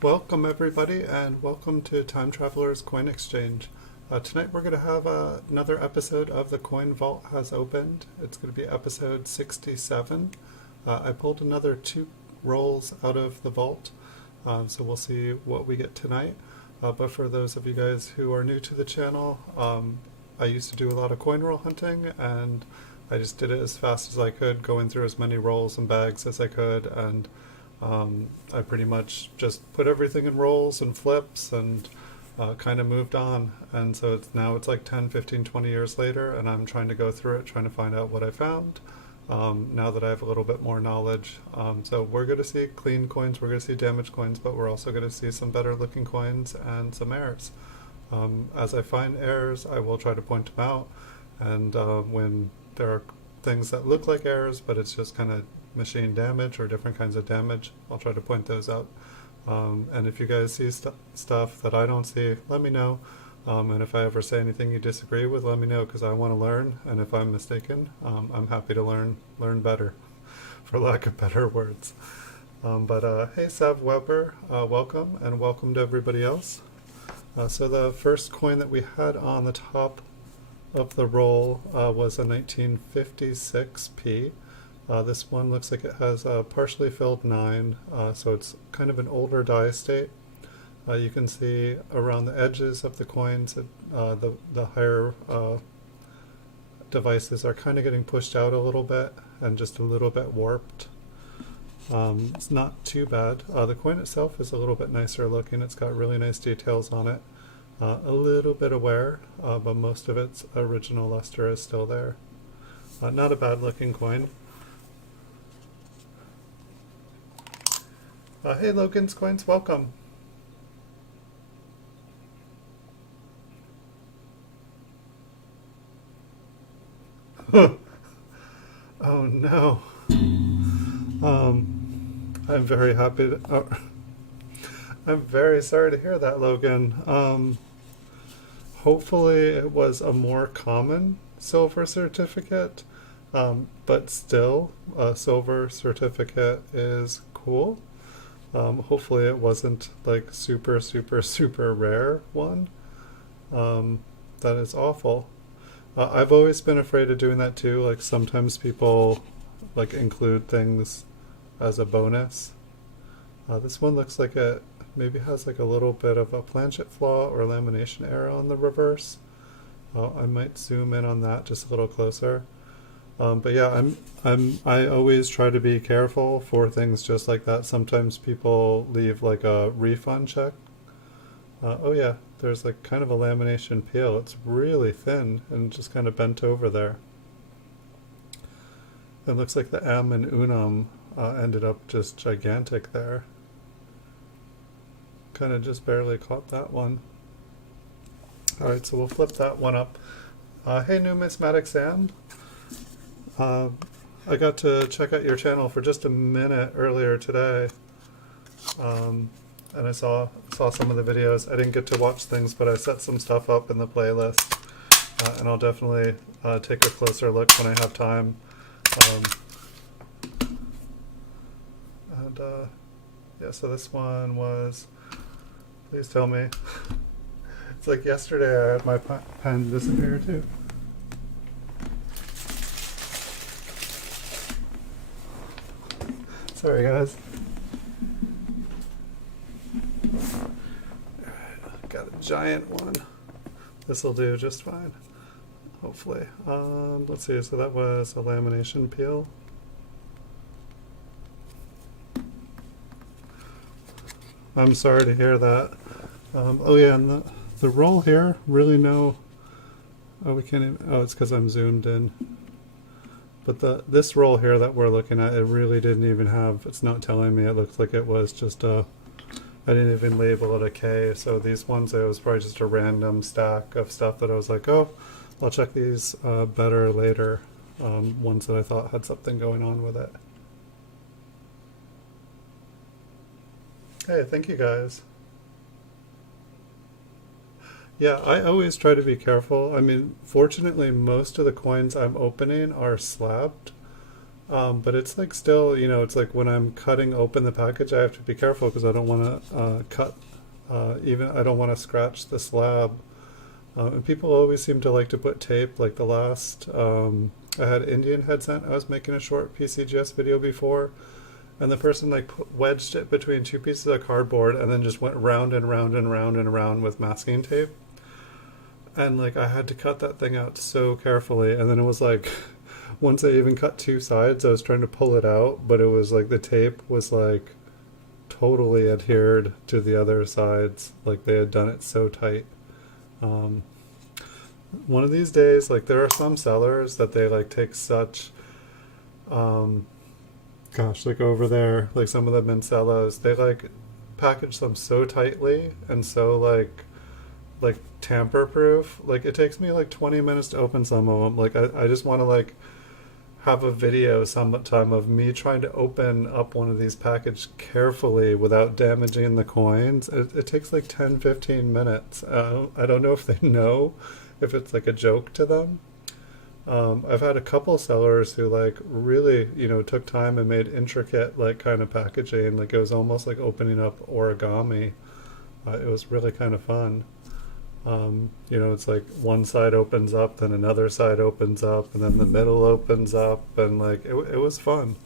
Welcome everybody and welcome to Time Traveler's Coin Exchange. Tonight we're going to have another episode of The Coin Vault Has Opened. It's going to be episode 67. I pulled another 2 rolls out of the vault, so we'll see what we get tonight. But for those of you guys who are new to the channel, I used to do a lot of coin roll hunting, and I just did it as fast as I could, going through as many rolls and bags as I could, and I pretty much just put everything in rolls and flips and kind of moved on. And so it's like 10, 15, 20 years later, and I'm trying to go through it, trying to find out what I found now that I have a little bit more knowledge. So we're going to see clean coins, we're going to see damaged coins, but we're also going to see some better looking coins and some errors. As I find errors, I will try to point them out, and when there are things that look like errors, but it's just kind of machine damage or different kinds of damage, I'll try to point those out. And if you guys see stuff that I don't see, let me know. And if I ever say anything you disagree with, let me know, because I want to learn. And if I'm mistaken, I'm happy to learn better, for lack of better words. Hey, Sav Weber, welcome, and welcome to everybody else. So the first coin that we had on the top of the roll was a 1956p. This one looks like it has a partially filled 9, so it's kind of an older die state. You can see around the edges of the coins, the higher devices are kind of getting pushed out a little bit and just a little bit warped. It's not too bad. The coin itself is a little bit nicer looking. It's got really nice details on it. A little bit of wear, but most of its original luster is still there. Not a bad looking coin. Hey Logan's Coins, welcome. Oh no. I'm very happy to, I'm very sorry to hear that, Logan. Hopefully it was a more common silver certificate, but still a silver certificate is cool. Hopefully it wasn't like super rare one. That is awful. I've always been afraid of doing that too. Like sometimes people like include things as a bonus. This one looks like it maybe has like a little bit of a planchet flaw or lamination error on the reverse. I might zoom in on that just a little closer. But yeah, I always try to be careful for things just like that. Sometimes people leave like a refund check. Oh yeah, there's like kind of a lamination peel. It's really thin and just kind of bent over there. It looks like the M and unum ended up just gigantic there. Kind of just barely caught that one. Alright, so we'll flip that one up. Hey Numismatic Sam. I got to check out your channel for just a minute earlier today, and I saw some of the videos. I didn't get to watch things, but I set some stuff up in the playlist, and I'll definitely take a closer look when I have time. Yeah, so this one was, please tell me, it's like yesterday I had my pen disappear too. Sorry guys. Got a giant one. This will do just fine, hopefully. Let's see, so that was a lamination peel. I'm sorry to hear that. Oh yeah, and the roll here, really no, oh we can't even, oh it's because I'm zoomed in. But this roll here that we're looking at, it really didn't even have, it's not telling me, it looks like it was just a, I didn't even label it a K, so these ones, it was probably just a random stack of stuff that I was like, oh, I'll check these better later, ones that I thought had something going on with it. Hey, thank you guys. Yeah, I always try to be careful. I mean, fortunately, most of the coins I'm opening are slabbed. But it's like still, it's like when I'm cutting open the package, I have to be careful because I don't want to I don't want to scratch the slab. And people always seem to like to put tape. Like the last, I had Indian head sent. I was making a short PCGS video before, and the person like wedged it between two pieces of cardboard and then just went round and round and round and round with masking tape. And like I had to cut that thing out so carefully, and then it was like once I even cut two sides, I was trying to pull it out, but it was like the tape was like totally adhered to the other sides, like they had done it so tight. Um, One of these days, like there are some sellers that they like take such, um, gosh, like over there, like some of the Mancellos, they like package them so tightly and so like tamper proof. Like it takes me like 20 minutes to open some of them. Like I just want to like have a video sometime of me trying to open up one of these packages carefully without damaging the coins. It takes like 10-15 minutes. I don't know if they know if it's like a joke to them. I've had a couple sellers who like really, took time and made intricate like kind of packaging. Like it was almost like opening up origami. It was really kind of fun. It's like one side opens up, then another side opens up, and then the middle opens up, and like it was fun.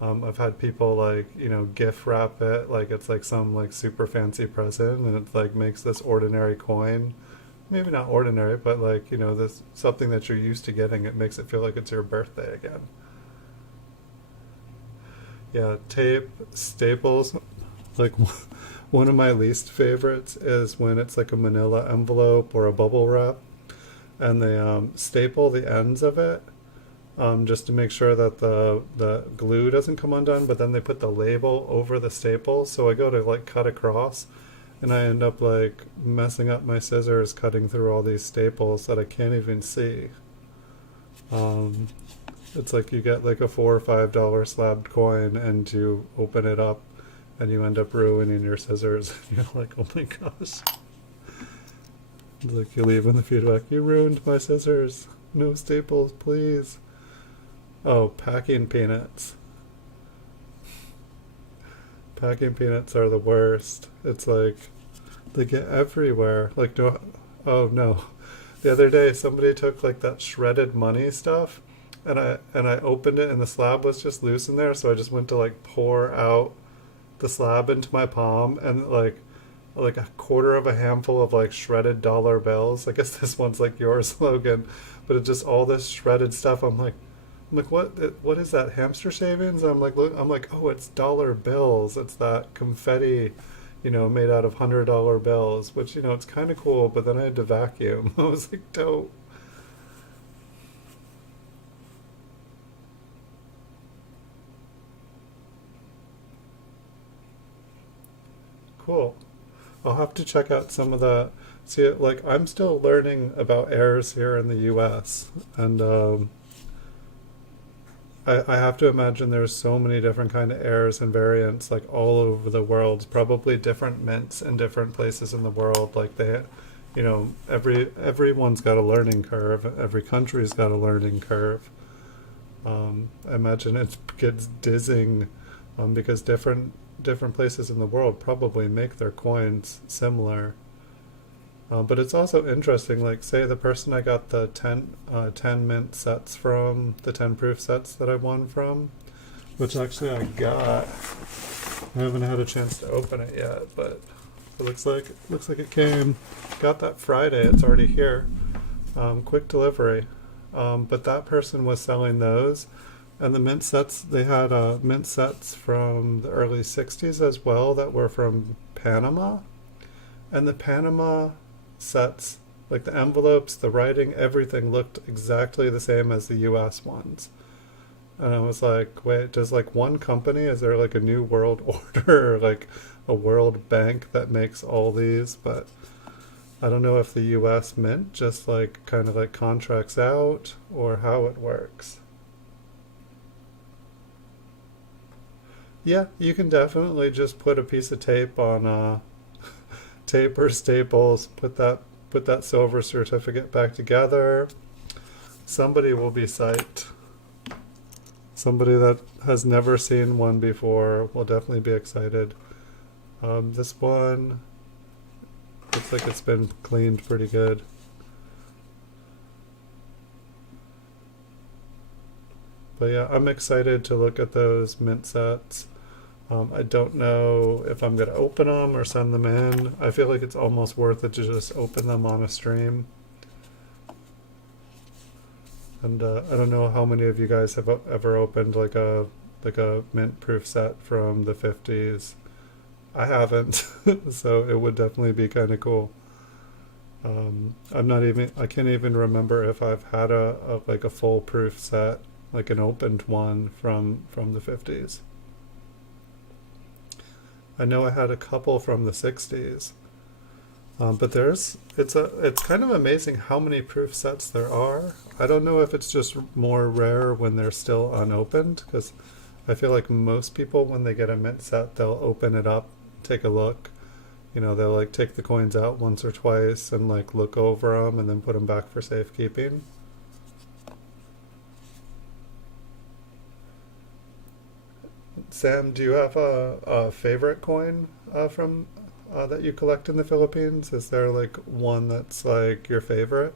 I've had people like, gift wrap it like it's like some like super fancy present, and it like makes this ordinary coin. Maybe not ordinary, but like, this something that you're used to getting, it makes it feel like it's your birthday again. Yeah, tape, staples, like one of my least favorites is when it's like a manila envelope or a bubble wrap and they staple the ends of it just to make sure that the glue doesn't come undone, but then they put the label over the staple. So I go to like cut across and I end up like messing up my scissors cutting through all these staples that I can't even see. Um, it's like you get like a $4 or $5 slabbed coin and you open it up and you end up ruining your scissors. You're like, oh my gosh. It's like you leave in the feedback, you ruined my scissors. No staples, please. Oh, packing peanuts. Packing peanuts are the worst. It's like they get everywhere. Like no, oh no. The other day somebody took like that shredded money stuff and I opened it and the slab was just loose in there, so I just went to like pour out the slab into my palm and like a quarter of a handful of like shredded dollar bills. I guess this one's like your slogan, but it's just all this shredded stuff. I'm like, what is that, hamster shavings? I'm like, look, I'm like, oh, it's dollar bills. It's that confetti, made out of $100 bills, which it's kind of cool. But then I had to vacuum. I was like, dope. Cool. I'll have to check out some of the. See, like I'm still learning about errors here in the U.S. and I have to imagine there's so many different kind of errors and variants like all over the world. Probably different mints in different places in the world. Like everyone's got a learning curve. Every country's got a learning curve. I imagine it gets dizzying because different places in the world probably make their coins similar. But it's also interesting, like say the person I got the 10 mint sets from, the 10 proof sets that I won from, which actually I got. I haven't had a chance to open it yet, but it looks like it came. Got that Friday. It's already here. Quick delivery. But that person was selling those, and the mint sets. They had mint sets from the early '60s as well that were from Panama, and the Panama sets, like the envelopes, the writing, everything looked exactly the same as the US ones. And I was like, wait, does like one company, is there like a new world order or like a world bank that makes all these? But I don't know if the US Mint just like kind of like contracts out or how it works. Yeah, you can definitely just put a piece of tape on tape or staples, put that silver certificate back together. Somebody will be psyched. somebody that has never seen one before will definitely be excited. This one looks like it's been cleaned pretty good. But yeah, I'm excited to look at those mint sets. I don't know if I'm going to open them or send them in. I feel like it's almost worth it to just open them on a stream. And I don't know how many of you guys have ever opened like a mint proof set from the 50s. I haven't, so it would definitely be kind of cool. I can't even remember if I've had a like a full proof set, like an opened one from the 50s. I know I had a couple from the 60s. But it's kind of amazing how many proof sets there are. I don't know if it's just more rare when they're still unopened, because I feel like most people, when they get a mint set, they'll open it up, take a look. They'll like take the coins out once or twice and like look over them and then put them back for safekeeping. Sam, do you have a favorite coin from that you collect in the Philippines? Is there like one that's like your favorite?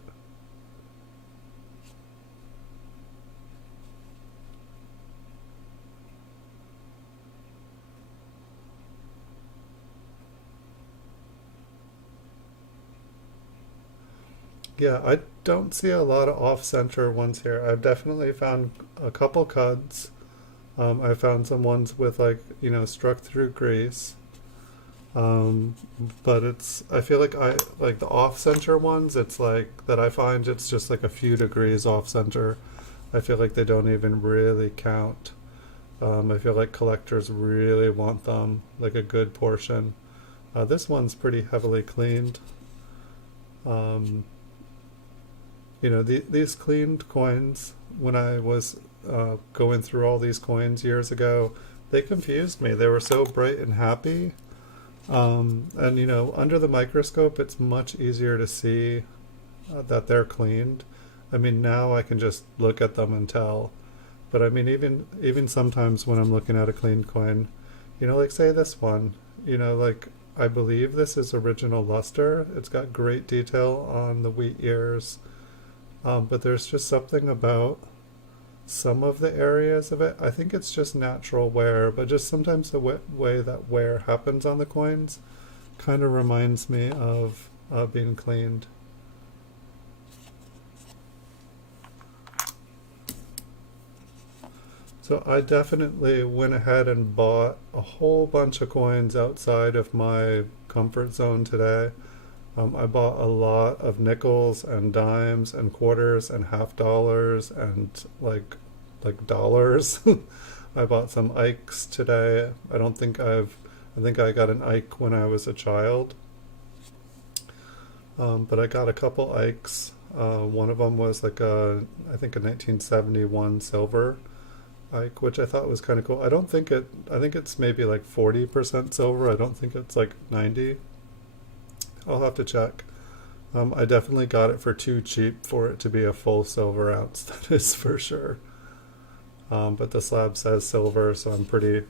Yeah, I don't see a lot of off-center ones here. I've definitely found a couple cuds. I found some ones with like, struck through grease. Um, but I feel like I like the off-center ones, it's like that I find it's just like a few degrees off-center. I feel like they don't even really count. I feel like collectors really want them, like a good portion. This one's pretty heavily cleaned. Um, these cleaned coins, when I was going through all these coins years ago, they confused me. They were so bright and happy. And under the microscope, it's much easier to see that they're cleaned. I mean, now I can just look at them and tell. But I mean, even sometimes when I'm looking at a clean coin, like say this one, like I believe this is original luster. It's got great detail on the wheat ears, but there's just something about some of the areas of it. I think it's just natural wear, but just sometimes the way that wear happens on the coins kind of reminds me of being cleaned. So I definitely went ahead and bought a whole bunch of coins outside of my comfort zone today. I bought a lot of nickels and dimes and quarters and half dollars and like dollars. I bought some Ikes today. I think I got an Ike when I was a child. But I got a couple Ikes. One of them was I think a 1971 silver Ike, which I thought was kind of cool. I think it's maybe like 40% silver. I don't think it's like 90. I'll have to check. I definitely got it for too cheap for it to be a full silver ounce. That is for sure. But the slab says silver, so I'm pretty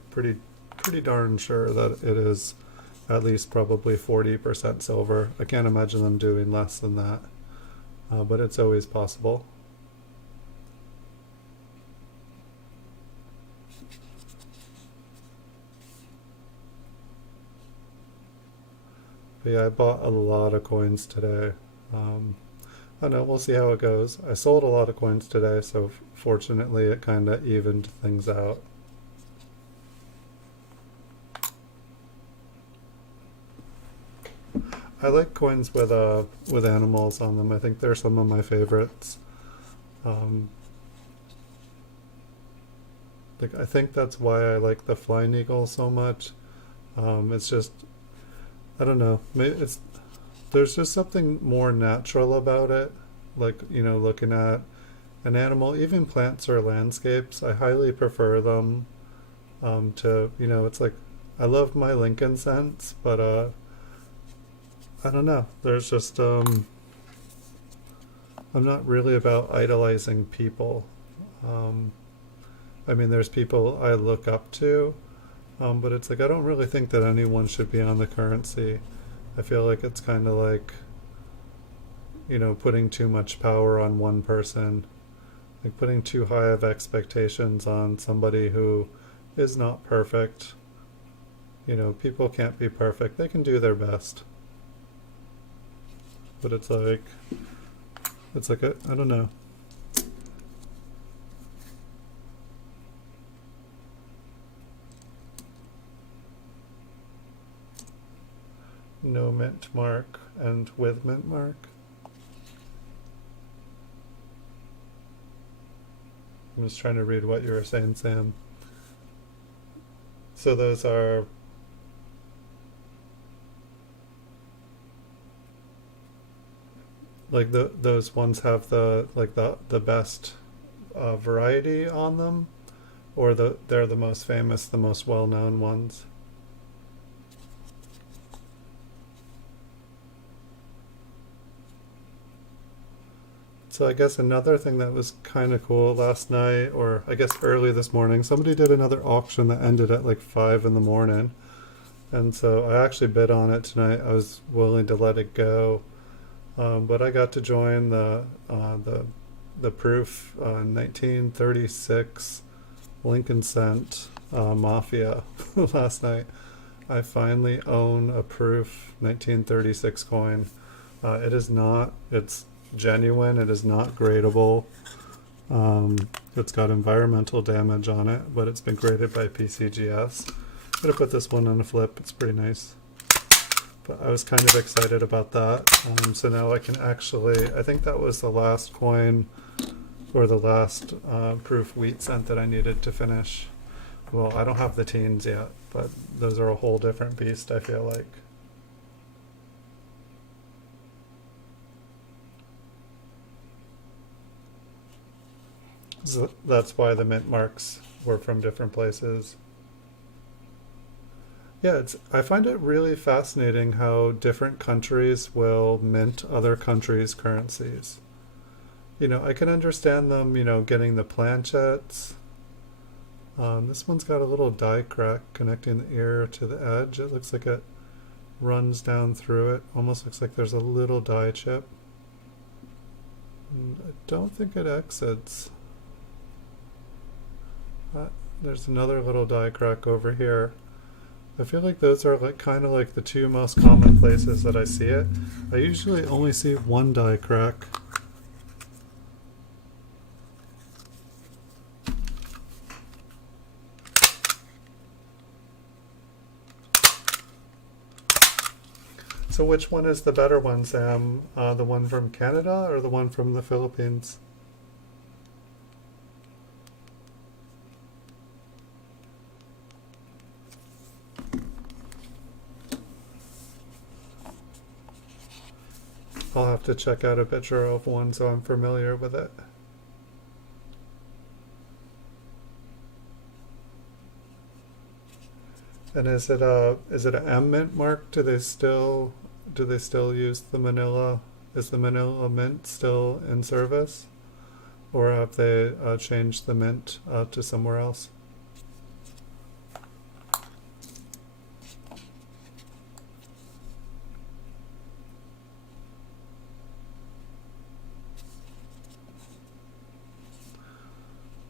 darn sure that it is at least probably 40% silver. I can't imagine them doing less than that, but it's always possible. But yeah, I bought a lot of coins today. Um, I don't know, we'll see how it goes. I sold a lot of coins today, so fortunately it kind of evened things out. I like coins with animals on them. I think they're some of my favorites. Um, like I think that's why I like the flying eagle so much. It's just I don't know. Maybe there's just something more natural about it. Like looking at an animal, even plants or landscapes. I highly prefer them to It's like I love my Lincoln scents, but I don't know. There's just I'm not really about idolizing people. Um, I mean, there's people I look up to, but it's like I don't really think that anyone should be on the currency. I feel like it's kind of like, putting too much power on one person, like putting too high of expectations on somebody who is not perfect. People can't be perfect. They can do their best. But it's like I don't know. No mint mark and with mint mark. I'm just trying to read what you were saying, Sam. So those are like those ones have the best variety on them, or they're the most famous, the most well-known ones. So I guess another thing that was kind of cool last night, or I guess early this morning, somebody did another auction that ended at like 5 in the morning. And so I actually bid on it tonight. I was willing to let it go. But I got to join the proof 1936 Lincoln Cent Mafia last night. I finally own a proof 1936 coin. It's genuine. It is not gradable. It's got environmental damage on it, but it's been graded by PCGS. I'm going to put this one on a flip. It's pretty nice. But I was kind of excited about that. So now I can I think that was the last coin, or the last proof wheat cent that I needed to finish. Well, I don't have the teens yet, but those are a whole different beast, I feel like. So that's why the mint marks were from different places. Yeah, I find it really fascinating how different countries will mint other countries' currencies. I can understand them, getting the planchettes. This one's got a little die crack connecting the ear to the edge. It looks like it runs down through it. Almost looks like there's a little die chip. And I don't think it exits. There's another little die crack over here. I feel like those are kind of like the two most common places that I see it. I usually only see one die crack. So which one is the better one, Sam? The one from Canada or the one from the Philippines? I'll have to check out a picture of one so I'm familiar with it. And is it an M mint mark? Do they still use the Manila? Is the Manila mint still in service, or have they changed the mint to somewhere else?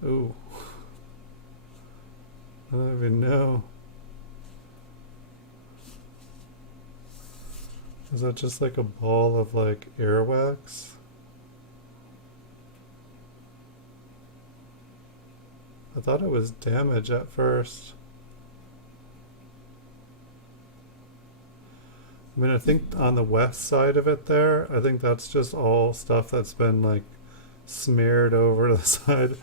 Ooh, I don't even know. Is that just like a ball of earwax? I thought it was damage at first. I mean, I think on the west side of it there, I think that's just all stuff that's been smeared over the side.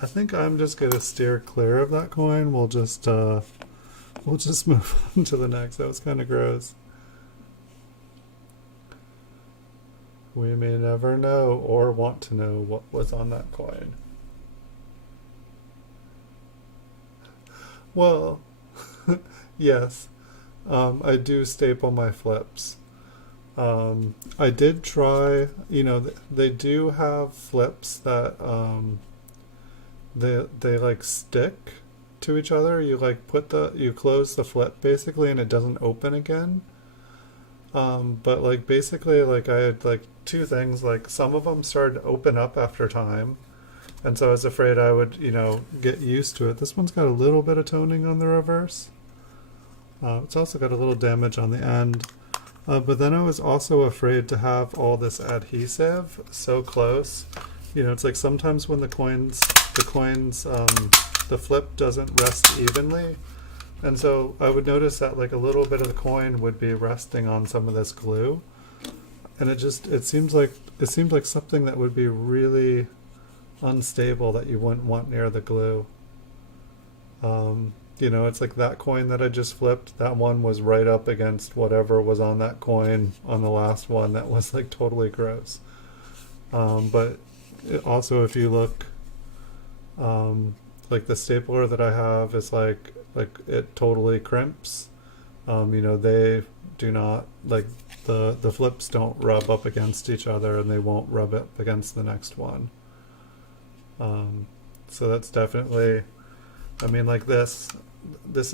I think I'm just gonna steer clear of that coin. We'll just move on to the next. That was kind of gross. We may never know or want to know what was on that coin. Well, yes, I do staple my flips. I did try, they do have flips that they like stick to each other. You like you close the flip basically, and it doesn't open again. But like basically, like I had like two things. Like some of them started to open up after time, and so I was afraid I would, get used to it. This one's got a little bit of toning on the reverse. It's also got a little damage on the end. But then I was also afraid to have all this adhesive so close. It's like sometimes when the flip doesn't rest evenly. And so I would notice that like a little bit of the coin would be resting on some of this glue. And it seemed like something that would be really unstable that you wouldn't want near the glue. It's like that coin that I just flipped, that one was right up against whatever was on that coin on the last one that was like totally gross. But also if you look, like the stapler that I have is like it totally crimps. They do not, like the flips don't rub up against each other, and they won't rub up against the next one. So that's definitely, like this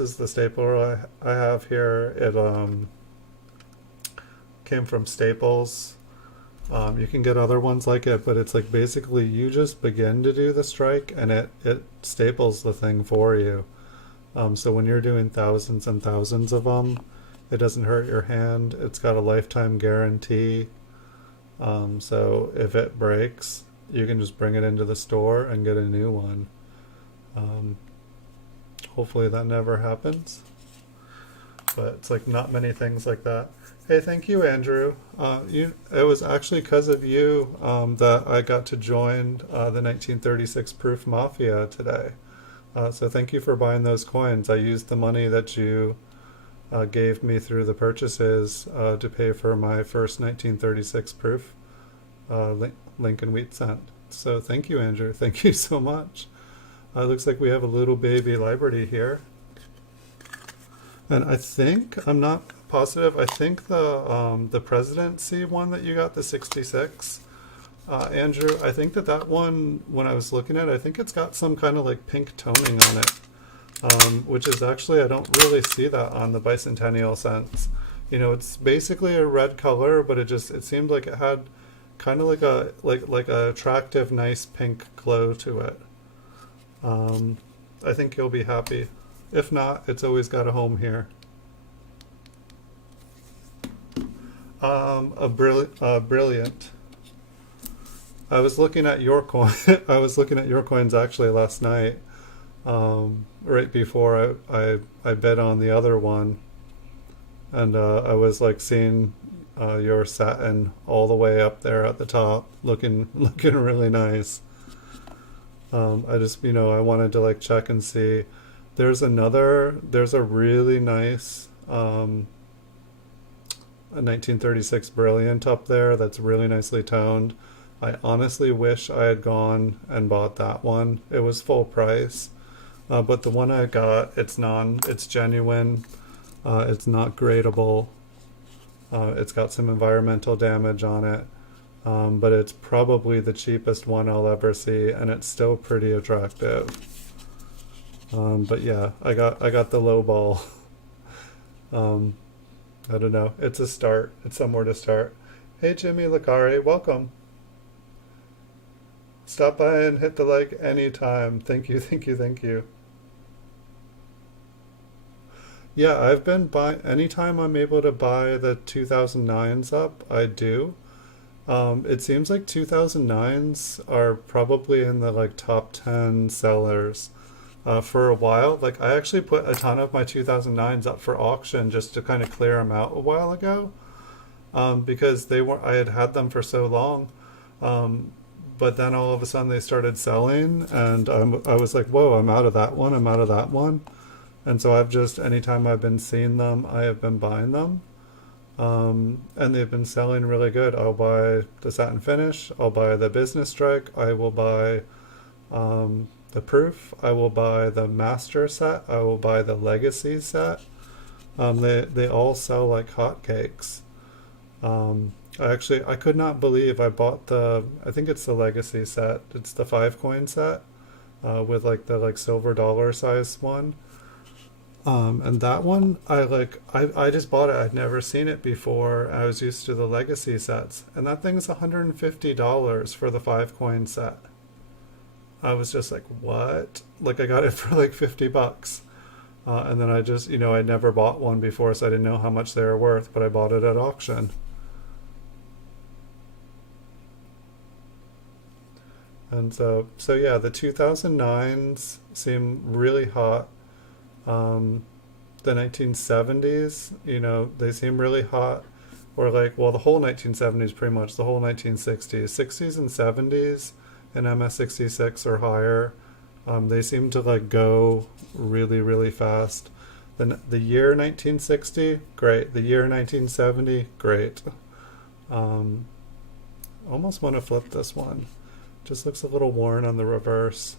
is the stapler I have here. It came from Staples. You can get other ones like it, but it's like basically you just begin to do the strike and it staples the thing for you. So when you're doing thousands and thousands of them, it doesn't hurt your hand. It's got a lifetime guarantee. So if it breaks, you can just bring it into the store and get a new one. Hopefully that never happens. But it's like not many things like that. Hey, thank you, Andrew. It was actually because of you that I got to join the 1936 Proof Mafia today. So thank you for buying those coins. I used the money that you gave me through the purchases to pay for my first 1936 Proof Lincoln Wheat Cent. So thank you, Andrew. Thank you so much. Looks like we have a little baby Liberty here. And I'm not positive, I think the presidency one that you got, the 66, Andrew, I think that one, when I was looking at it, I think it's got some kind of like pink toning on it, which is actually, I don't really see that on the bicentennial cents. It's basically a red color, but it seemed like it had kind of like a attractive, nice pink glow to it. I think you'll be happy. If not, it's always got a home here. Brilliant. I was looking at your coin. I was looking at your coins actually last night, right before I bet on the other one, and I was like seeing your satin all the way up there at the top, looking really nice. I just I wanted to like check and see. There's a really nice a 1936 Brilliant up there that's really nicely toned. I honestly wish I had gone and bought that one. It was full price, but the one I got, it's genuine. It's not gradable. It's got some environmental damage on it, but it's probably the cheapest one I'll ever see, and it's still pretty attractive. But yeah, I got the low ball. I don't know. It's a start. It's somewhere to start. Hey, Jimmy Lacari, welcome. Stop by and hit the like anytime. Thank you, thank you, thank you. Yeah, I've been buying, anytime I'm able to buy the 2009s up, I do. It seems like 2009s are probably in the like top 10 sellers. For a while, like I actually put a ton of my 2009s up for auction just to kind of clear them out a while ago, because I had them for so long, but then all of a sudden they started selling, and I was like, whoa, I'm out of that one, and so anytime I've been seeing them, I have been buying them, and they've been selling really good. I'll buy the satin finish, I'll buy the business strike, I will buy the proof, I will buy the master set, I will buy the legacy set. They all sell like hotcakes. I could not believe I bought I think it's the legacy set. It's the 5 coin set. with like the like silver dollar size one. And that one, I just bought it. I'd never seen it before. I was used to the legacy sets, and that thing's $150 for the 5 coin set. I was just like, what? Like I got it for like $50. And then I just, I never bought one before, so I didn't know how much they were worth, but I bought it at auction. And so yeah, the 2009s seem really hot. The 1970s, they seem really hot. Or like, well, the whole 1970s, pretty much, the whole 1960s. 60s and 70s and MS66 or higher. They seem to like go really, really fast. The year 1960, great. The year 1970, great. Um, Almost want to flip this one. Just looks a little worn on the reverse.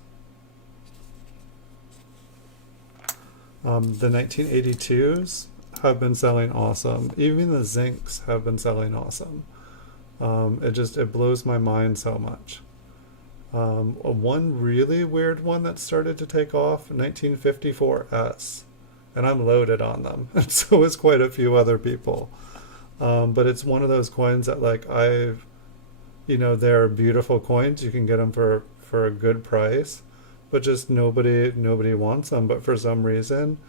The 1982s have been selling awesome. Even the zincs have been selling awesome. It blows my mind so much. One really weird one that started to take off, 1954S, and I'm loaded on them, and so is quite a few other people. But it's one of those coins that like they're beautiful coins. You can get them for a good price, but just nobody wants them. But for some reason,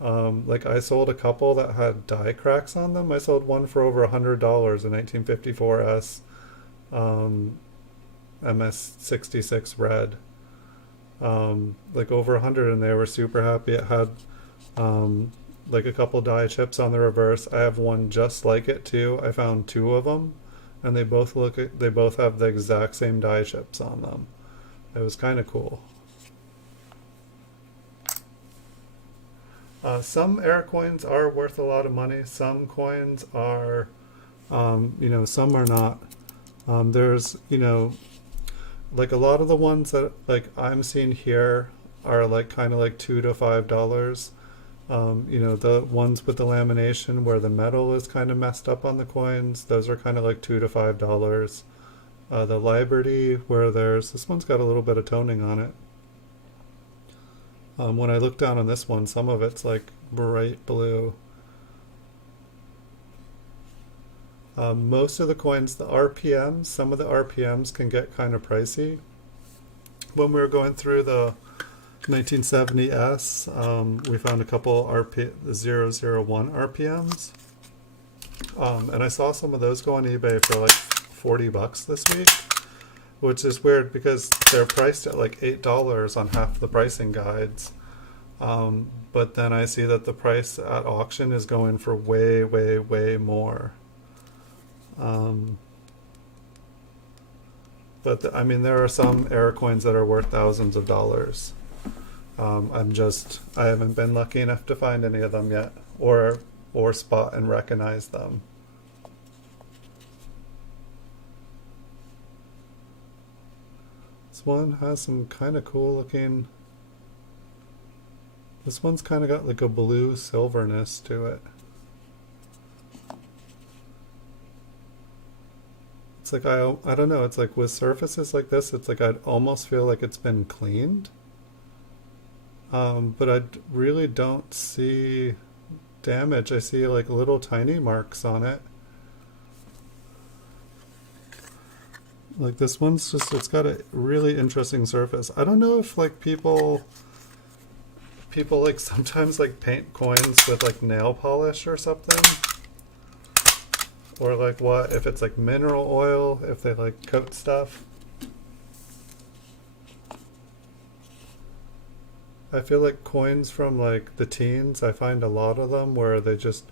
like I sold a couple that had die cracks on them. I sold one for over $100, a 1954S MS66 red. Like over 100, and they were super happy. It had like a couple die chips on the reverse. I have one just like it too. I found two of them, and they both have the exact same die chips on them. It was kind of cool. Some air coins are worth a lot of money. Some coins are, some are not. There's, like a lot of the ones that like I'm seeing here are like kind of like $2 to $5. The ones with the lamination where the metal is kind of messed up on the coins, those are kind of like $2 to $5. The Liberty, where this one's got a little bit of toning on it. When I look down on this one, some of it's like bright blue. Most of the coins, some of the RPMs can get kind of pricey. When we were going through the 1970S, we found a couple 001 RPMs. And I saw some of those go on eBay for like $40 this week, which is weird because they're priced at like $8 on half the pricing guides. But then I see that the price at auction is going for way, way, way more. I mean, there are some air coins that are worth thousands of dollars. I haven't been lucky enough to find any of them yet, or spot and recognize them. This one has some kind of cool looking. This one's kind of got like a blue silverness to it. It's like I don't know. It's like with surfaces like this, it's like I'd almost feel like it's been cleaned. But I really don't see damage. I see like little tiny marks on it. Like this one's it's got a really interesting surface. I don't know if like people like sometimes like paint coins with like nail polish or something. Or like what, if it's like mineral oil, if they like coat stuff. I feel like coins from like the teens, I find a lot of them where they just,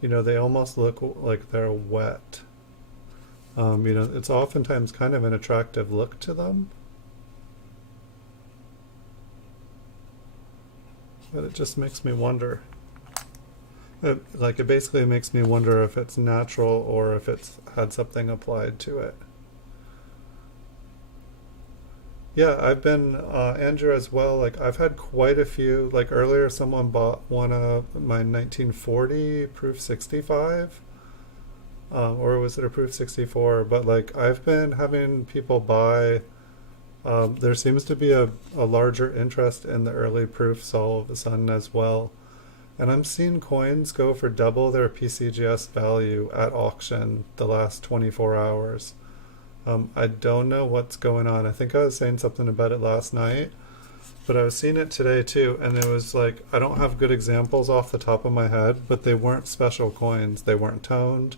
they almost look like they're wet. It's oftentimes kind of an attractive look to them. But it just makes me wonder. It basically makes me wonder if it's natural or if it's had something applied to it. Yeah, I've been, Andrew as well, like I've had quite a few, like earlier someone bought one of my 1940 Proof 65, or was it a Proof 64? But like I've been having people buy There seems to be a larger interest in the early proofs all of a sudden as well. And I'm seeing coins go for double their PCGS value at auction the last 24 hours. I don't know what's going on. I think I was saying something about it last night, but I was seeing it today too, and it was like, I don't have good examples off the top of my head, but they weren't special coins. They weren't toned.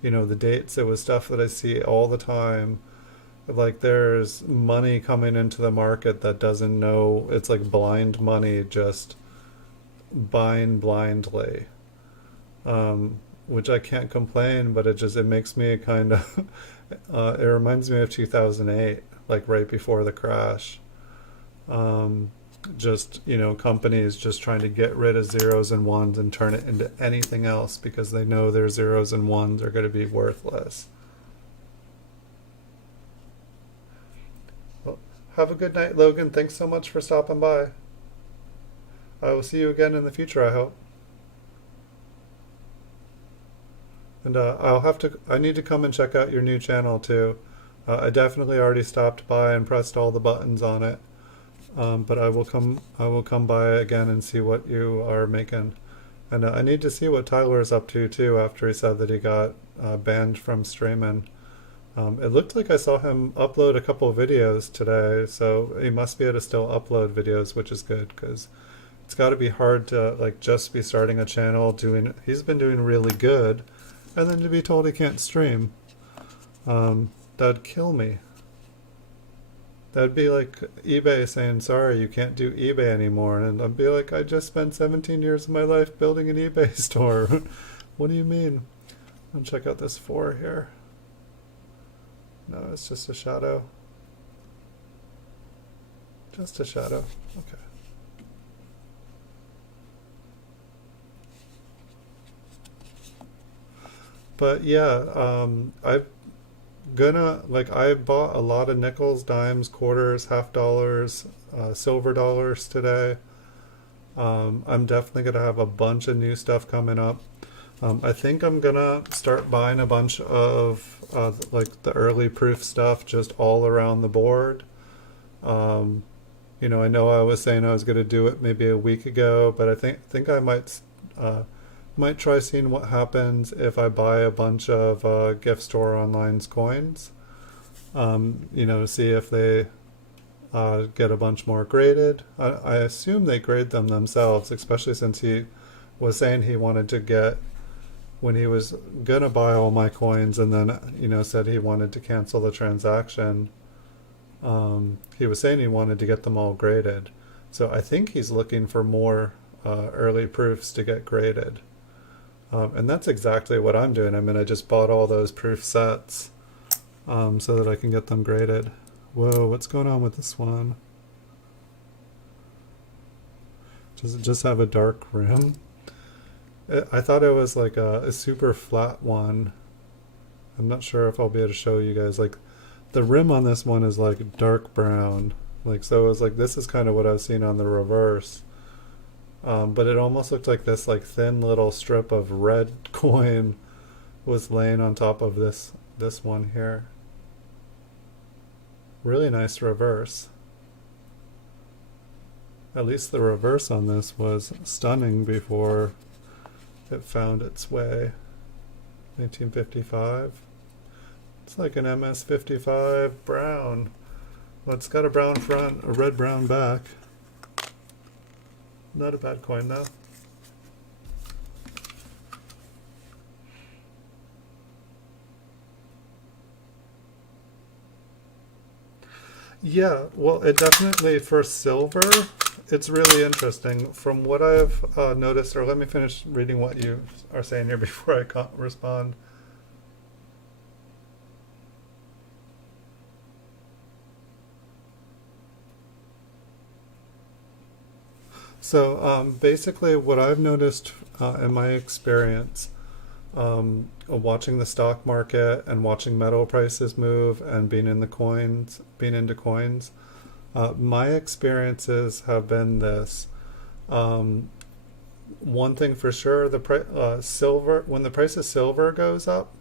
You know, the dates, it was stuff that I see all the time. Like there's money coming into the market that doesn't know, it's like blind money just buying blindly. Which I can't complain, but it makes me kind of it reminds me of 2008, like right before the crash. Um, just, you know, companies just trying to get rid of zeros and ones and turn it into anything else because they know their zeros and ones are going to be worthless. Well, have a good night, Logan. Thanks so much for stopping by. I will see you again in the future, I hope. And I need to come and check out your new channel too. I definitely already stopped by and pressed all the buttons on it. But I will come by again and see what you are making. And I need to see what Tyler is up to too after he said that he got banned from streaming. It looked like I saw him upload a couple of videos today, so he must be able to still upload videos, which is good because it's got to be hard to like just be starting a channel he's been doing really good, and then to be told he can't stream. That'd kill me. That'd be like eBay saying, sorry, you can't do eBay anymore. And I'd be like, I just spent 17 years of my life building an eBay store. What do you mean? I'll check out this 4 here. No, it's just a shadow. Just a shadow. Okay. But yeah, I bought a lot of nickels, dimes, quarters, half dollars, silver dollars today. I'm definitely gonna have a bunch of new stuff coming up. I think I'm gonna start buying a bunch of like the early proof stuff just all around the board. Um, I know I was saying I was gonna do it maybe a week ago, but I think I might try seeing what happens if I buy a bunch of gift store online's coins. See if they get a bunch more graded. I assume they grade them themselves, especially since he was saying he wanted to get, when he was gonna buy all my coins and then, said he wanted to cancel the transaction. He was saying he wanted to get them all graded. So I think he's looking for more early proofs to get graded. And that's exactly what I'm doing. I mean, I just bought all those proof sets so that I can get them graded. Whoa, what's going on with this one? Does it just have a dark rim? I thought it was like a super flat one. I'm not sure if I'll be able to show you guys. Like, the rim on this one is like dark brown. Like, so it was like, this is kind of what I was seeing on the reverse. But it almost looked like this like thin little strip of red coin was laying on top of this one here. Really nice reverse. At least the reverse on this was stunning before it found its way. 1955. It's like an MS-55 brown. Well, it's got a brown front, a red-brown back. Not a bad coin though. Yeah, well, it definitely, for silver, it's really interesting. From what I've noticed, or let me finish reading what you are saying here before I respond. So basically what I've noticed in my experience watching the stock market and watching metal prices move and being into coins, my experiences have been this. One thing for sure, silver, when the price of silver goes up,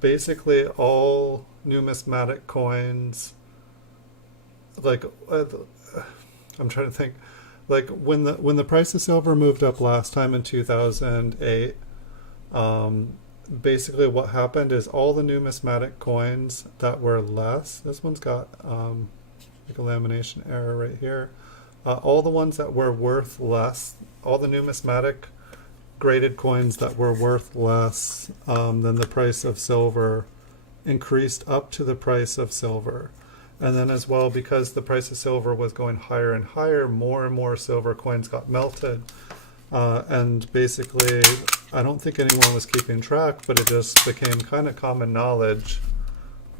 basically all numismatic coins like I'm trying to think, like when the price of silver moved up last time in 2008, um, basically what happened is all the numismatic coins that were less. This one's got like a lamination error right here. All the ones that were worth less, all the numismatic graded coins that were worth less than the price of silver increased up to the price of silver. And then as well, because the price of silver was going higher and higher, more and more silver coins got melted. And basically, I don't think anyone was keeping track, but it just became kind of common knowledge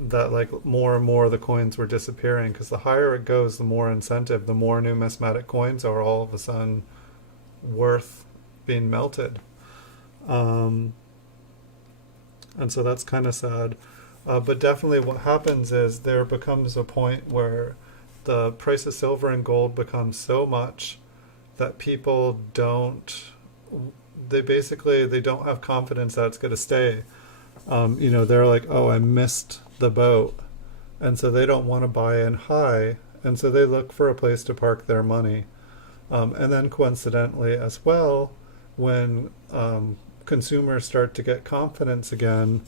that like more and more of the coins were disappearing, because the higher it goes, the more incentive, the more numismatic coins are all of a sudden worth being melted. Um, and so that's kind of sad. But definitely what happens is there becomes a point where the price of silver and gold becomes so much that people they don't have confidence that it's going to stay. They're like, oh, I missed the boat. And so they don't want to buy in high. And so they look for a place to park their money. And then coincidentally as well, when consumers start to get confidence again,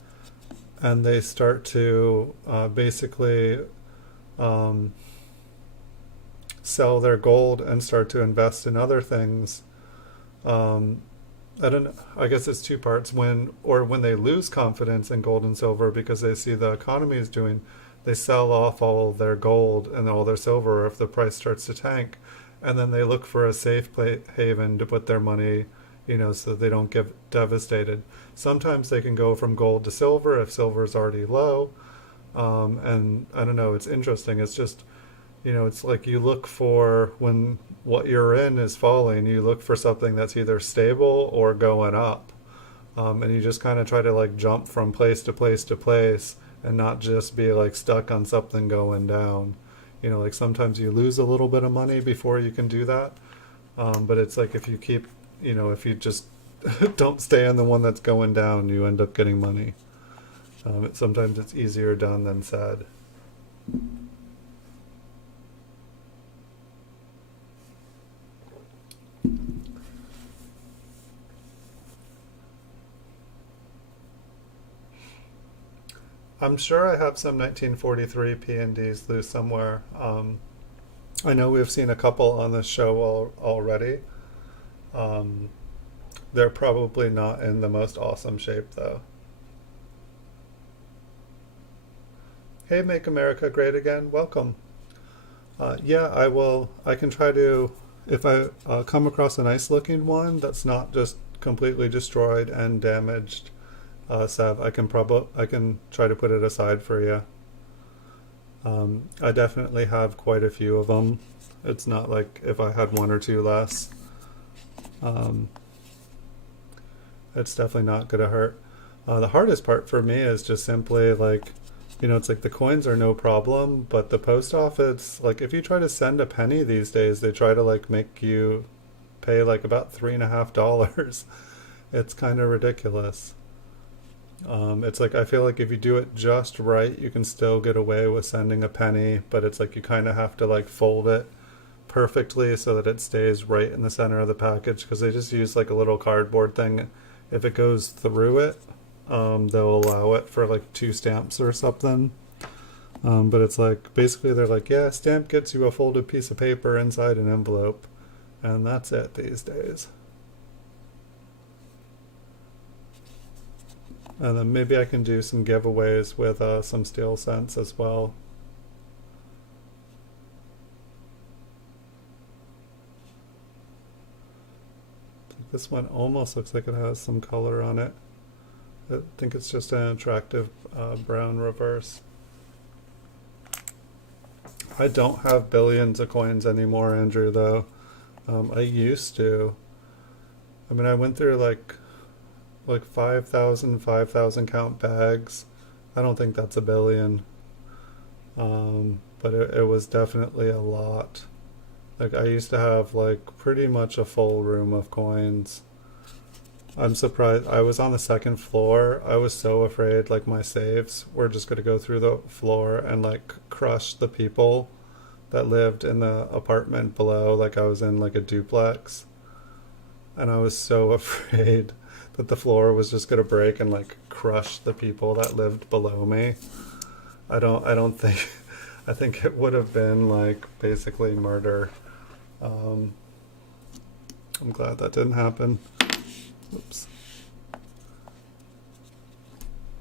and they start to basically sell their gold and start to invest in other things. I don't know, I guess it's two parts. When they lose confidence in gold and silver because they see the economy is doing, they sell off all their gold and all their silver if the price starts to tank, and then they look for a safe haven to put their money, so they don't get devastated. Sometimes they can go from gold to silver if silver is already low. And I don't know, it's interesting. It's just, it's like you look for, when what you're in is falling, you look for something that's either stable or going up. And you just kind of try to like jump from place to place to place and not just be like stuck on something going down. Like sometimes you lose a little bit of money before you can do that. But it's like if you keep, if you just don't stay on the one that's going down, you end up getting money. Sometimes it's easier done than said. I'm sure I have some 1943 P&Ds loose somewhere. I know we've seen a couple on this show already. Um, they're probably not in the most awesome shape, though. Hey, Make America Great Again. Welcome. Yeah, I will. I can try to, if I come across a nice looking one that's not just completely destroyed and damaged, Sev, I can try to put it aside for you. I definitely have quite a few of them. It's not like if I had one or two less. Um, it's definitely not going to hurt. The hardest part for me is just simply like, it's like the coins are no problem, but the post office, like if you try to send a penny these days, they try to like make you pay like about $3.50. It's kind of ridiculous. It's like I feel like if you do it just right, you can still get away with sending a penny, but it's like you kind of have to like fold it perfectly so that it stays right in the center of the package, because they just use like a little cardboard thing. If it goes through it, they'll allow it for like 2 stamps or something. But it's like basically they're like, yeah, stamp gets you a folded piece of paper inside an envelope, and that's it these days. And then maybe I can do some giveaways with some steel cents as well. This one almost looks like it has some color on it. I think it's just an attractive brown reverse. I don't have billions of coins anymore, Andrew, though. I used to. I mean, I went through like 5,000 count bags. I don't think that's a billion. But it was definitely a lot. Like I used to have like pretty much a full room of coins. I'm surprised. I was on the second floor. I was so afraid like my saves were just going to go through the floor and like crush the people that lived in the apartment below. Like I was in like a duplex, and I was so afraid that the floor was just gonna break and like crush the people that lived below me. I don't think I think it would have been like basically murder. Um, I'm glad that didn't happen. Oops.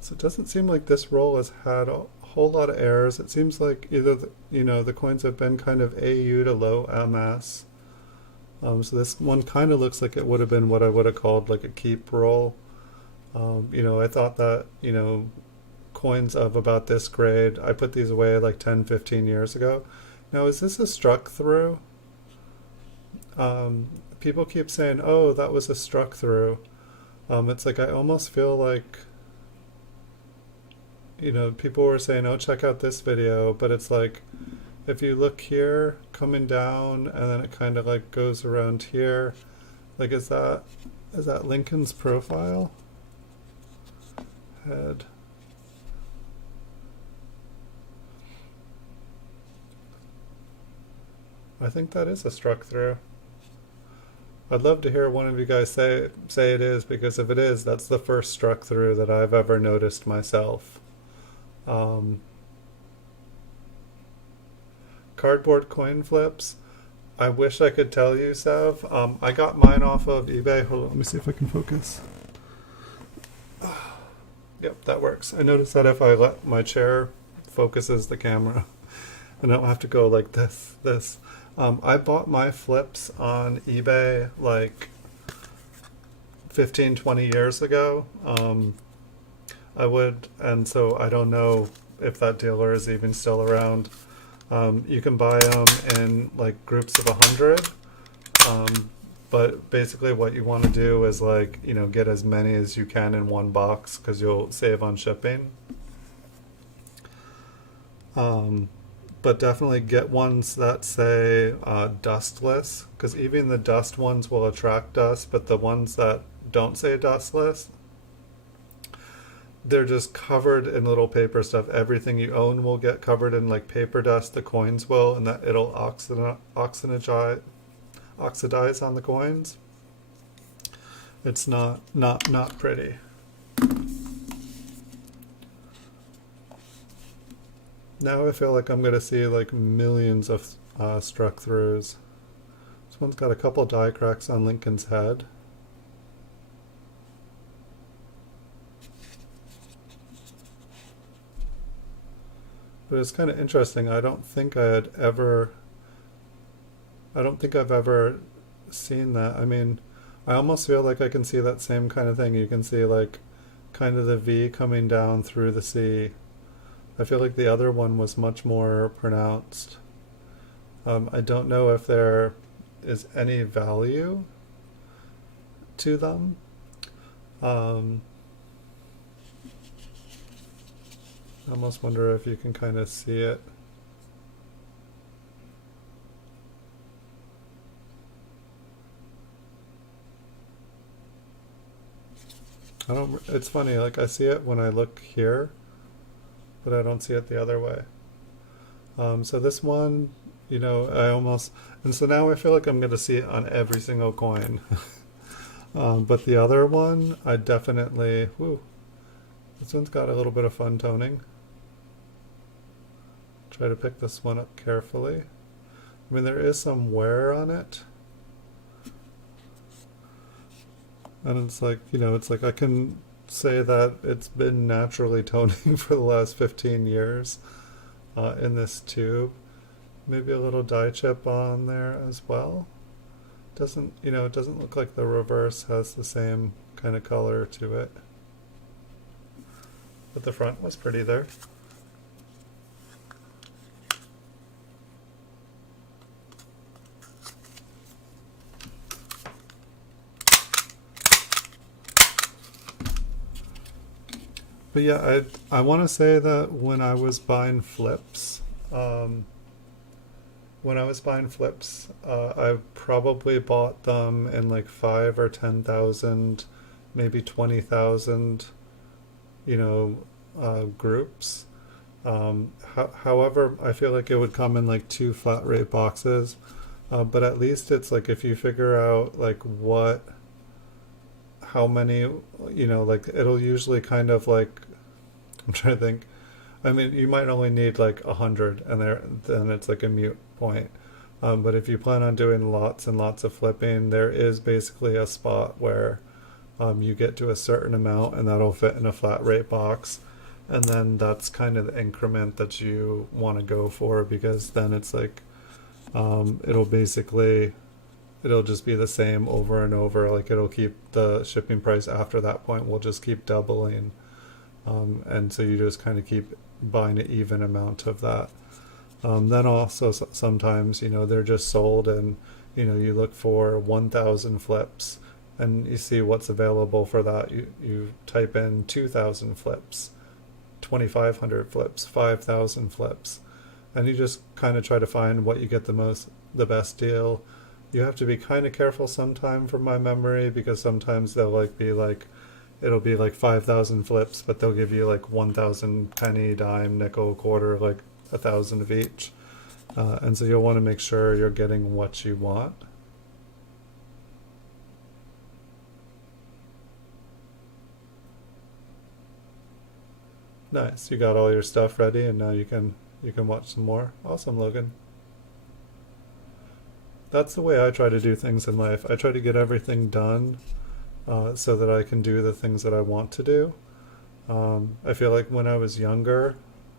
So it doesn't seem like this roll has had a whole lot of errors. It seems like either the coins have been kind of AU to low MS. So this one kind of looks like it would have been what I would have called like a keep roll. I thought that, coins of about this grade, I put these away like 10, 15 years ago. Now, is this a struck through? People keep saying, oh, that was a struck through. It's like I almost feel like, people were saying, oh, check out this video, but it's like, if you look here, coming down, and then it kind of like goes around here, like is that Lincoln's profile? Head. I think that is a struck through. I'd love to hear one of you guys say it is, because if it is, that's the first struck through that I've ever noticed myself. Cardboard coin flips. I wish I could tell you, Sev. I got mine off of eBay. Hold on, let me see if I can focus. Yep, that works. I noticed that if I let my chair focuses the camera, and I don't have to go like this. I bought my flips on eBay like 15, 20 years ago. And so I don't know if that dealer is even still around. You can buy them in like groups of 100. But basically what you want to do is like, get as many as you can in one box because you'll save on shipping. But definitely get ones that say dustless, because even the dust ones will attract dust, but the ones that don't say dustless, they're just covered in little paper stuff. Everything you own will get covered in like paper dust, the coins will, and that it'll oxidize on the coins. It's not pretty. Now I feel like I'm gonna see like millions of struck throughs. This one's got a couple die cracks on Lincoln's head. But it's kind of interesting. I don't think I've ever seen that. I mean, I almost feel like I can see that same kind of thing. You can see like kind of the V coming down through the C. I feel like the other one was much more pronounced. I don't know if there is any value to them. I almost wonder if you can kind of see it. It's funny, like I see it when I look here, but I don't see it the other way. So this one, and so now I feel like I'm going to see it on every single coin. But the other one, I definitely, this one's got a little bit of fun toning. Try to pick this one up carefully. I mean, there is some wear on it. And it's like, I can say that it's been naturally toning for the last 15 years in this tube. Maybe a little dye chip on there as well. It doesn't look like the reverse has the same kind of color to it. But the front was pretty there. But yeah, I want to say that when I was buying flips, I probably bought them in like 5 or 10,000, maybe 20,000, groups. However, I feel like it would come in like two flat rate boxes. But at least it's like if you figure out like how many, like it'll usually kind of like, I'm trying to think. I mean, you might only need like 100, and then it's like a mute point. But if you plan on doing lots and lots of flipping, there is basically a spot where you get to a certain amount, and that'll fit in a flat rate box. And then that's kind of the increment that you want to go for, because then it's like it'll basically it'll just be the same over and over. Like it'll keep the shipping price after that point will just keep doubling, and so you just kind of keep buying an even amount of that. Then also sometimes they're just sold, and you look for 1,000 flips, and you see what's available for that. You type in 2,000 flips, 2,500 flips, 5,000 flips, and you just kind of try to find what you get the best deal. You have to be kind of careful sometime from my memory, because sometimes they'll it'll be like 5,000 flips, but they'll give you like 1,000 penny, dime, nickel, quarter, like 1,000 of each. And so you'll want to make sure you're getting what you want. Nice, you got all your stuff ready, and now you can watch some more. Awesome, Logan. That's the way I try to do things in life. I try to get everything done so that I can do the things that I want to do. I feel like when I was younger,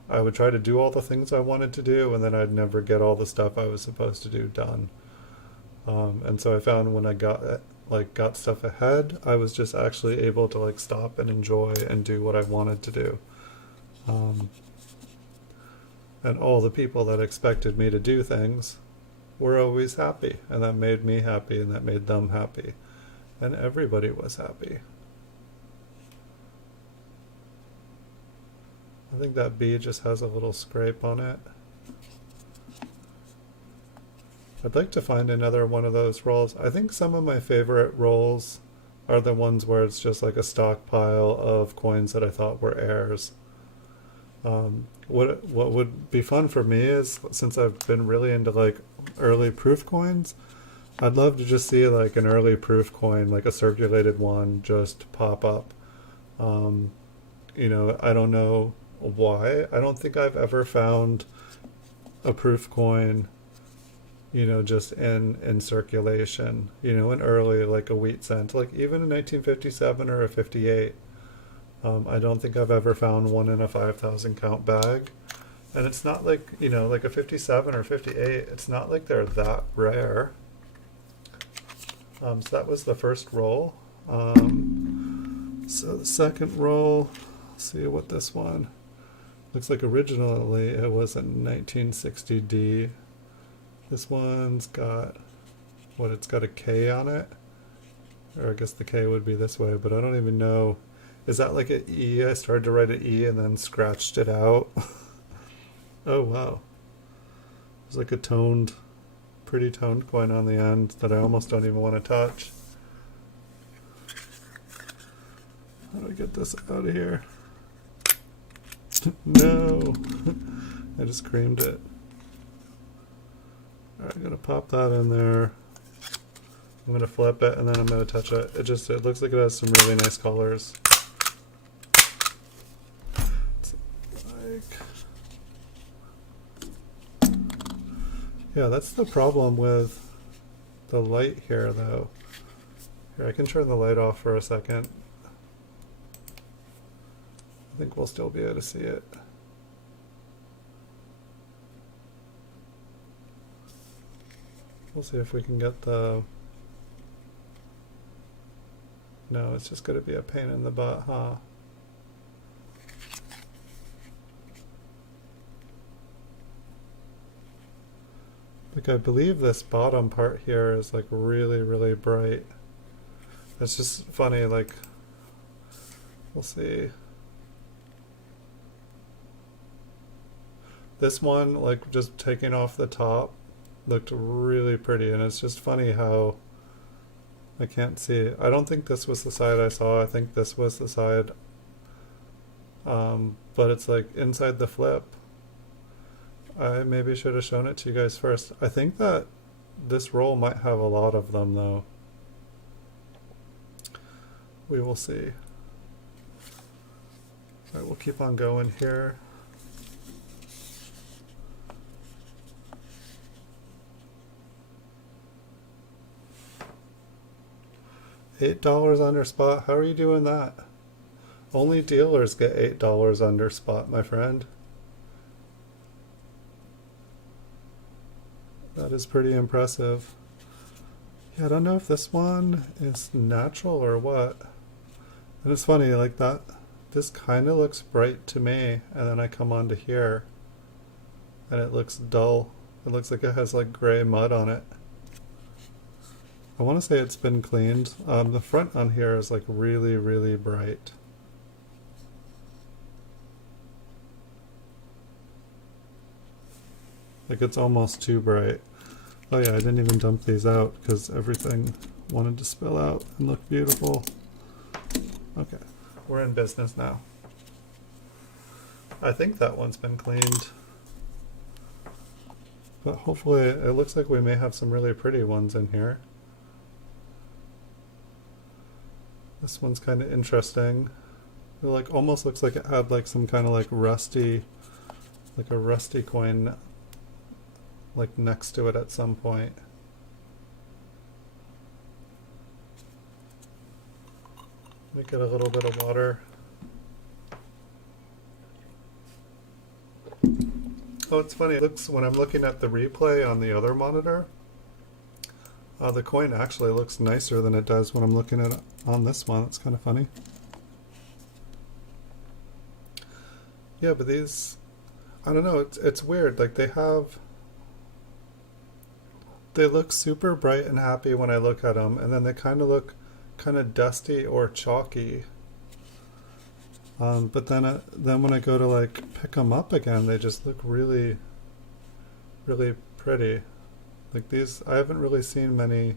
I would try to do all the things I wanted to do, and then I'd never get all the stuff I was supposed to do done. And so I found when I got stuff ahead, I was just actually able to like stop and enjoy and do what I wanted to do. Um, and all the people that expected me to do things were always happy, and that made me happy, and that made them happy, and everybody was happy. I think that bee just has a little scrape on it. I'd like to find another one of those rolls. I think some of my favorite rolls are the ones where it's just like a stockpile of coins that I thought were heirs. What would be fun for me is, since I've been really into like early proof coins, I'd love to just see like an early proof coin, like a circulated one, just pop up. Um, I don't know why. I don't think I've ever found a proof coin, just in circulation, in early, like a wheat cent, like even in 1957 or a 58. I don't think I've ever found one in a 5,000 count bag. And it's not like, like a 57 or 58, it's not like they're that rare. So that was the first roll. So the second roll, let's see what this one looks like. Originally it was a 1960D. This one's got, it's got a K on it. Or I guess the K would be this way, but I don't even know. Is that like an E? I started to write an E and then scratched it out. Oh wow. There's like a pretty toned coin on the end that I almost don't even want to touch. How do I get this out of here? No. I just creamed it. Alright, I'm gonna pop that in there. I'm gonna flip it, and then I'm gonna touch it. It looks like it has some really nice colors. Yeah, that's the problem with the light here, though. Here, I can turn the light off for a second. I think we'll still be able to see it. We'll see if we can get the... No, it's just going to be a pain in the butt, huh? Like, I believe this bottom part here is like really, really bright. It's just funny, like, we'll see. This one, like, just taking off the top, looked really pretty, and it's just funny how I can't see it. I don't think this was the side I saw. I think this was the side but it's like inside the flip. I maybe should have shown it to you guys first. I think that this roll might have a lot of them though. We will see. Alright, we'll keep on going here. $8 under spot. How are you doing that? Only dealers get $8 under spot, my friend. That is pretty impressive. Yeah, I don't know if this one is natural or what. And it's funny, like that, this kind of looks bright to me, and then I come onto here, and it looks dull. It looks like it has like gray mud on it. I want to say it's been cleaned. The front on here is like really, really bright. Like it's almost too bright. Oh yeah, I didn't even dump these out because everything wanted to spill out and look beautiful. Okay, we're in business now. I think that one's been cleaned. But hopefully, it looks like we may have some really pretty ones in here. This one's kind of interesting. It like almost looks like it had like some kind of like rusty, like a rusty coin like next to it at some point. Let me get a little bit of water. Oh, it's funny. It looks, when I'm looking at the replay on the other monitor, the coin actually looks nicer than it does when I'm looking at it on this one. It's kind of funny. Yeah, but these, I don't know, it's weird. Like they look super bright and happy when I look at them, and then they kind of look kind of dusty or chalky. But then when I go to like pick them up again, they just look really, really pretty. Like these, I haven't really seen many.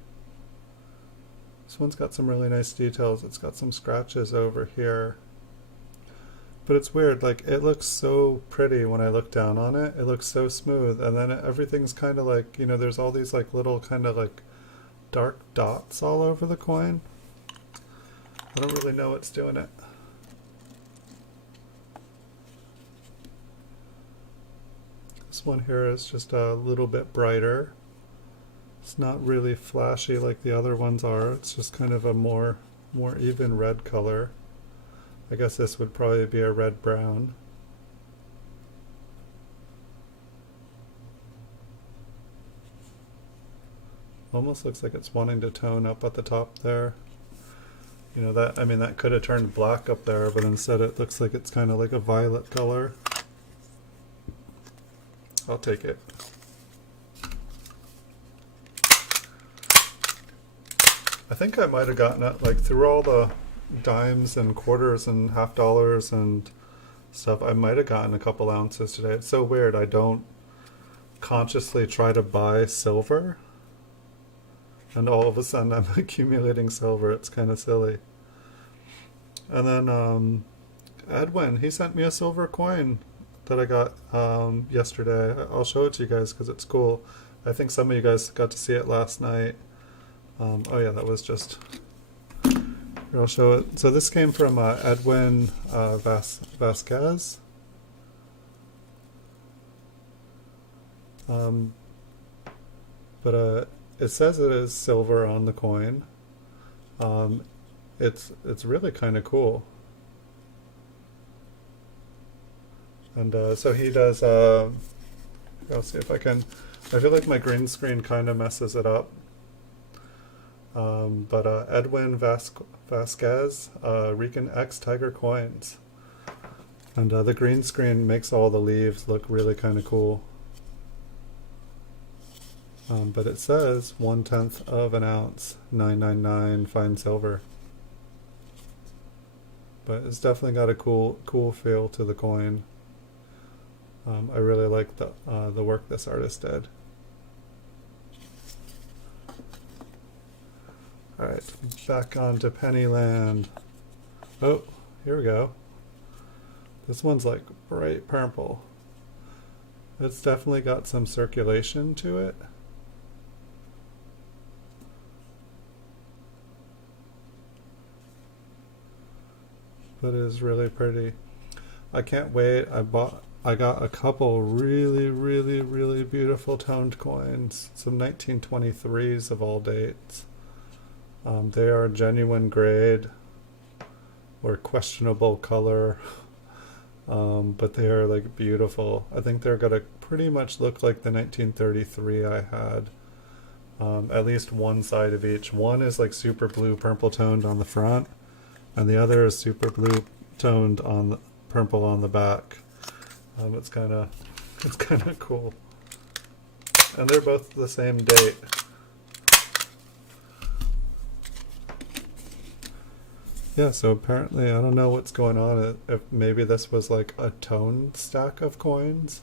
This one's got some really nice details. It's got some scratches over here. But it's weird, like it looks so pretty when I look down on it. It looks so smooth, and then everything's kind of like, you know, there's all these like little kind of like dark dots all over the coin. I don't really know what's doing it. This one here is just a little bit brighter. It's not really flashy like the other ones are. It's just kind of a more even red color. I guess this would probably be a red-brown. Almost looks like it's wanting to tone up at the top there. You know, that, I mean, that could have turned black up there, but instead it looks like it's kind of like a violet color. I'll take it. I think I might have gotten it, like through all the dimes and quarters and half dollars and stuff, I might have gotten a couple ounces today. It's so weird. I don't consciously try to buy silver, and all of a sudden I'm accumulating silver. It's kind of silly. And then Edwin, he sent me a silver coin that I got yesterday. I'll show it to you guys because it's cool. I think some of you guys got to see it last night. Oh yeah, that was just... Here, I'll show it. So this came from Edwin Vasquez. But it says it is silver on the coin. It's really kind of cool. And so he does. I'll see if I can. I feel like my green screen kind of messes it up. But Edwin Vasquez, Rican X Tiger coins, and the green screen makes all the leaves look really kind of cool. But it says 1/10 of an ounce, 999 fine silver. But it's definitely got a cool feel to the coin. I really like the work this artist did. Alright, back on to Pennyland. Oh, here we go. This one's like bright purple. It's definitely got some circulation to it. But it is really pretty. I can't wait. I got a couple really beautiful toned coins. Some 1923s of all dates. They are genuine grade or questionable color. But they are like beautiful. I think they're gonna pretty much look like the 1933 I had. At least one side of each. One is like super blue purple toned on the front, and the other is super blue toned on the purple on the back. It's kind of cool, and they're both the same date. Yeah, so apparently I don't know what's going on. If maybe this was like a toned stack of coins.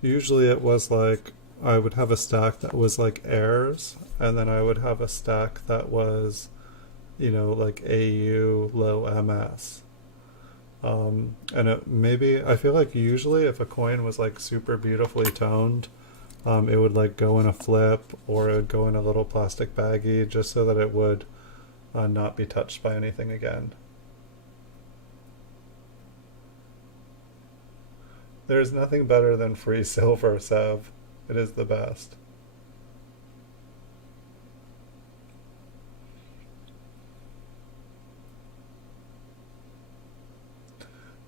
Usually it was like I would have a stack that was like heirs, and then I would have a stack that was, like AU low MS. And maybe I feel like usually if a coin was like super beautifully toned, it would like go in a flip, or it would go in a little plastic baggie, just so that it would not be touched by anything again. There's nothing better than free silver, Sev. It is the best.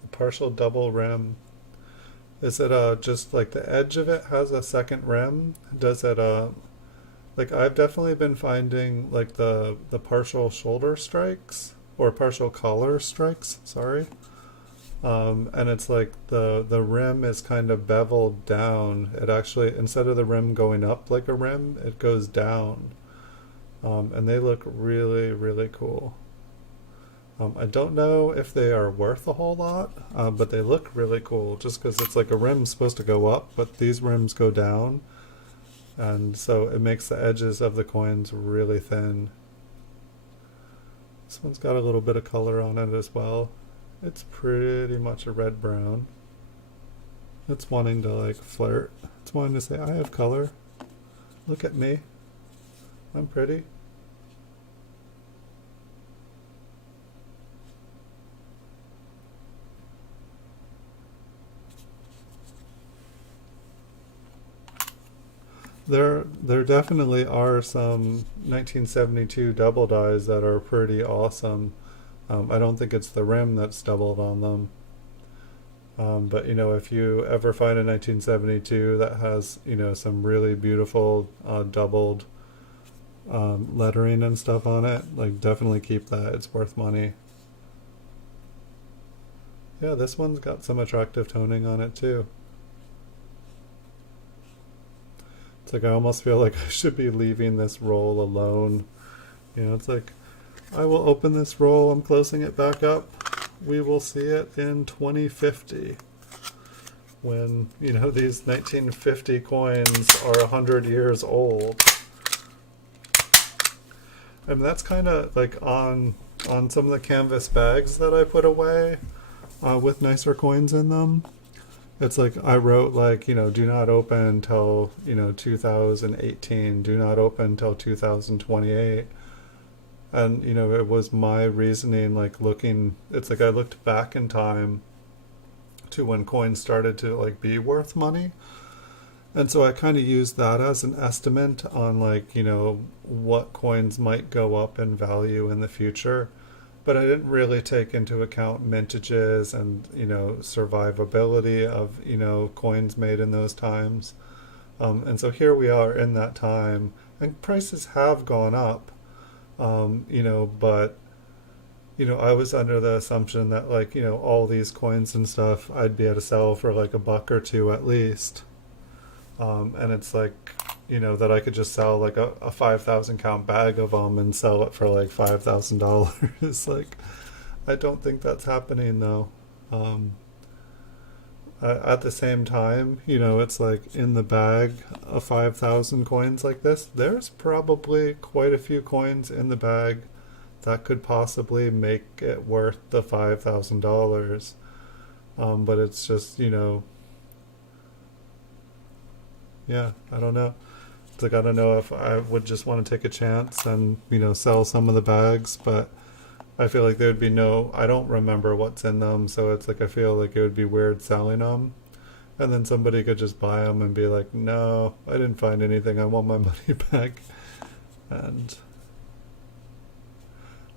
The partial double rim. Is it just like the edge of it has a second rim? Does it like I've definitely been finding like the partial shoulder strikes, or partial collar strikes, sorry. And it's like the rim is kind of beveled down. It actually, instead of the rim going up like a rim, it goes down. And they look really cool. I don't know if they are worth a whole lot, but they look really cool just because it's like a rim's supposed to go up, but these rims go down. And so it makes the edges of the coins really thin. This one's got a little bit of color on it as well. It's pretty much a red brown. It's wanting to like flirt. It's wanting to say, I have color. Look at me. I'm pretty. There definitely are some 1972 double dies that are pretty awesome. I don't think it's the rim that's doubled on them. But if you ever find a 1972 that has, some really beautiful doubled lettering and stuff on it, like definitely keep that. It's worth money. Yeah, this one's got some attractive toning on it too. It's like I almost feel like I should be leaving this roll alone. It's like, I will open this roll, I'm closing it back up. We will see it in 2050. When, these 1950 coins are 100 years old. And that's kind of like on some of the canvas bags that I put away with nicer coins in them. It's like I wrote like, do not open until, 2018, do not open until 2028. And, it was my reasoning, like looking, it's like I looked back in time to when coins started to like be worth money. And so I kind of used that as an estimate on like, what coins might go up in value in the future. But I didn't really take into account mintages and, survivability of, coins made in those times. And so here we are in that time, and prices have gone up, but, I was under the assumption that like, all these coins and stuff I'd be able to sell for like $1 or $2 at least. And it's like, that I could just sell like a 5,000 count bag of them and sell it for like $5,000. Like, I don't think that's happening though. At the same time, it's like in the bag of 5,000 coins like this, there's probably quite a few coins in the bag that could possibly make it worth the $5,000. But it's just, yeah, I don't know. It's like, I don't know if I would just want to take a chance and, sell some of the bags, but I feel like there would be I don't remember what's in them, so it's like I feel like it would be weird selling them. And then somebody could just buy them and be like, no, I didn't find anything, I want my money back. And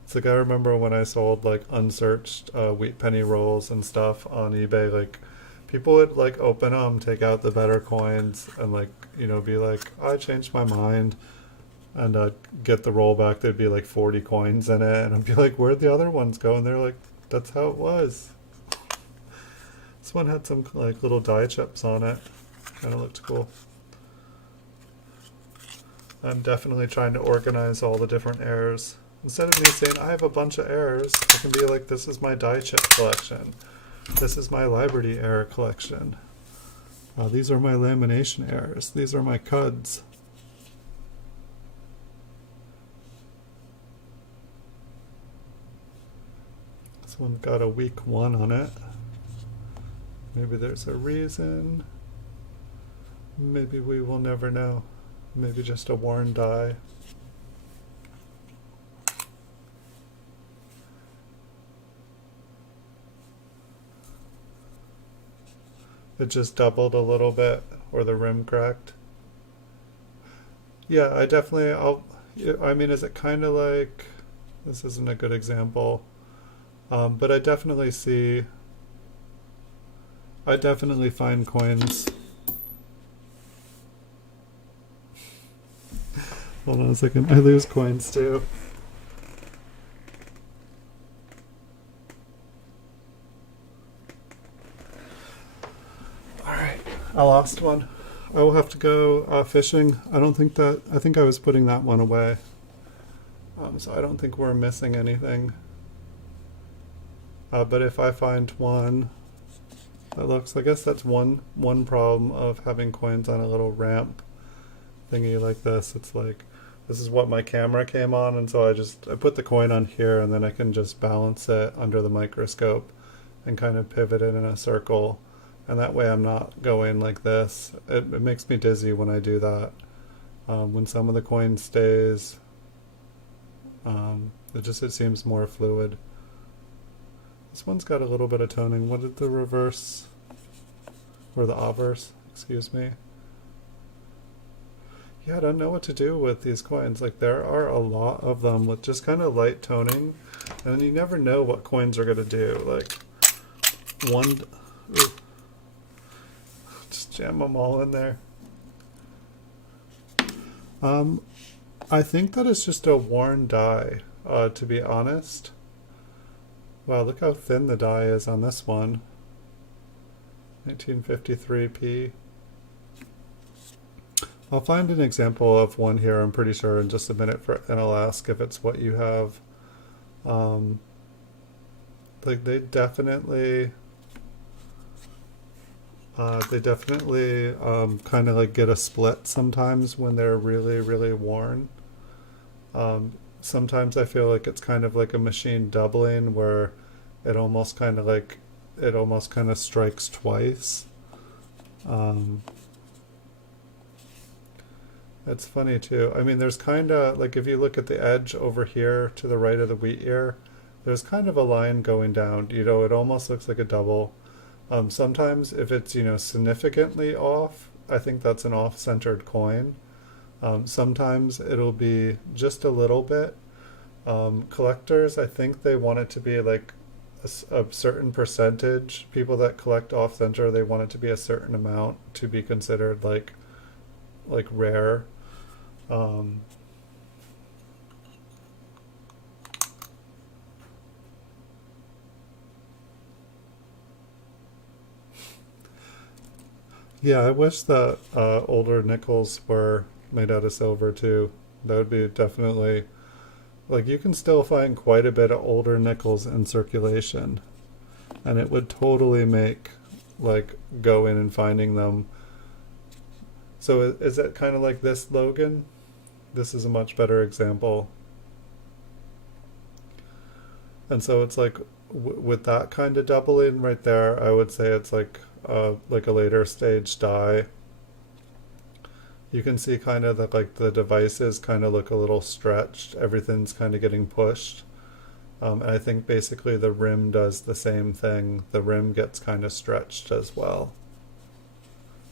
it's like I remember when I sold like unsearched wheat penny rolls and stuff on eBay, like people would like open them, take out the better coins, and like, be like, I changed my mind, and get the roll back. There'd be like 40 coins in it, and I'd be like, where'd the other ones go? And they're like, that's how it was. This one had some like little die chips on it. Kind of looked cool. I'm definitely trying to organize all the different errors. Instead of me saying I have a bunch of errors, I can be like, this is my die chip collection. This is my Liberty error collection. These are my lamination errors. These are my CUDs. This one got a weak 1 on it. Maybe there's a reason. Maybe we will never know. Maybe just a worn die. It just doubled a little bit, or the rim cracked. Yeah, I mean, is it kind of like, this isn't a good example, but I definitely find coins. Hold on a second, I lose coins too. I lost one. I will have to go fishing. I think I was putting that one away. So I don't think we're missing anything. But if I find one that looks, I guess that's one problem of having coins on a little ramp thingy like this. It's like, this is what my camera came on, and so I put the coin on here, and then I can just balance it under the microscope and kind of pivot it in a circle. And that way I'm not going like this. It makes me dizzy when I do that. When some of the coin stays, it seems more fluid. This one's got a little bit of toning. What did the reverse, or the obverse, excuse me. Yeah, I don't know what to do with these coins. Like, there are a lot of them with just kind of light toning, and you never know what coins are going to do. Like, just jam them all in there. I think that it's just a worn die, to be honest. Wow, look how thin the die is on this one. 1953p. I'll find an example of one here, I'm pretty sure, in just a minute, and I'll ask if it's what you have. Like, they definitely kind of like get a split sometimes when they're really, really worn. Sometimes I feel like it's kind of like a machine doubling, where it almost kind of strikes twice. It's funny too. I mean, there's kind of like, if you look at the edge over here to the right of the wheat ear, there's kind of a line going down. It almost looks like a double. Sometimes if it's, significantly off, I think that's an off-centered coin. Sometimes it'll be just a little bit. Collectors, I think they want it to be like a certain percentage. People that collect off-center, they want it to be a certain amount to be considered like rare. Yeah, I wish that older nickels were made out of silver too. That would be definitely, like, you can still find quite a bit of older nickels in circulation, and it would totally make, like, going and finding them. So is it kind of like this, Logan? This is a much better example. And so it's like, with that kind of doubling right there, I would say it's like a later stage die. You can see kind of that like the devices kind of look a little stretched. Everything's kind of getting pushed. And I think basically the rim does the same thing. The rim gets kind of stretched as well.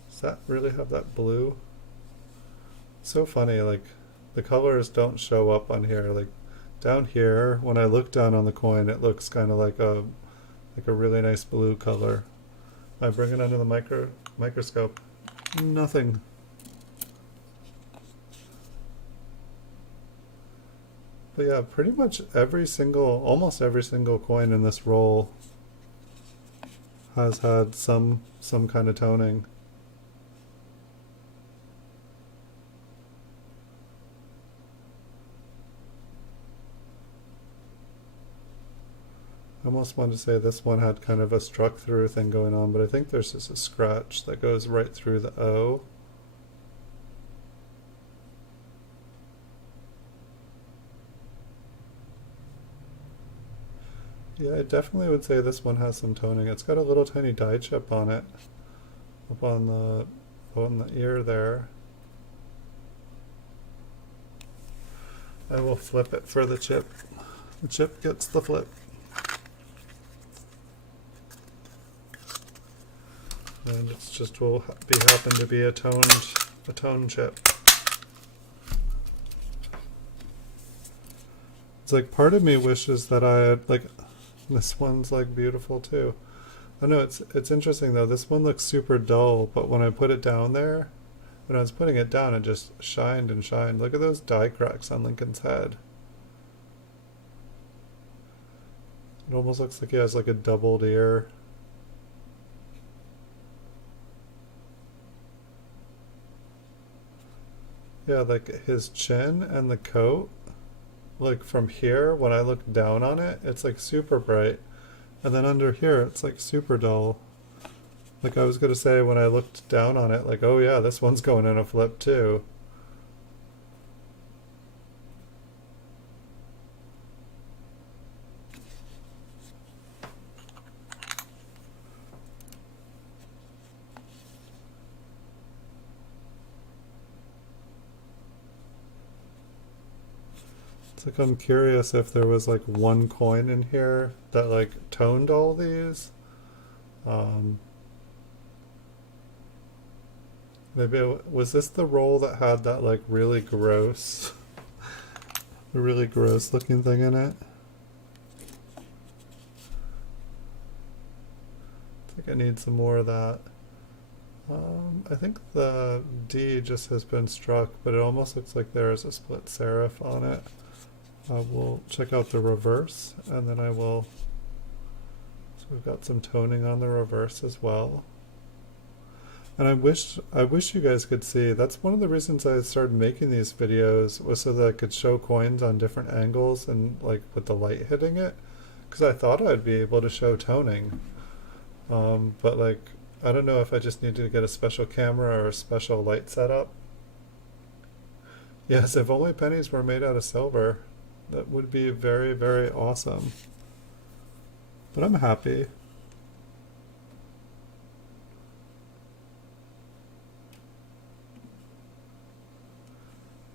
Does that really have that blue? So funny, like the colors don't show up on here. Like down here, when I look down on the coin, it looks kind of like a really nice blue color. I bring it under the microscope. Nothing. But yeah, pretty much almost every single coin in this roll has had some kind of toning. I almost wanted to say this one had kind of a struck through thing going on, but I think there's just a scratch that goes right through the O. Yeah, I definitely would say this one has some toning. It's got a little tiny die chip on it, up on the ear there. I will flip it for the chip. The chip gets the flip. And it's just will happen to be a toned chip. It's like part of me wishes that I had like this one's like beautiful too. I know it's interesting though. This one looks super dull, but when I put it down there, when I was putting it down, it just shined and shined. Look at those die cracks on Lincoln's head. It almost looks like he has like a doubled ear. Yeah, like his chin and the coat, like from here, when I look down on it, it's like super bright. And then under here, it's like super dull. Like I was gonna say when I looked down on it, like, oh yeah, this one's going in a flip too. It's like I'm curious if there was like one coin in here that like toned all these. Maybe was this the roll that had that like really gross looking thing in it? I think I need some more of that. I think the D just has been struck, but it almost looks like there is a split serif on it. We'll check out the reverse, and then I will. So we've got some toning on the reverse as well. And I wish you guys could see. That's one of the reasons I started making these videos, was so that I could show coins on different angles and like with the light hitting it, because I thought I'd be able to show toning. But like I don't know if I just needed to get a special camera or a special light setup. Yes, if only pennies were made out of silver. That would be very, very awesome. But I'm happy.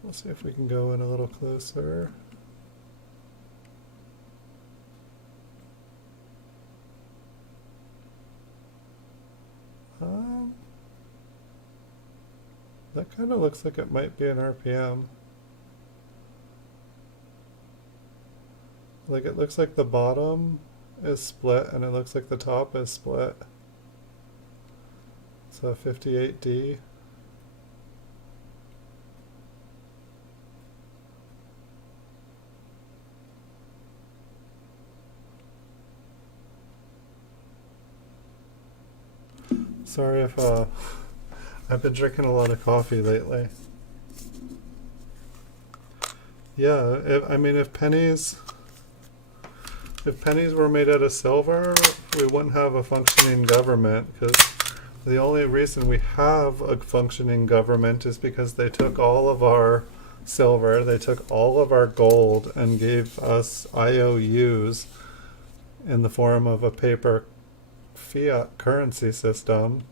We'll see if we can go in a little closer. That kind of looks like it might be an RPM. Like it looks like the bottom is split and it looks like the top is split. So 58D. Sorry if I've been drinking a lot of coffee lately. Yeah, I mean if pennies were made out of silver, we wouldn't have a functioning government, because the only reason we have a functioning government is because they took all of our silver, they took all of our gold and gave us IOUs in the form of a paper fiat currency system.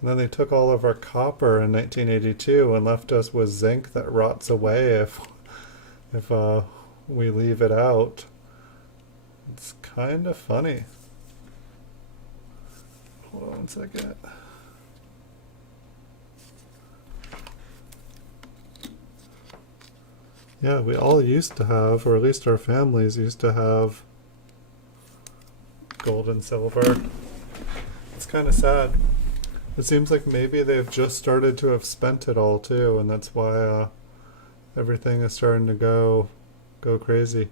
And then they took all of our copper in 1982 and left us with zinc that rots away if we leave it out. It's kind of funny. Hold on one second. Yeah, we all used to have, or at least our families used to have, gold and silver. It's kind of sad. It seems like maybe they've just started to have spent it all too, and that's why everything is starting to go crazy.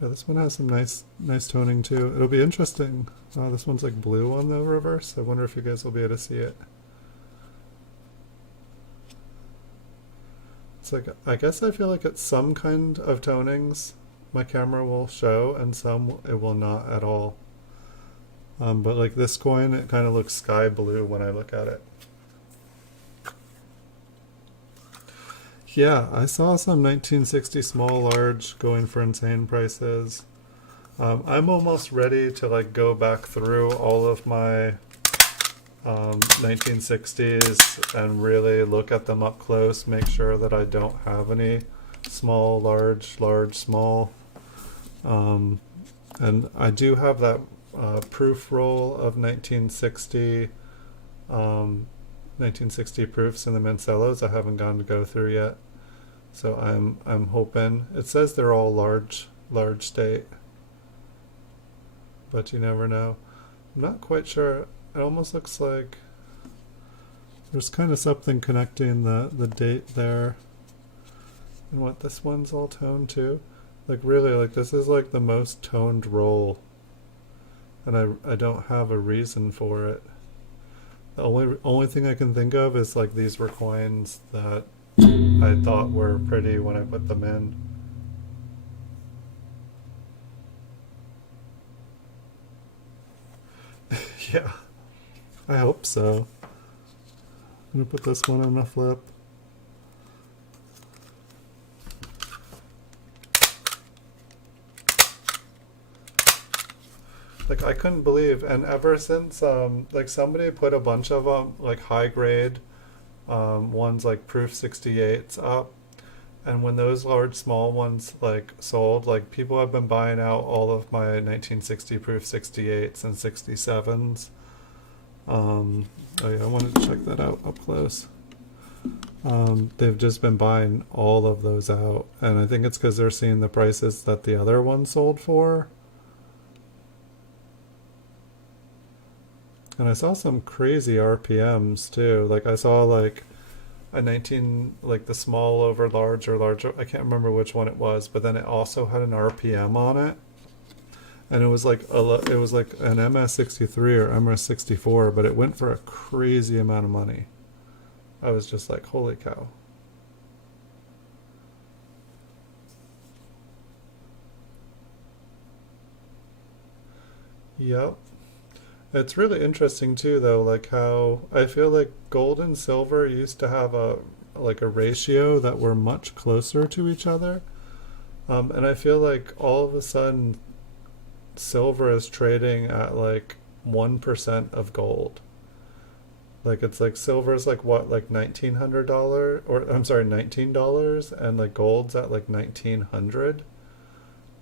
Yeah, this one has some nice toning too. It'll be interesting. This one's like blue on the reverse. I wonder if you guys will be able to see it. It's like, I guess I feel like it's some kind of tonings my camera will show and some it will not at all. But like this coin, it kind of looks sky blue when I look at it. Yeah, I saw some 1960 small large going for insane prices. I'm almost ready to like go back through all of my 1960s and really look at them up close, make sure that I don't have any small, large, small. And I do have that proof roll of 1960 proofs in the Mancellos. I haven't gone to go through yet, so I'm hoping. It says they're all large state, but you never know. I'm not quite sure. It almost looks like there's kind of something connecting the date there and what this one's all toned to. Like really, like this is like the most toned roll, and I don't have a reason for it. The only thing I can think of is like these were coins that I thought were pretty when I put them in. Yeah, I hope so. I'm gonna put this one on a flip. Like I couldn't believe, and ever since like somebody put a bunch of like high grade ones like proof 68s up, and when those large small ones like sold, like people have been buying out all of my 1960 proof 68s and 67s. Oh yeah, I wanted to check that out up close. They've just been buying all of those out, and I think it's because they're seeing the prices that the other ones sold for. And I saw some crazy RPMs too. Like I saw like a 19, like the small over large or large, I can't remember which one it was, but then it also had an RPM on it. And it was like an MS63 or MS64, but it went for a crazy amount of money. I was just like, holy cow. Yep. It's really interesting too, though, like how I feel like gold and silver used to have a ratio that were much closer to each other, and I feel like all of a sudden silver is trading at like 1% of gold. Like it's like silver is like what, like $1,900, or I'm sorry, $19, and like gold's at like 1,900.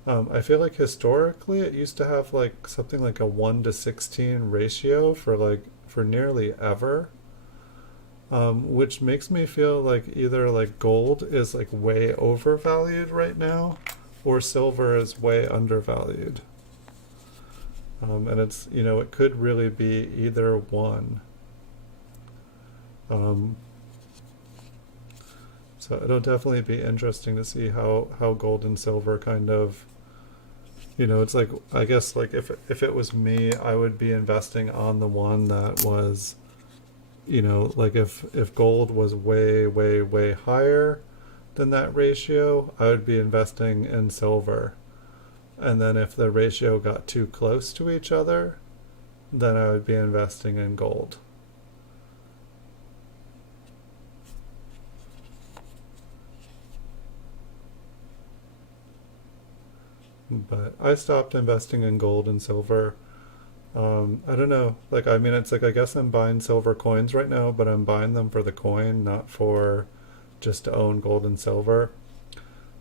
I feel like historically it used to have like something like a 1:16 ratio for nearly ever, which makes me feel like either like gold is like way overvalued right now, or silver is way undervalued. And it's, it could really be either one. So it'll definitely be interesting to see how gold and silver kind of, it's like, I guess like if it was me, I would be investing on the one that was, like if gold was way, way, way higher than that ratio, I would be investing in silver. And then if the ratio got too close to each other, then I would be investing in gold. But I stopped investing in gold and silver. I don't know. Like, I mean, it's like I guess I'm buying silver coins right now, but I'm buying them for the coin, not for just to own gold and silver.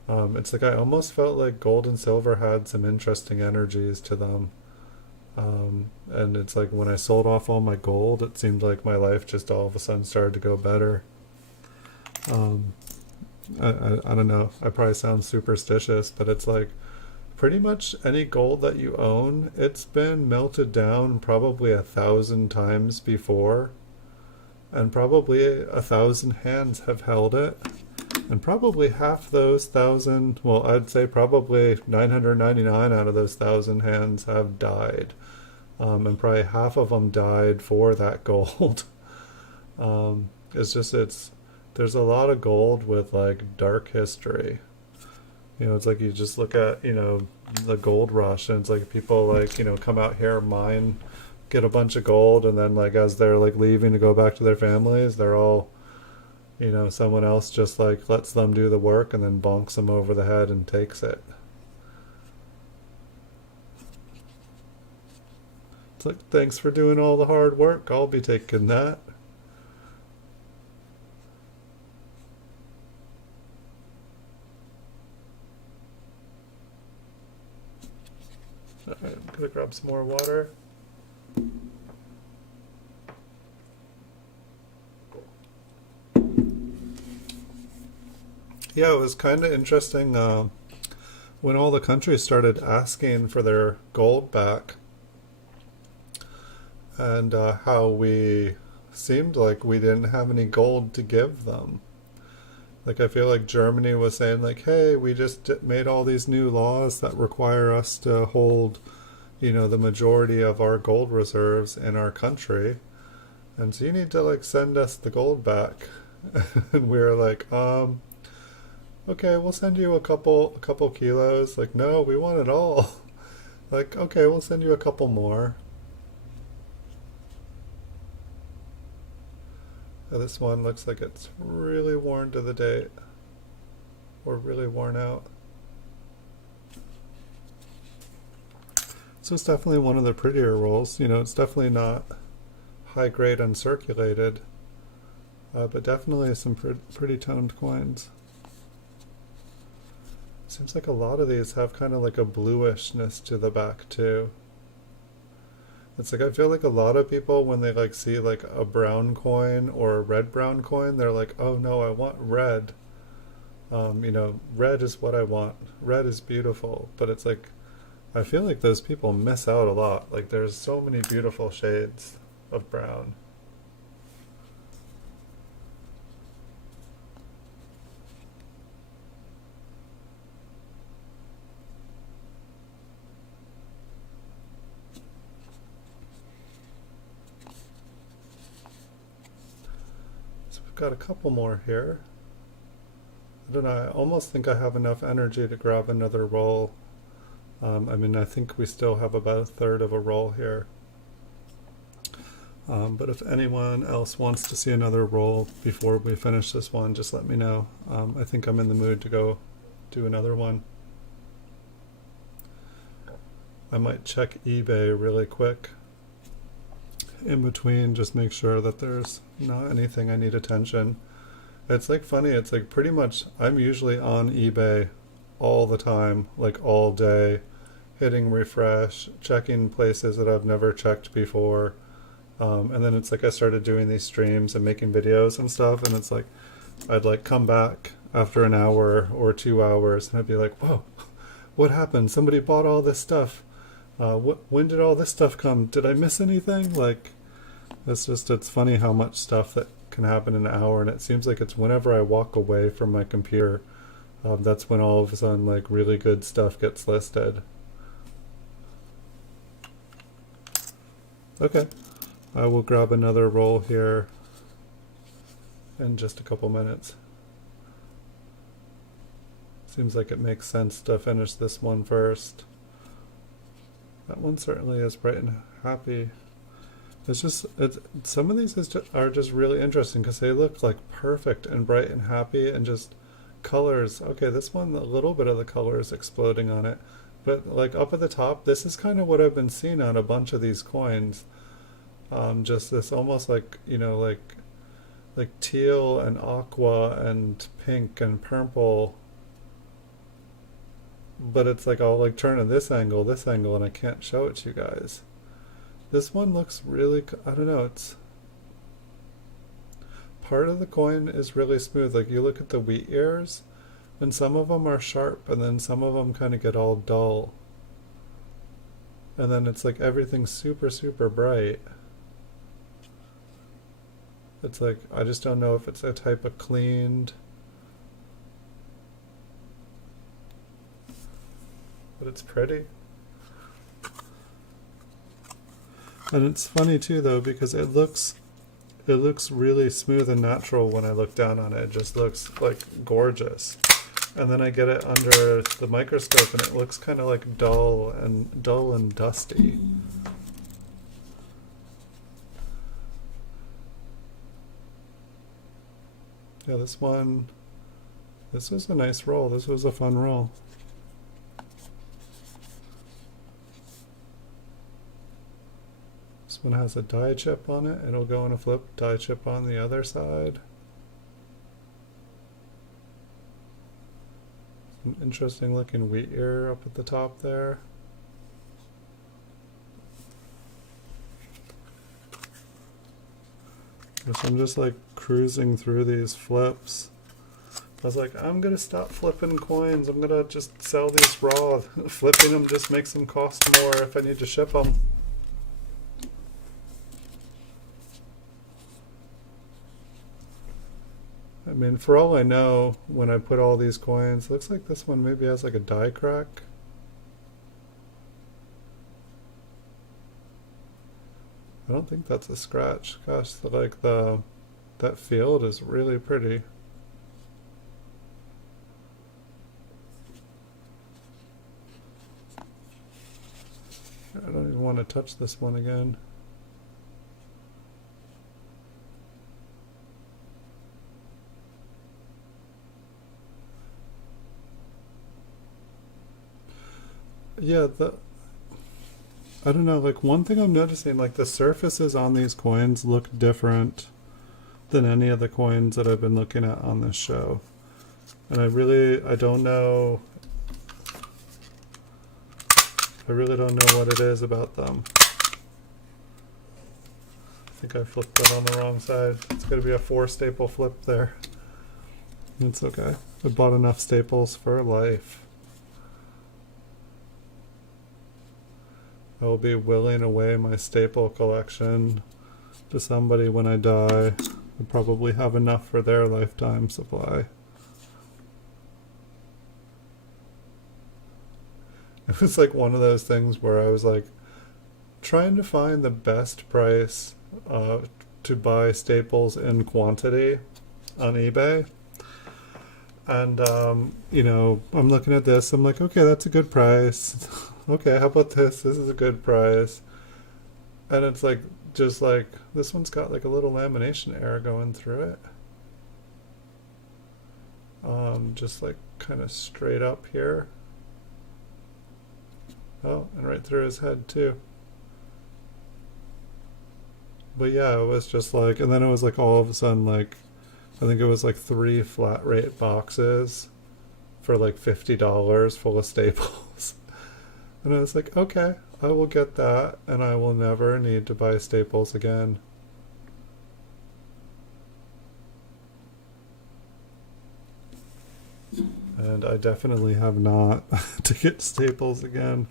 It's like I almost felt like gold and silver had some interesting energies to them. And it's like when I sold off all my gold, it seemed like my life just all of a sudden started to go better. Um, I don't know. I probably sound superstitious, but it's like pretty much any gold that you own, it's been melted down probably 1,000 times before, and probably 1,000 hands have held it. And probably half those thousand, well, I'd say probably 999 out of those 1,000 hands have died. And probably half of them died for that gold. It's just, there's a lot of gold with like dark history. You know, it's like you just look at, the gold rush, and it's like people like, come out here, mine, get a bunch of gold, and then like as they're like leaving to go back to their families, they're all, someone else just like lets them do the work and then bonks them over the head and takes it. It's like, thanks for doing all the hard work. I'll be taking that. Alright, I'm gonna grab some more water. Yeah, it was kind of interesting when all the countries started asking for their gold back, and how we seemed like we didn't have any gold to give them. Like I feel like Germany was saying like, hey, we just made all these new laws that require us to hold, the majority of our gold reserves in our country, and so you need to like send us the gold back. And we were like, okay, we'll send you a couple kilos. Like, no, we want it all. Like, okay, we'll send you a couple more. This one looks like it's really worn to the date, or really worn out. So it's definitely one of the prettier rolls. It's definitely not high grade uncirculated, but definitely some pretty toned coins. Seems like a lot of these have kind of like a bluishness to the back too. It's like I feel like a lot of people when they like see like a brown coin or a red brown coin, they're like, oh no, I want red. Red is what I want. Red is beautiful. But it's like I feel like those people miss out a lot. Like there's so many beautiful shades of brown. Got a couple more here. I don't know, I almost think I have enough energy to grab another roll. I think we still have about a third of a roll here. But if anyone else wants to see another roll before we finish this one, just let me know. I think I'm in the mood to go do another one. I might check eBay really quick in between, just make sure that there's not anything I need attention. It's like funny, it's like pretty much I'm usually on eBay all the time, like all day, hitting refresh, checking places that I've never checked before. And then it's like I started doing these streams and making videos and stuff, and it's like I'd like come back after an hour or 2 hours and I'd be like, whoa, what happened? Somebody bought all this stuff. When did all this stuff come? Did I miss anything? Like, it's funny how much stuff that can happen in an hour, and it seems like it's whenever I walk away from my computer, that's when all of a sudden like really good stuff gets listed. Okay, I will grab another roll here in just a couple minutes. Seems like it makes sense to finish this one first. That one certainly is bright and happy. Some of these are just really interesting because they look like perfect and bright and happy and just colors. Okay, this one, a little bit of the color is exploding on it. But like up at the top, this is kind of what I've been seeing on a bunch of these coins. Just this almost like, like teal and aqua and pink and purple, but it's like I'll like turn to this angle, and I can't show it to you guys. This one looks really, I don't know, it's part of the coin is really smooth. Like you look at the wheat ears, and some of them are sharp, and then some of them kind of get all dull. And then it's like everything's super, super bright. It's like, I just don't know if it's a type of cleaned. But it's pretty. And it's funny too though, because it looks really smooth and natural when I look down on it. It just looks like gorgeous. And then I get it under the microscope and it looks kind of like dull and dusty. Yeah, this was a nice roll. This was a fun roll. This one has a die chip on it. It'll go in a flip, die chip on the other side. An interesting looking wheat ear up at the top there. So I'm just like cruising through these flips. I was like, I'm gonna stop flipping coins. I'm gonna just sell these raw. Flipping them just makes them cost more if I need to ship them. I mean, for all I know, when I put all these coins, looks like this one maybe has like a die crack. I don't think that's a scratch. Gosh, like that field is really pretty. I don't even want to touch this one again. Yeah, I don't know, like one thing I'm noticing, like the surfaces on these coins look different than any of the coins that I've been looking at on this show. And I really don't know what it is about them. I think I flipped that on the wrong side. It's going to be a 4 staple flip there. It's okay. I bought enough staples for life. I will be willing away my staple collection to somebody when I die. I probably have enough for their lifetime supply. It was like one of those things where I was like trying to find the best price to buy staples in quantity on eBay. And, I'm looking at this. I'm like, okay, that's a good price. Okay, how about this? This is a good price. And it's like, just like, this one's got like a little lamination error going through it. Just like kind of straight up here. Oh, and right through his head too. But yeah, it was just like, and then it was like all of a sudden like, I think it was like 3 flat rate boxes for like $50 full of staples. And I was like, okay, I will get that, and I will never need to buy staples again. And I definitely have not to get staples again.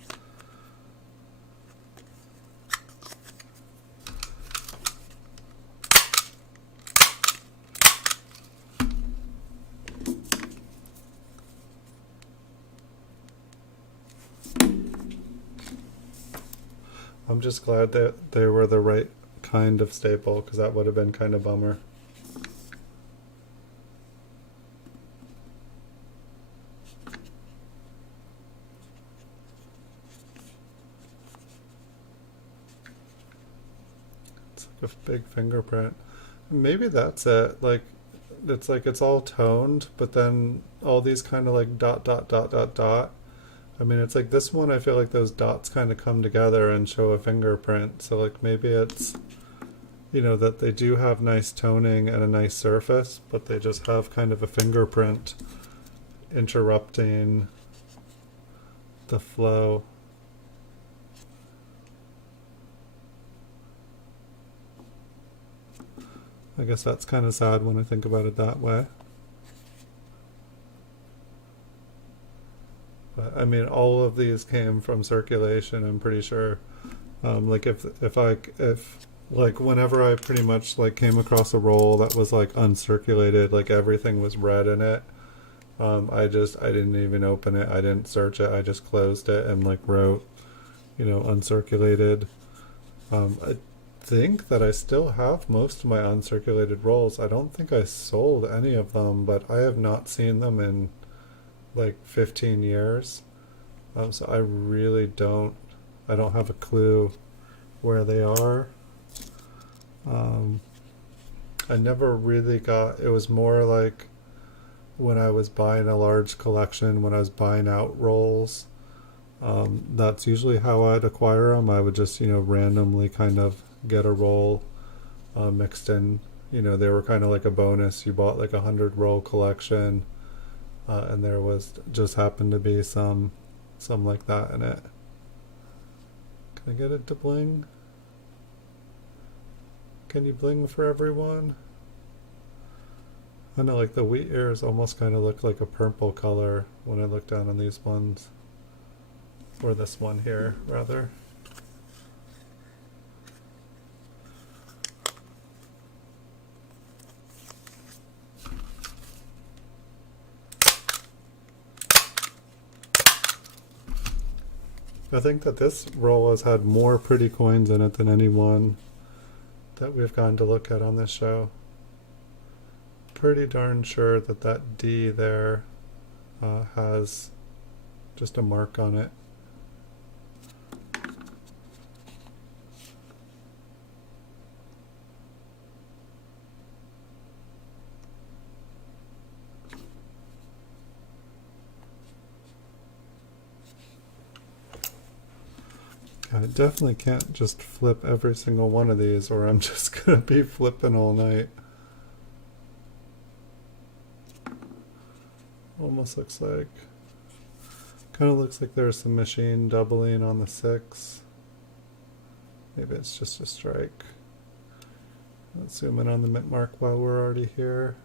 I'm just glad that they were the right kind of staple, because that would have been kind of bummer. It's like a big fingerprint. Maybe that's it. Like it's all toned, but then all these kind of like dot dot dot dot dot I mean, it's like this one, I feel like those dots kind of come together and show a fingerprint. So like maybe it's, you know, that they do have nice toning and a nice surface, but they just have kind of a fingerprint interrupting the flow. I guess that's kind of sad when I think about it that way. But I mean, all of these came from circulation, I'm pretty sure. Like if like whenever I pretty much like came across a roll that was like uncirculated, like everything was red in it, I didn't even open it, I didn't search it, I just closed it and like wrote, you know, uncirculated. I think that I still have most of my uncirculated rolls. I don't think I sold any of them, but I have not seen them in like 15 years. So I really I don't have a clue where they are. I never really it was more like when I was buying a large collection, when I was buying out rolls, that's usually how I'd acquire them. I would just, you know, randomly kind of get a roll mixed in. You know, they were kind of like a bonus. You bought like 100 roll collection, and there was just happened to be some like that in it. Can I get it to bling? Can you bling for everyone? I know, like the wheat ears almost kind of look like a purple color when I look down on these ones. Or this one here, rather. I think that this roll has had more pretty coins in it than any one that we've gotten to look at on this show. Pretty darn sure that that D there has just a mark on it. I definitely can't just flip every single one of these, or I'm just gonna be flipping all night. Almost looks like, kind of looks like there's some machine doubling on the 6. Maybe it's just a strike. Let's zoom in on the mint mark while we're already here.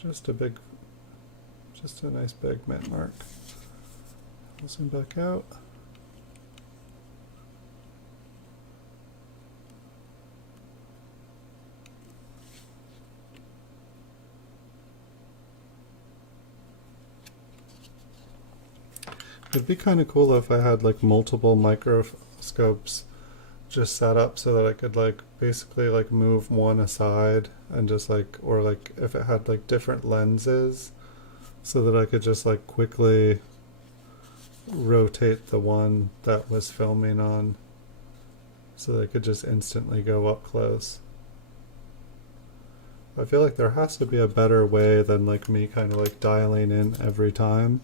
Just a nice big mint mark. I'll zoom back out. It'd be kind of cool if I had like multiple microscopes just set up so that I could like basically like move one aside and just like, or like if it had like different lenses so that I could just like quickly rotate the one that was filming on so that I could just instantly go up close. I feel like there has to be a better way than like me kind of like dialing in every time.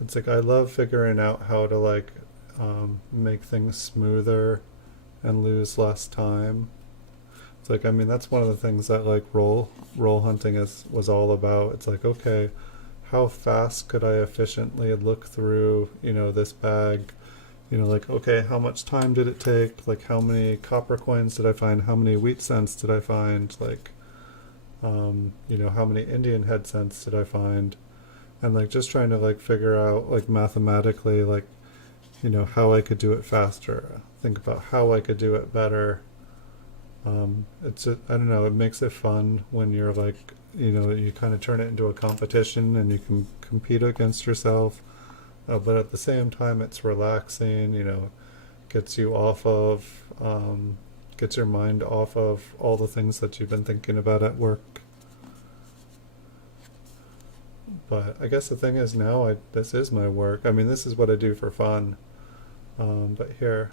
It's like I love figuring out how to like make things smoother and lose less time. It's like, I mean, that's one of the things that like roll hunting was all about. It's like, okay, how fast could I efficiently look through, you know, this bag? You know, like, okay, how much time did it take? Like, how many copper coins did I find? How many wheat cents did I find? Like, you know, how many Indian head cents did I find? And like just trying to like figure out like mathematically like, you know, how I could do it faster. Think about how I could do it better. I don't know, it makes it fun when you're like, you know, you kind of turn it into a competition and you can compete against yourself. But at the same time, it's relaxing, you know, gets you off of, gets your mind off of all the things that you've been thinking about at work. But I guess the thing is now, this is my work. I mean, this is what I do for fun. But here,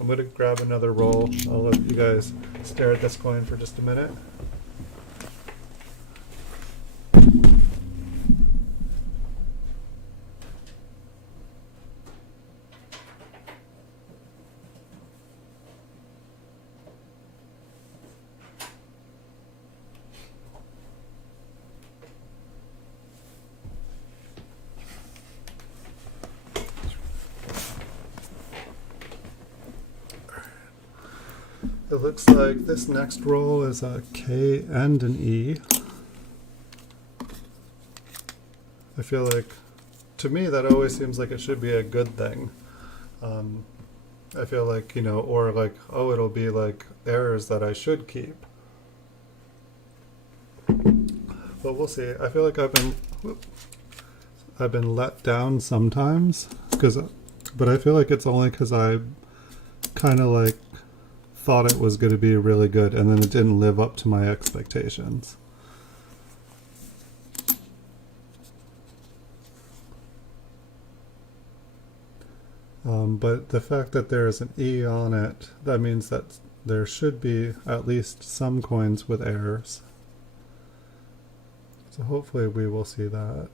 I'm going to grab another roll. I'll let you guys stare at this coin for just a minute. It looks like this next roll is a K and an E. I feel like, to me, that always seems like it should be a good thing. I feel like, or like, oh, it'll be like errors that I should keep. But we'll see. I feel like I've been let down sometimes, but I feel like it's only because I kind of like thought it was going to be really good, and then it didn't live up to my expectations. But the fact that there is an E on it, that means that there should be at least some coins with errors. So hopefully we will see that.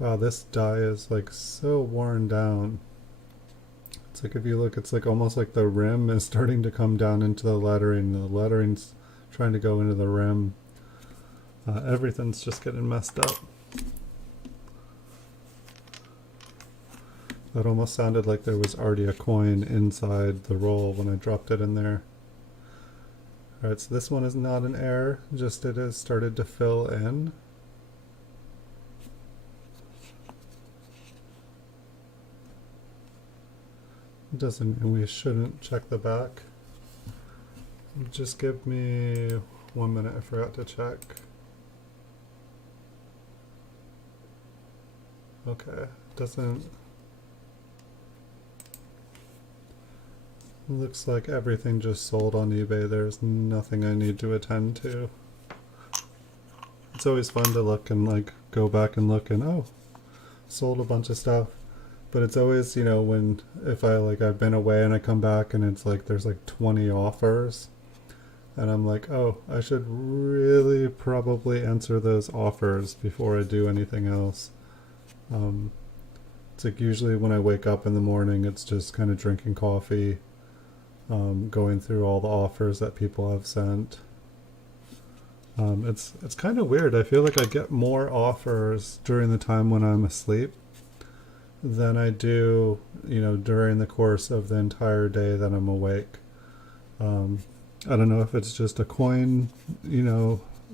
Wow, this die is like so worn down. It's like if you look, it's like almost like the rim is starting to come down into the lettering. The lettering's trying to go into the rim. Everything's just getting messed up. That almost sounded like there was already a coin inside the roll when I dropped it in there. Alright, so this one is not an error, just it has started to fill in. Doesn't mean we shouldn't check the back. Just give me 1 minute, I forgot to check. Okay, doesn't... Looks like everything just sold on eBay. There's nothing I need to attend to. It's always fun to look and like go back and look and oh, sold a bunch of stuff. But it's always, when if I've been away and I come back and it's like there's like 20 offers and I'm like, oh, I should really probably answer those offers before I do anything else. It's like usually when I wake up in the morning, it's just kind of drinking coffee, going through all the offers that people have sent. It's kind of weird. I feel like I get more offers during the time when I'm asleep than I do, during the course of the entire day that I'm awake. I don't know if it's just a coin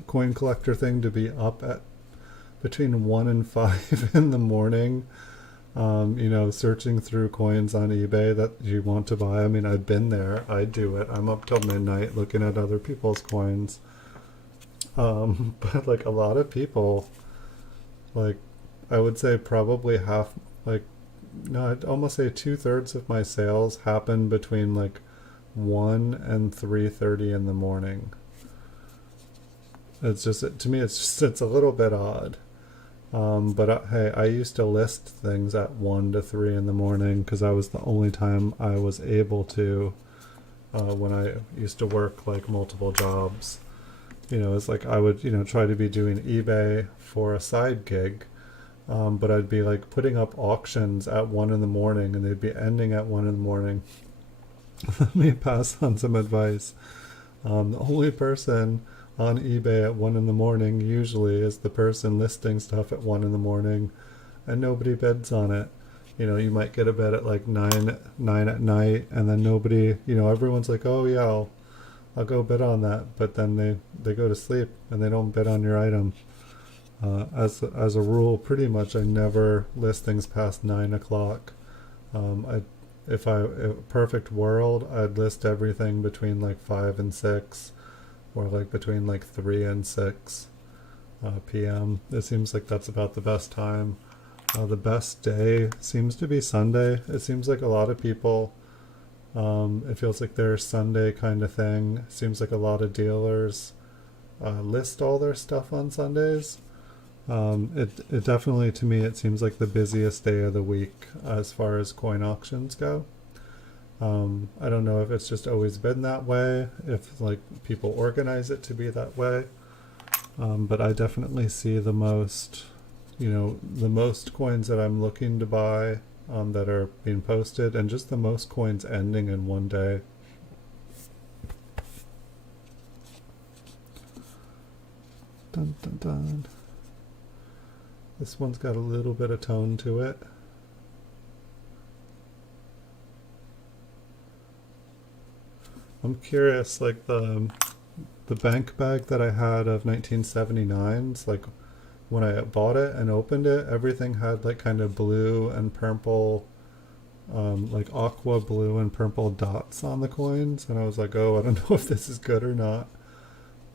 collector thing to be up at between 1 and 5 in the morning, searching through coins on eBay that you want to buy. I mean, I've been there. I do it. I'm up till midnight looking at other people's coins. But like a lot of people, like I would say probably half, I'd almost say 2/3 of my sales happen between like 1 and 3:30 in the morning. It's just, to me, it's a little bit odd. But hey, I used to list things at 1 to 3 in the morning because that was the only time I was able to, when I used to work like multiple jobs. It's like I would, try to be doing eBay for a side gig, but I'd be like putting up auctions at 1 in the morning and they'd be ending at 1 in the morning. Let me pass on some advice. The only person on eBay at 1 in the morning usually is the person listing stuff at 1 in the morning, and nobody bids on it. You might get a bid at like 9 at night, and then nobody, everyone's like, oh yeah, I'll go bid on that, but then they go to sleep and they don't bid on your item. As a rule, pretty much I never list things past 9 o'clock. If perfect world, I'd list everything between like 5 and 6, or like between like 3 and 6 p.m. It seems like that's about the best time. The best day seems to be Sunday. It seems like a lot of people, it feels like their Sunday kind of thing. It seems like a lot of dealers list all their stuff on Sundays. It definitely, to me, it seems like the busiest day of the week as far as coin auctions go. I don't know if it's just always been that way, if like people organize it to be that way, but I definitely see the most coins that I'm looking to buy that are being posted, and just the most coins ending in one day. Dun, dun, dun. This one's got a little bit of tone to it. I'm curious, like the bank bag that I had of 1979s, like when I bought it and opened it, everything had like kind of blue and purple, like aqua blue and purple dots on the coins, and I was like, oh, I don't know if this is good or not.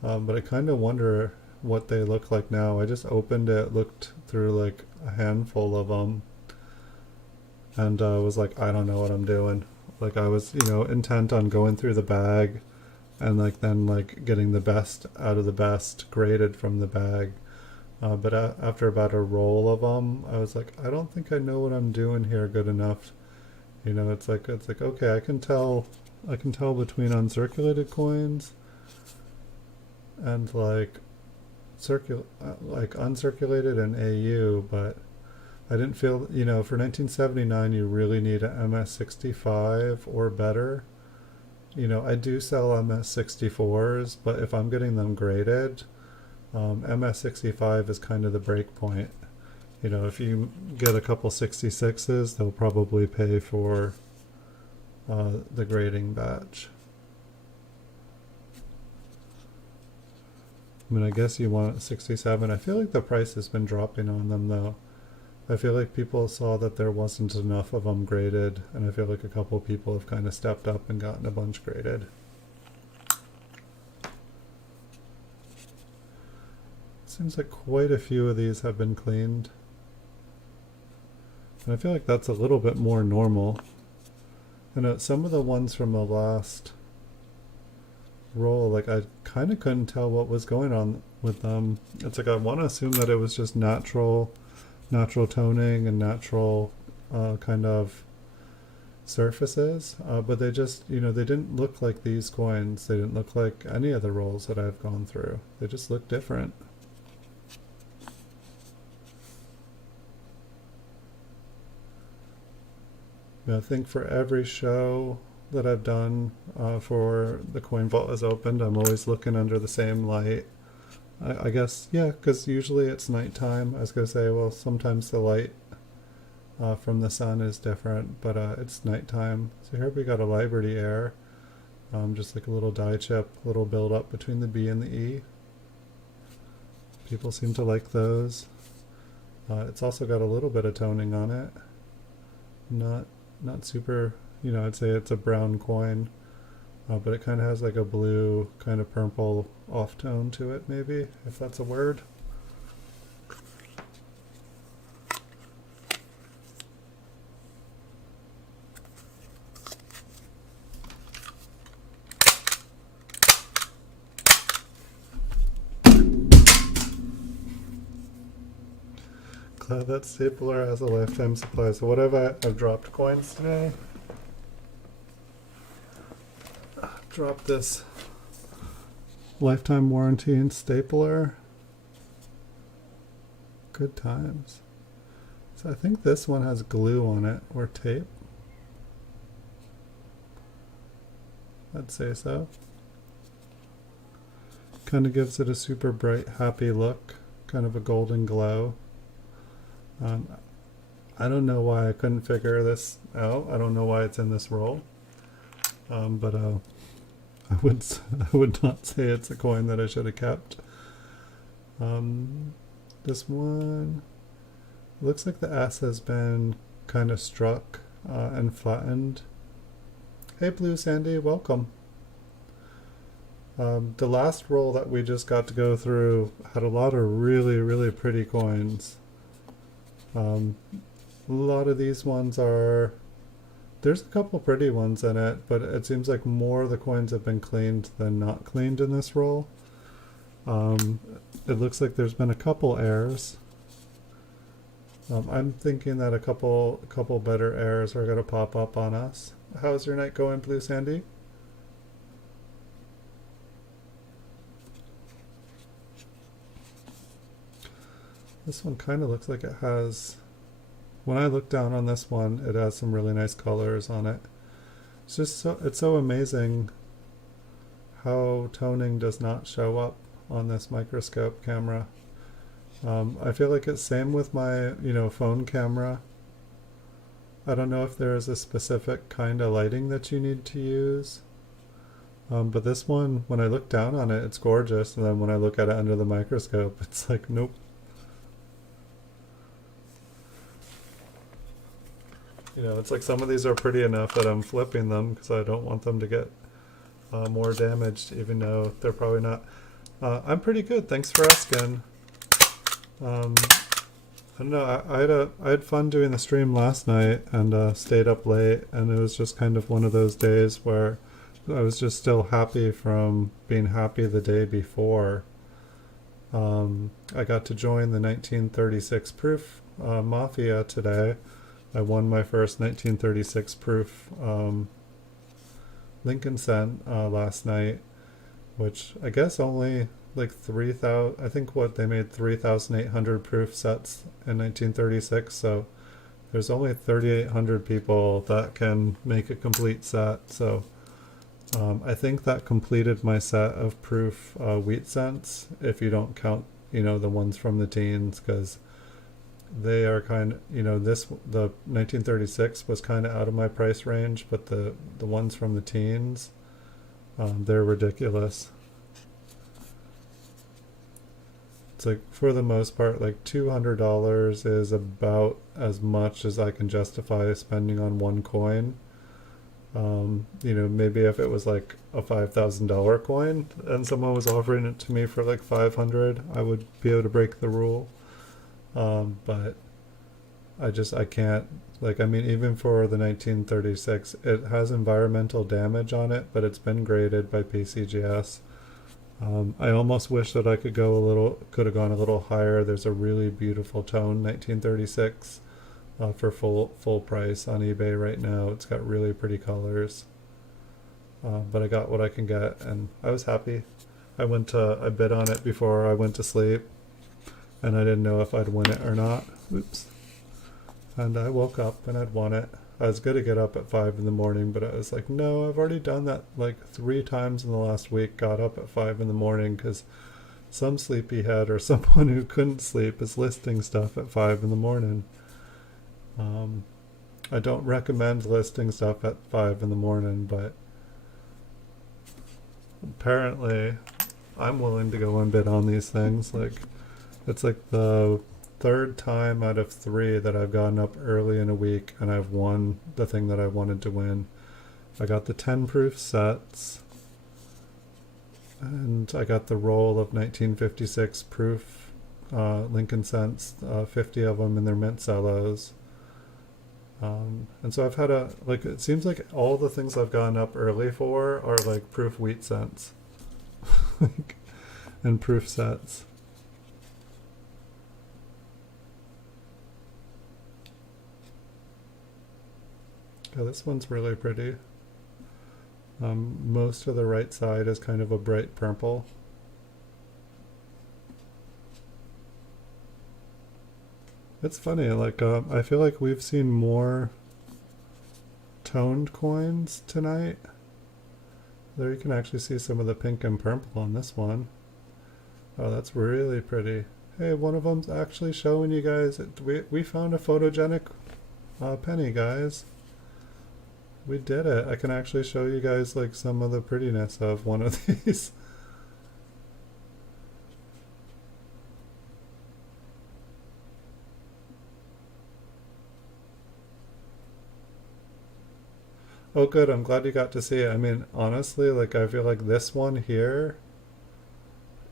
But I kind of wonder what they look like now. I just opened it, looked through like a handful of them, and was like, I don't know what I'm doing. Like I was, intent on going through the bag and like then like getting the best out of the best graded from the bag. But after about a roll of them, I was like, I don't think I know what I'm doing here good enough. It's like okay, I can tell between uncirculated coins and like uncirculated and AU, but I didn't feel, for 1979 you really need a MS65 or better. I do sell MS64s, but if I'm getting them graded, MS65 is kind of the break point. If you get a couple 66s, they'll probably pay for the grading batch. I mean, I guess you want 67. I feel like the price has been dropping on them though. I feel like people saw that there wasn't enough of them graded, and I feel like a couple people have kind of stepped up and gotten a bunch graded. Seems like quite a few of these have been cleaned. And I feel like that's a little bit more normal. And some of the ones from the last roll, like I kind of couldn't tell what was going on with them. It's like I want to assume that it was just natural toning and natural kind of surfaces, but they just, they didn't look like these coins. They didn't look like any of the rolls that I've gone through. They just look different. I think for every show that I've done for the Coin Vault is opened, I'm always looking under the same light. I guess, yeah, because usually it's nighttime. I was going to say, well, sometimes the light from the sun is different, but it's nighttime. So here we got a Liberty Air, just like a little die chip, little build up between the B and the E. People seem to like those. It's also got a little bit of toning on it. Not super, I'd say it's a brown coin, but it kind of has like a blue, kind of purple off tone to it, maybe, if that's a word. Glad that stapler has a lifetime supply. So what I've dropped coins today. Dropped this lifetime warranty and stapler. Good times. So I think this one has glue on it or tape. I'd say so. Kind of gives it a super bright, happy look. Kind of a golden glow. I don't know why I couldn't figure this out. I don't know why it's in this roll. But I would not say it's a coin that I should have kept. This one looks like the S has been kind of struck and flattened. Hey Blue Sandy, welcome. The last roll that we just got to go through had a lot of really, really pretty coins. A lot of these ones there's a couple pretty ones in it, but it seems like more of the coins have been cleaned than not cleaned in this roll. It looks like there's been a couple errors. I'm thinking that a couple better errors are going to pop up on us. How's your night going, Blue Sandy? This one kind of looks like it has, when I look down on this one, it has some really nice colors on it. It's so amazing how toning does not show up on this microscope camera. I feel like it's same with my, phone camera. I don't know if there is a specific kind of lighting that you need to use, But this one, when I look down on it, it's gorgeous, and then when I look at it under the microscope, it's like, nope. You know, it's like some of these are pretty enough that I'm flipping them because I don't want them to get more damaged, even though they're probably not. I'm pretty good, thanks for asking. I don't know, I had fun doing the stream last night and stayed up late, and it was just kind of one of those days where I was just still happy from being happy the day before. I got to join the 1936 proof mafia today. I won my first 1936 proof Lincoln cent last night, which I guess only like 3,000, I think what they made 3,800 proof sets in 1936, so there's only 3,800 people that can make a complete set, so I think that completed my set of proof wheat cents, if you don't count, you know, the ones from the teens, because they are kind of, you know, the 1936 was kind of out of my price range, but the ones from the teens, they're ridiculous. It's like, for the most part, like $200 is about as much as I can justify spending on one coin. You know, maybe if it was like a $5,000 coin and someone was offering it to me for like 500, I would be able to break the rule. But I can't, like, I mean, even for the 1936, it has environmental damage on it, but it's been graded by PCGS. I almost wish that I could have gone a little higher. There's a really beautiful tone 1936 for full price on eBay right now. It's got really pretty colors. But I got what I can get, and I was happy. I bid on it before I went to sleep, and I didn't know if I'd win it or not. Oops. And I woke up and I'd won it. I was going to get up at 5 in the morning, but I was like, no, I've already done that like 3 times in the last week. Got up at 5 in the morning because some sleepyhead or someone who couldn't sleep is listing stuff at 5 in the morning. I don't recommend listing stuff at 5 in the morning, but apparently I'm willing to go and bid on these things. Like, it's like the 3rd time out of 3 that I've gotten up early in a week and I've won the thing that I wanted to win. I got the 10 proof sets, and I got the roll of 1956 proof Lincoln cents, 50 of them in their mint cellos. And so I've had it seems like all the things I've gotten up early for are like proof wheat cents and proof sets. Yeah, this one's really pretty. Most of the right side is kind of a bright purple. It's funny, like, I feel like we've seen more toned coins tonight. There you can actually see some of the pink and purple on this one. Oh, that's really pretty. Hey, one of them's actually showing you guys. We found a photogenic penny, guys. We did it. I can actually show you guys like some of the prettiness of one of these. Oh good, I'm glad you got to see it. I mean, honestly, like, I feel like this one here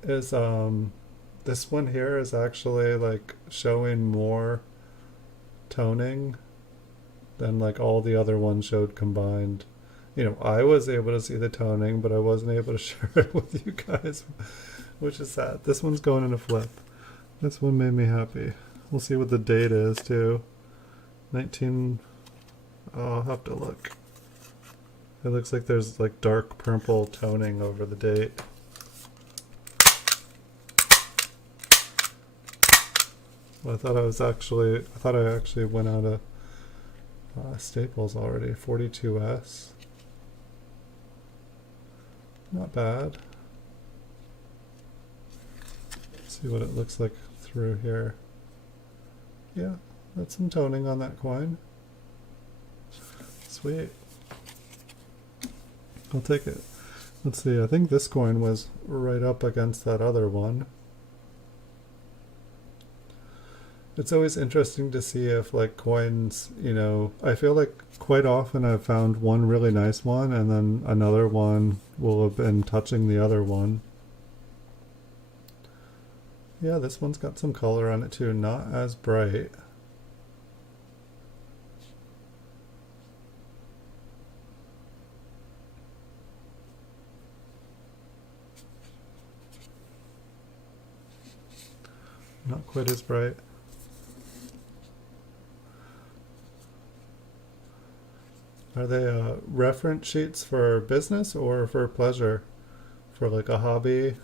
is actually like showing more toning than like all the other ones showed combined. You know, I was able to see the toning, but I wasn't able to share it with you guys, which is sad. This one's going in a flip. This one made me happy. We'll see what the date is too. 19, I'll have to look. It looks like there's like dark purple toning over the date. Well, I thought I actually went out of staples already. 42S. Not bad. Let's see what it looks like through here. Yeah, that's some toning on that coin. Sweet. I'll take it. Let's see, I think this coin was right up against that other one. It's always interesting to see if like coins, you know, I feel like quite often I've found one really nice one and then another one will have been touching the other one. Yeah, this one's got some color on it too, not as bright. Not quite as bright. Are they reference sheets for business or for pleasure? For like a hobby?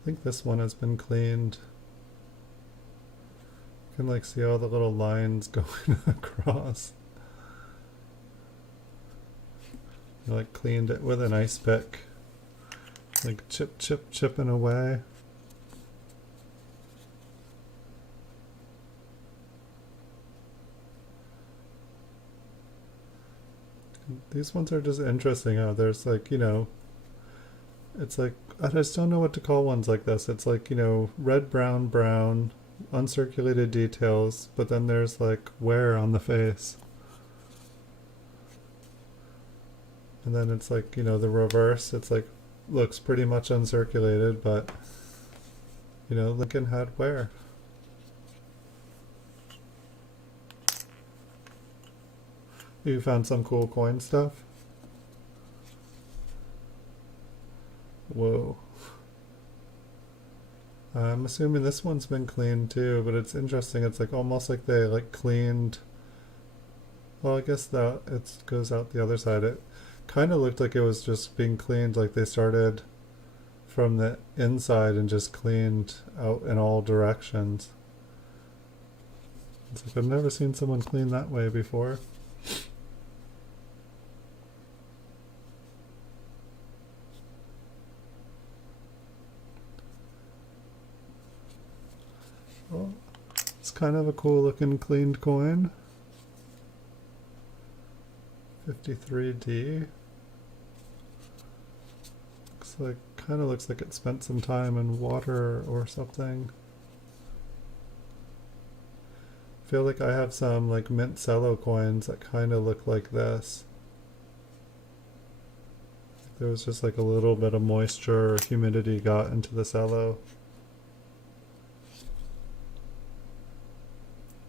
I think this one has been cleaned. You can like see all the little lines going across. I like cleaned it with an ice pick. Like chipping away. These ones are just interesting how there's like, you know, it's like, I just don't know what to call ones like this. It's like, you know, red, brown, brown, uncirculated details, but then there's like wear on the face. And then it's like, you know, the reverse, it's like, looks pretty much uncirculated, but, you know, Lincoln had wear. You found some cool coin stuff? Whoa. I'm assuming this one's been cleaned too, but it's interesting. It's like almost like they like cleaned. Well, I guess that it goes out the other side. It kind of looked like it was just being cleaned, like they started from the inside and just cleaned out in all directions. It's like I've never seen someone clean that way before. Well, it's kind of a cool looking cleaned coin. 53D. Looks like, kind of looks like it spent some time in water or something. Feel like I have some like mint cello coins that kind of look like this. There was just like a little bit of moisture or humidity got into the cello.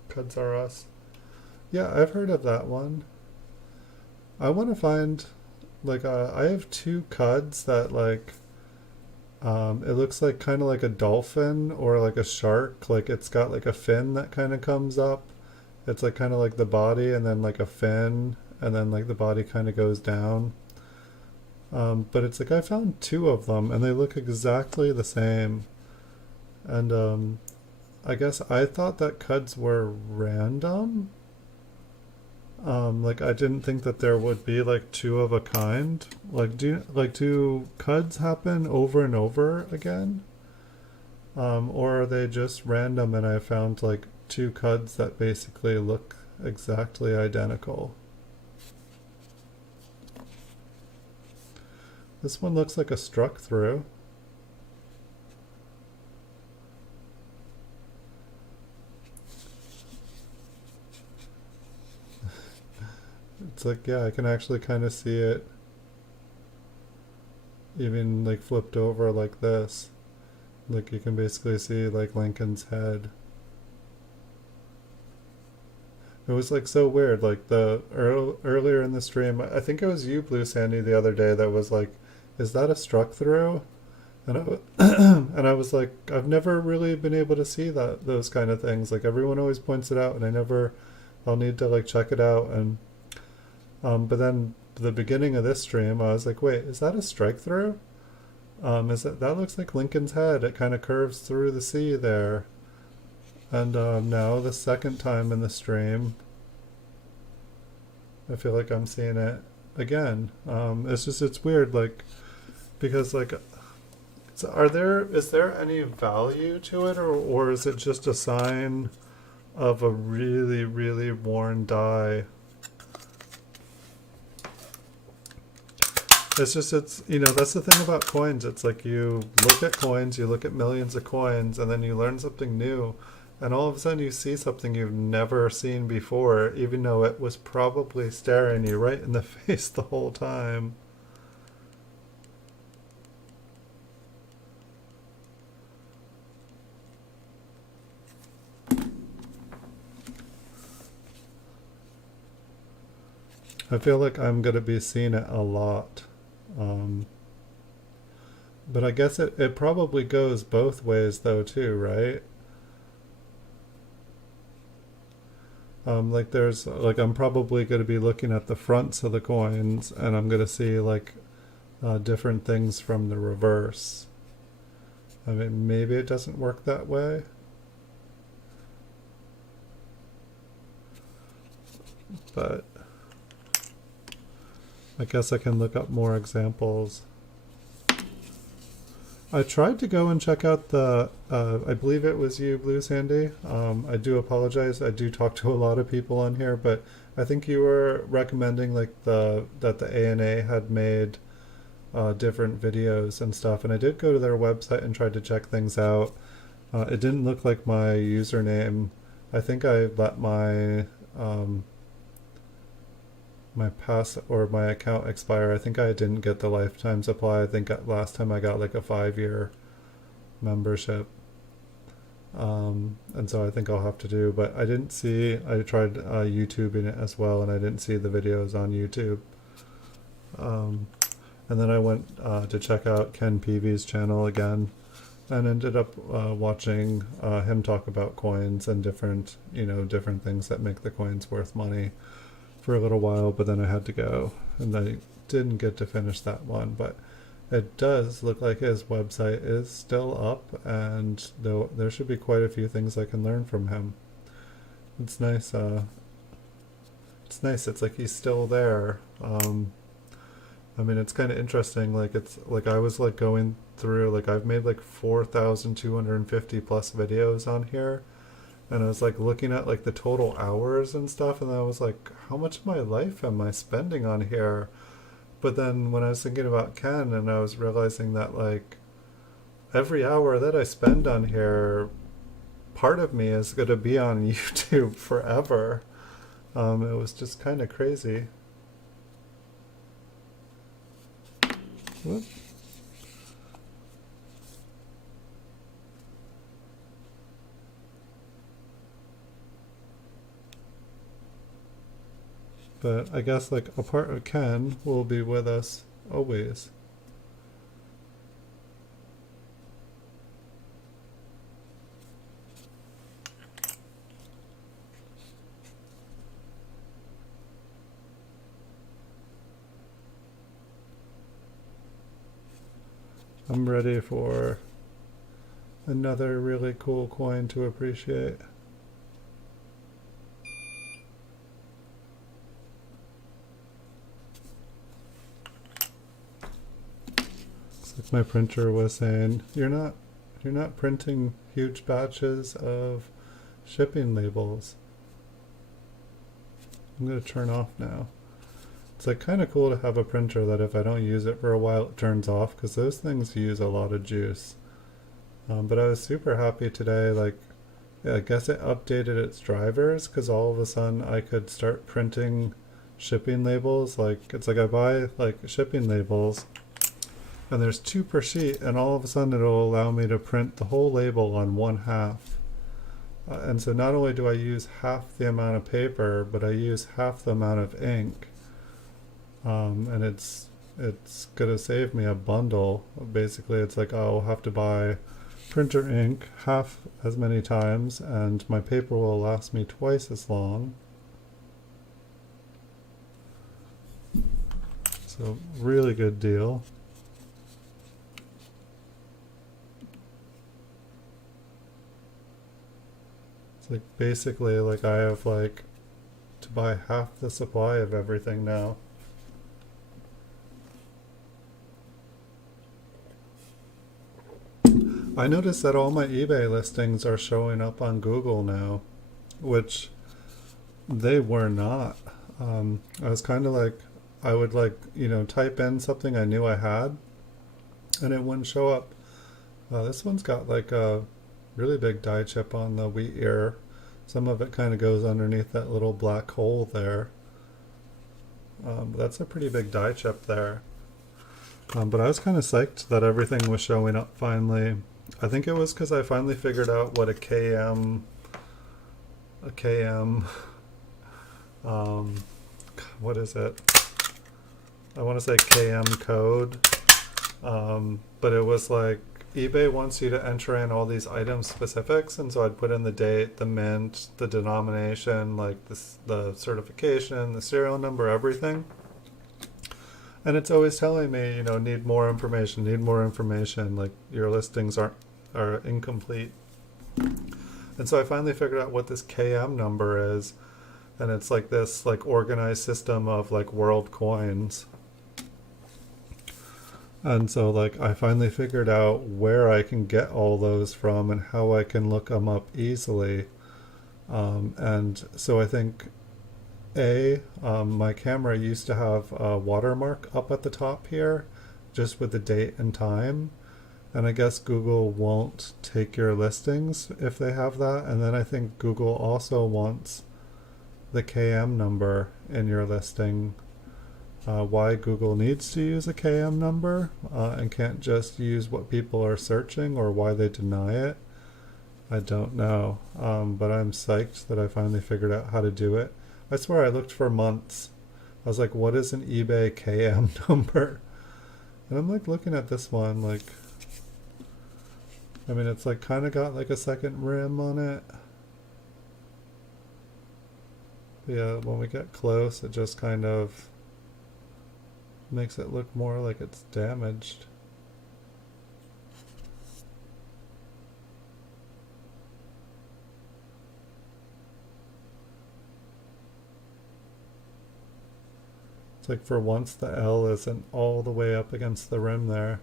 Cuds R Us. Yeah, I've heard of that one. I want to find like I have two cuds that like it looks like kind of like a dolphin or like a shark. Like it's got like a fin that kind of comes up. It's like kind of like the body and then like a fin and then like the body kind of goes down. But it's like I found two of them and they look exactly the same. And I guess I thought that cuds were random. Like I didn't think that there would be like two of a kind. Like do cuds happen over and over again? Or are they just random and I found like two cuds that basically look exactly identical? This one looks like a struck through. It's like, yeah, I can actually kind of see it even like flipped over like this. Like you can basically see like Lincoln's head. It was like so weird. Like the earlier in the stream, I think it was you, Blue Sandy, the other day that was like, "Is that a struck through?" And and I was like, I've never really been able to see those kind of things. Like everyone always points it out, and I'll need to like check it out. And but then the beginning of this stream, I was like, wait, is that a strike through? That looks like Lincoln's head? It kind of curves through the sea there. And now the second time in the stream, I feel like I'm seeing it again. It's weird, like, because like, is there any value to it, or is it just a sign of a really, really worn die? It's just, it's, you know, that's the thing about coins. It's like you look at coins, you look at millions of coins, and then you learn something new. And all of a sudden you see something you've never seen before, even though it was probably staring you right in the face the whole time. I feel like I'm going to be seeing it a lot. Um, but I guess it probably goes both ways though too, right? Like there's like I'm probably going to be looking at the fronts of the coins and I'm going to see like different things from the reverse. I mean, maybe it doesn't work that way. But I guess I can look up more examples. I tried to go and check out the, I believe it was you, Blue Sandy. I do apologize. I do talk to a lot of people on here, but I think you were recommending like that the ANA had made different videos and stuff. And I did go to their website and tried to check things out. It didn't look like my username. I think I let my pass or my account expire. I think I didn't get the lifetime supply. I think last time I got like a 5-year membership. And so I think I'll have to do, but I didn't see, I tried YouTubing it as well and I didn't see the videos on YouTube. And then I went to check out Ken Peavy's channel again and ended up watching him talk about coins and different, you know, different things that make the coins worth money for a little while, but then I had to go and I didn't get to finish that one. But it does look like his website is still up and there should be quite a few things I can learn from him. It's nice. It's nice. It's like he's still there. I mean, it's kind of interesting. Like it's like I was like going through, like I've made like 4,250 plus videos on here. And I was like looking at like the total hours and stuff, and I was like, how much of my life am I spending on here? But then when I was thinking about Ken, and I was realizing that like every hour that I spend on here, part of me is going to be on YouTube forever. It was just kind of crazy. Whoop. But I guess like a part of Ken will be with us always. I'm ready for another really cool coin to appreciate. Like my printer was saying, you're not printing huge batches of shipping labels. I'm going to turn off now. It's like kind of cool to have a printer that if I don't use it for a while it turns off, because those things use a lot of juice. But I was super happy today. Like I guess it updated its drivers because all of a sudden I could start printing shipping labels. Like it's like I buy like shipping labels and there's 2 per sheet, and all of a sudden it'll allow me to print the whole label on 1/2. And so not only do I use half the amount of paper, but I use half the amount of ink. And it's gonna save me a bundle. Basically, it's like I'll have to buy printer ink half as many times, and my paper will last me twice as long. So really good deal. Like basically like I have like to buy half the supply of everything now. I noticed that all my eBay listings are showing up on Google now, which they were not. I was kind of like I would like, type in something I knew I had and it wouldn't show up. This one's got like a really big die chip on the wheat ear. Some of it kind of goes underneath that little black hole there. That's a pretty big die chip there. But I was kind of psyched that everything was showing up finally. I think it was because I finally figured out what a KM, what is it? I want to say KM code, but it was like eBay wants you to enter in all these item specifics, and so I'd put in the date, the mint, the denomination, like the certification, the serial number, everything. And it's always telling me, need more information, like your listings are incomplete. And so I finally figured out what this KM number is, and it's like this like organized system of like world coins. And so like I finally figured out where I can get all those from and how I can look them up easily. And so I think my camera used to have a watermark up at the top here, just with the date and time. And I guess Google won't take your listings if they have that. And then I think Google also wants the KM number in your listing. Why Google needs to use a KM number and can't just use what people are searching, or why they deny it, I don't know. But I'm psyched that I finally figured out how to do it. I swear I looked for months. I was like, what is an eBay KM number? And I'm like looking at this one, like, I mean, it's like kind of got like a second rim on it. But yeah, when we get close, it just kind of makes it look more like it's damaged. It's like for once the L isn't all the way up against the rim there.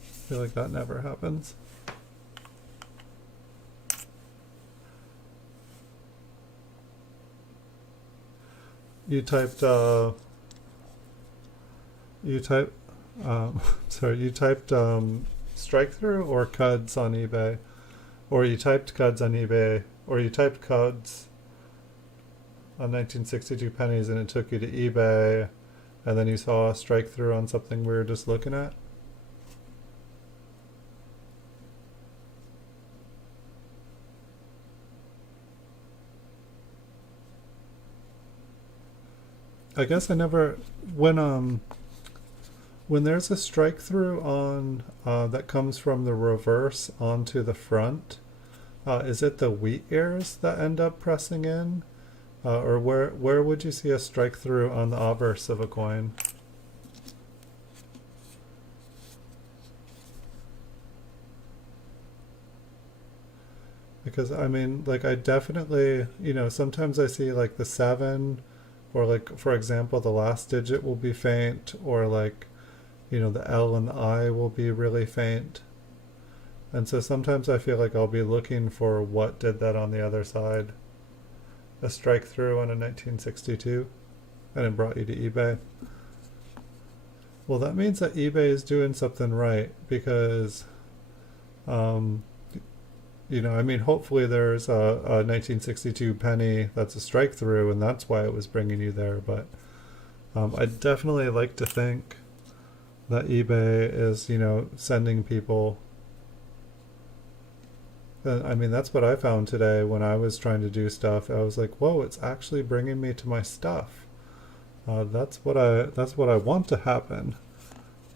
I feel like that never happens. You typed strike through or CUDs on eBay, or you typed CUDs on eBay, or you typed CUDs on 1962 pennies and it took you to eBay, and then you saw a strike through on something we were just looking at. I guess I never, when there's a strike through on that comes from the reverse onto the front, is it the wheat ears that end up pressing in, or where would you see a strike through on the obverse of a coin? Because I mean, like I definitely, sometimes I see like the 7, or like for example the last digit will be faint, or like the L and the I will be really faint. And so sometimes I feel like I'll be looking for what did that on the other side. A strike through on a 1962, and it brought you to eBay. Well, that means that eBay is doing something right, because I mean, hopefully there's a 1962 penny that's a strike through, and that's why it was bringing you there. But I'd definitely like to think that eBay is, sending people. I mean, that's what I found today when I was trying to do stuff. I was like, whoa, it's actually bringing me to my stuff. That's what I want to happen.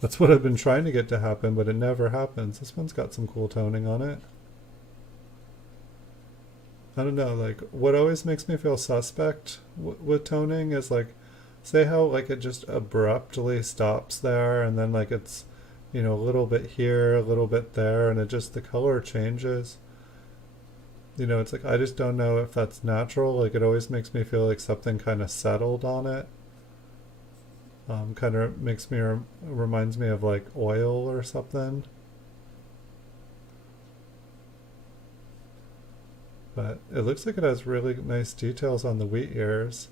That's what I've been trying to get to happen, but it never happens. This one's got some cool toning on it. I don't know, like, what always makes me feel suspect with toning is like, say how like it just abruptly stops there, and then like it's, a little bit here, a little bit there, and the color changes. It's like, I just don't know if that's natural. Like, it always makes me feel like something kind of settled on it. Kind of reminds me of like oil or something. But it looks like it has really nice details on the wheat ears.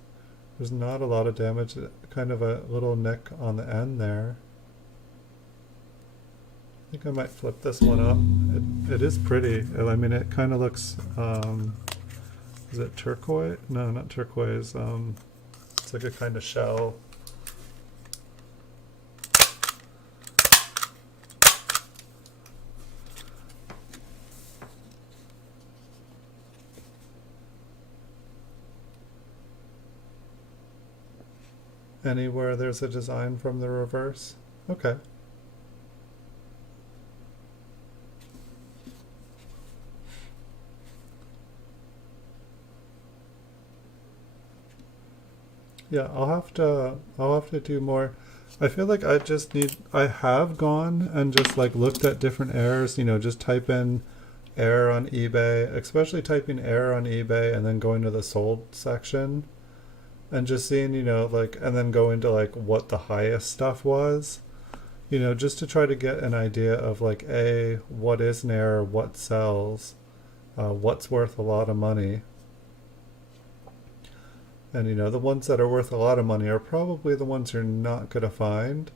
There's not a lot of damage, kind of a little nick on the end there. I think I might flip this one up. It is pretty. I mean, it kind of looks, is it turquoise? No, not turquoise. It's like a kind of shell. Anywhere there's a design from the reverse? Okay. Yeah, I'll have to do more. I feel like I have gone and just like looked at different errors, just type in error on eBay, especially typing error on eBay and then going to the sold section and just seeing, like, and then go into like what the highest stuff was, just to try to get an idea of like, what is an error, what sells, what's worth a lot of money. And the ones that are worth a lot of money are probably the ones you're not going to find.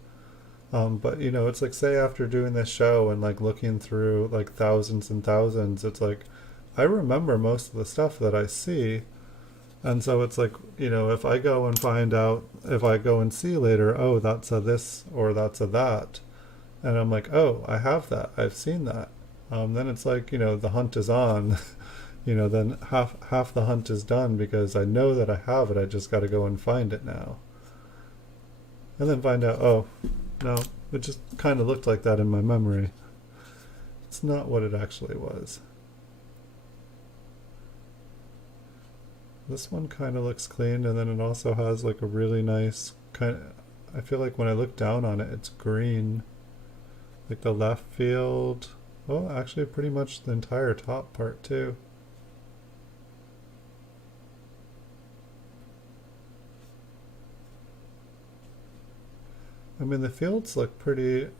But it's like, say after doing this show and like looking through like thousands and thousands, it's like, I remember most of the stuff that I see. And so it's like, if I go and find out, if I go and see later, oh, that's a this or that's a that. And I'm like, oh, I have that. I've seen that. Then it's like, the hunt is on. Then half the hunt is done because I know that I have it. I just got to go and find it now. And then find out, oh, no, it just kind of looked like that in my memory. It's not what it actually was. This one kind of looks clean, and then it also has like a really nice kind of, I feel like when I look down on it, it's green. Like the left field, well, actually pretty much the entire top part too. I mean, the fields look pretty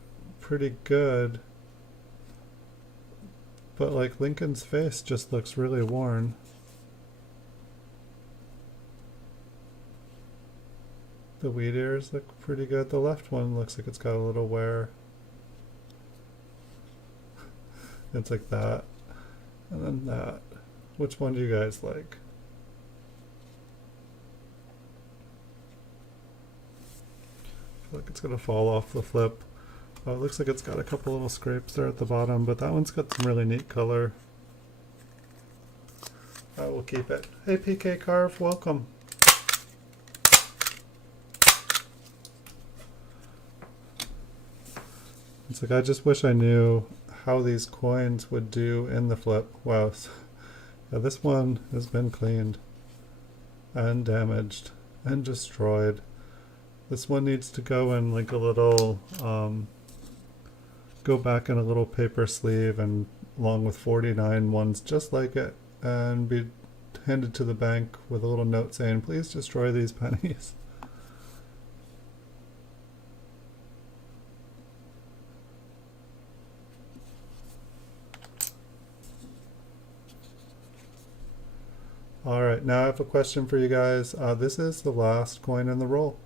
good, but like Lincoln's face just looks really worn. The wheat ears look pretty good. The left one looks like it's got a little wear. It's like that, and then that. Which one do you guys like? I feel like it's gonna fall off the flip. Oh, it looks like it's got a couple little scrapes there at the bottom, but that one's got some really neat color. I will keep it. Hey PK Carve, welcome. It's like, I just wish I knew how these coins would do in the flip. Wow. Yeah, this one has been cleaned and damaged and destroyed. This one needs to go in like a little, go back in a little paper sleeve and along with 49 ones just like it, and be handed to the bank with a little note saying, please destroy these pennies. Alright, now I have a question for you guys. This is the last coin in the roll.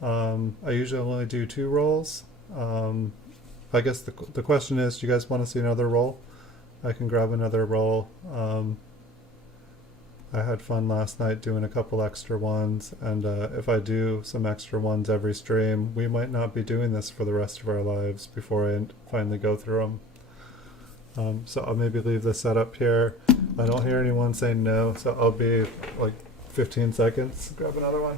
I usually only do 2 rolls. I guess the question is, do you guys want to see another roll? I can grab another roll. I had fun last night doing a couple extra ones, and if I do some extra ones every stream, we might not be doing this for the rest of our lives before I finally go through them. So I'll maybe leave this set up here. I don't hear anyone saying no, so I'll be like 15 seconds. Grab another one.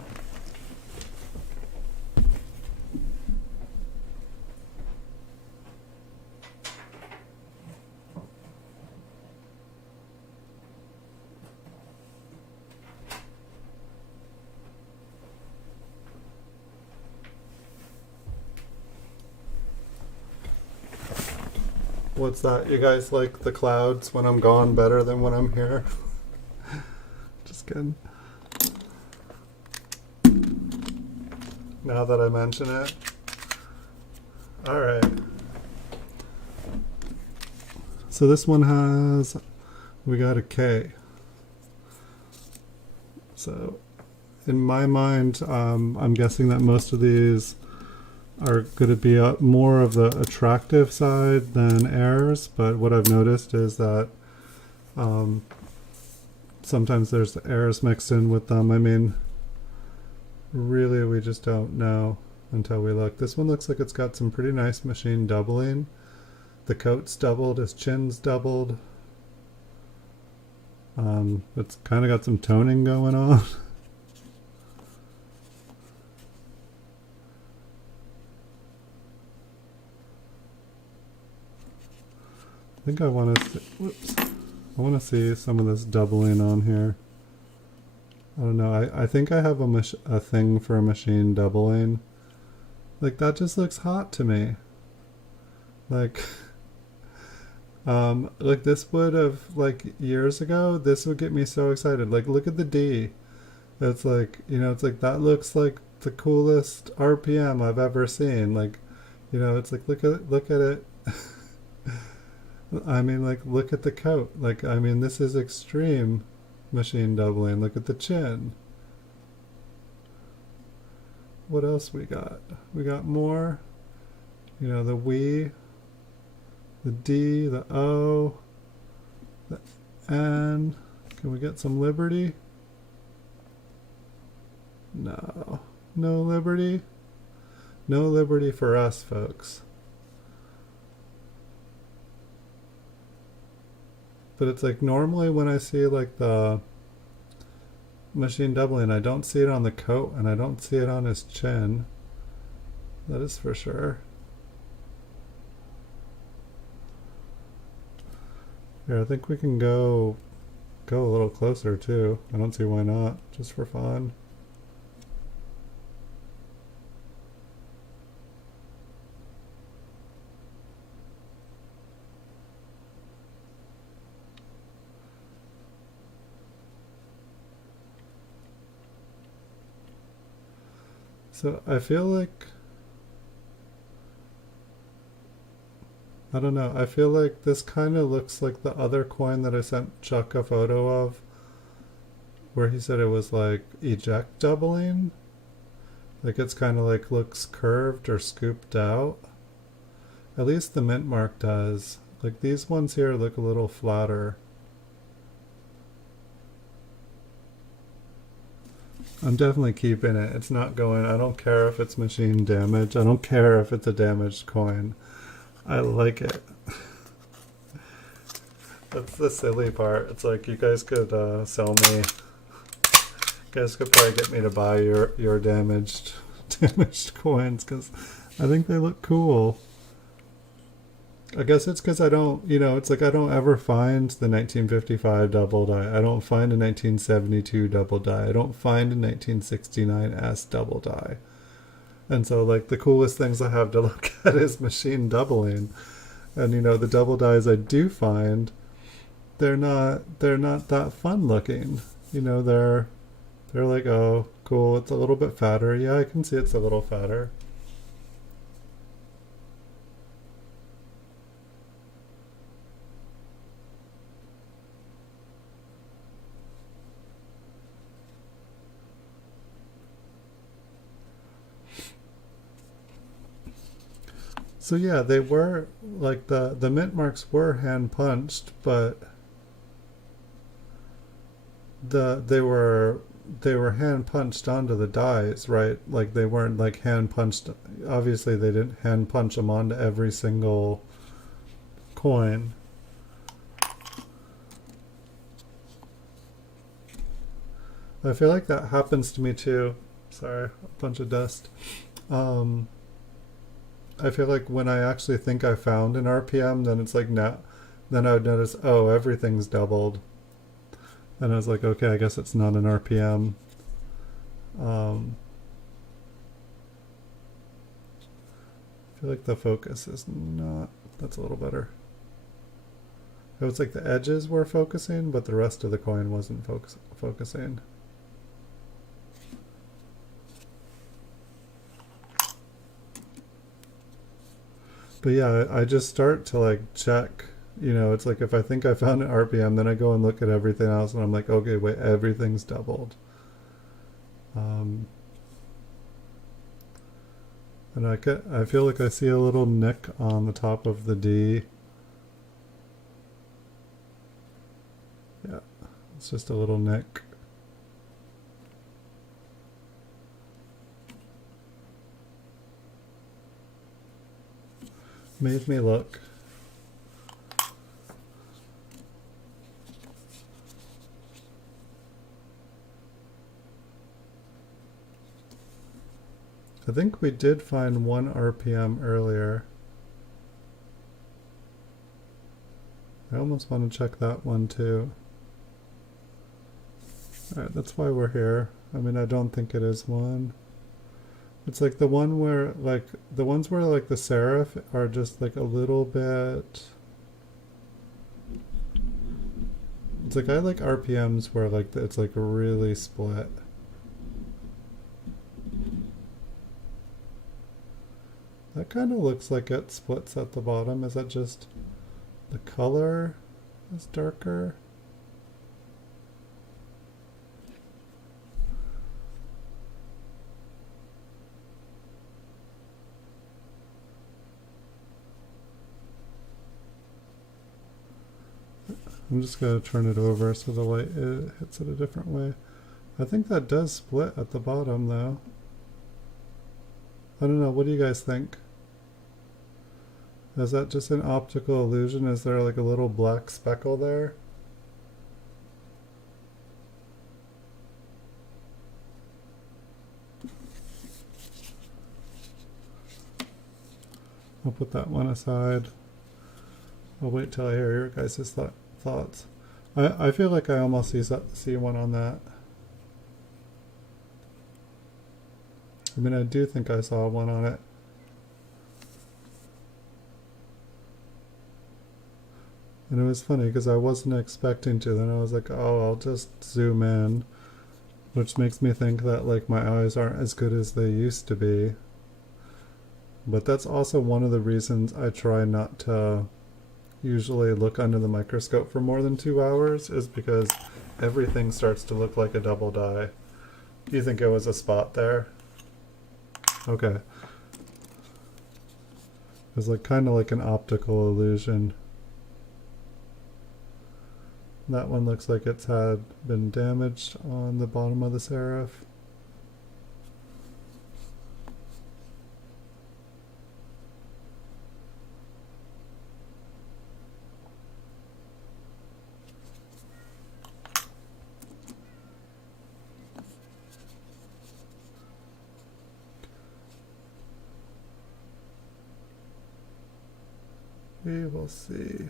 What's that? You guys like the clouds when I'm gone better than when I'm here? Just kidding. Now that I mention it. Alright. So this one we got a K. So in my mind, I'm guessing that most of these are going to be more of the attractive side than errors, but what I've noticed is that um, sometimes there's errors mixed in with them. I mean, really, we just don't know until we look. This one looks like it's got some pretty nice machine doubling. The coat's doubled, his chin's doubled. It's kind of got some toning going on. I think I want to. Whoops. I want to see some of this doubling on here. I don't know. I think I have a thing for a machine doubling. Like, that just looks hot to me. Like, like this would have, like, years ago, this would get me so excited. Like, look at the D. It's like, you know, it's like, that looks like the coolest RPM I've ever seen. Like, you know, it's like, look at it. I mean, like, look at the coat. Like, I mean, this is extreme machine doubling. Look at the chin. What else we got? We got more. You know, the we, the D, the O, the N. Can we get some liberty? No. No liberty? No liberty for us, folks. But it's like, normally when I see like the machine doubling, I don't see it on the coat and I don't see it on his chin. That is for sure. Here, I think we can go a little closer too. I don't see why not, just for fun. So I feel like, I don't know, I feel like this kind of looks like the other coin that I sent Chuck a photo of, where he said it was like eject doubling. Like, it's kind of like looks curved or scooped out. At least the mint mark does. Like, these ones here look a little flatter. I'm definitely keeping it. It's not going. I don't care if it's machine damage. I don't care if it's a damaged coin. I like it. That's the silly part. It's like, you guys could sell me. You guys could probably get me to buy your damaged coins, because I think they look cool. I guess it's because I don't, you know, it's like I don't ever find the 1955 double die. I don't find a 1972 double die. I don't find a 1969 S double die. And so, like, the coolest things I have to look at is machine doubling. And, you know, the double dies I do find, they're not that fun looking. You know, they're like, oh, cool, it's a little bit fatter. Yeah, I can see it's a little fatter. So yeah, they were like, the mint marks were hand punched, but they were hand punched onto the dies, right? Like, they weren't like hand punched. Obviously, they didn't hand punch them onto every single coin. I feel like that happens to me too. Sorry, a bunch of dust. Um, I feel like when I actually think I found an RPM, then it's like, now, then I would notice, oh, everything's doubled. And I was like, okay, I guess it's not an RPM. Um, I feel like the focus is not, that's a little better. It was like the edges were focusing, but the rest of the coin wasn't focusing. But yeah, I just start to like check, you know, it's like if I think I found an RPM, then I go and look at everything else and I'm like, okay, wait, everything's doubled. Um, and I feel like I see a little nick on the top of the D. Yeah, it's just a little nick. Made me look. I think we did find 1 RPM earlier. I almost want to check that one too. Alright, that's why we're here. I mean, I don't think it is one. It's like the one where, like, the ones where, like, the serif are just, like, a little bit... It's like, I like RPMs where, like, it's, like, really split. That kind of looks like it splits at the bottom. Is that just the color is darker? I'm just going to turn it over so the light hits it a different way. I think that does split at the bottom though. I don't know, what do you guys think? Is that just an optical illusion? Is there like a little black speckle there? I'll put that one aside. I'll wait till I hear your guys' thoughts. I feel like I almost see one on that. I mean, I do think I saw one on it. And it was funny because I wasn't expecting to. Then I was like, oh, I'll just zoom in. Which makes me think that like my eyes aren't as good as they used to be. But that's also one of the reasons I try not to usually look under the microscope for more than 2 hours, is because everything starts to look like a double die. Do you think it was a spot there? Okay. It was like kind of like an optical illusion. That one looks like it's been damaged on the bottom of the serif. We will see.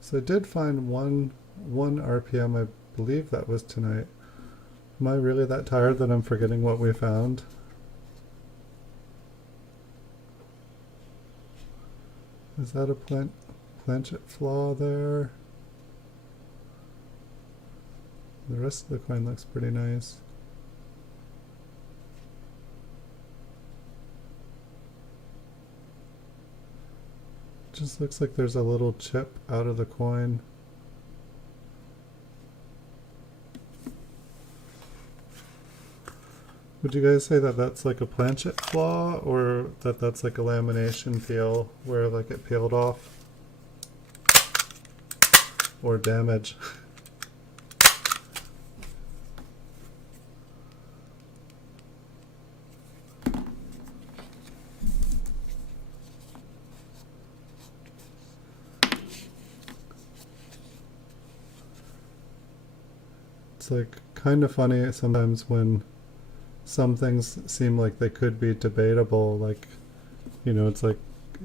So I did find one RPM, I believe that was tonight. Am I really that tired that I'm forgetting what we found? Is that a planchet flaw there? The rest of the coin looks pretty nice. Just looks like there's a little chip out of the coin. Would you guys say that that's like a planchet flaw, or that that's like a lamination peel where like it peeled off? Or damage? It's like kind of funny sometimes when some things seem like they could be debatable, like, you know, it's like,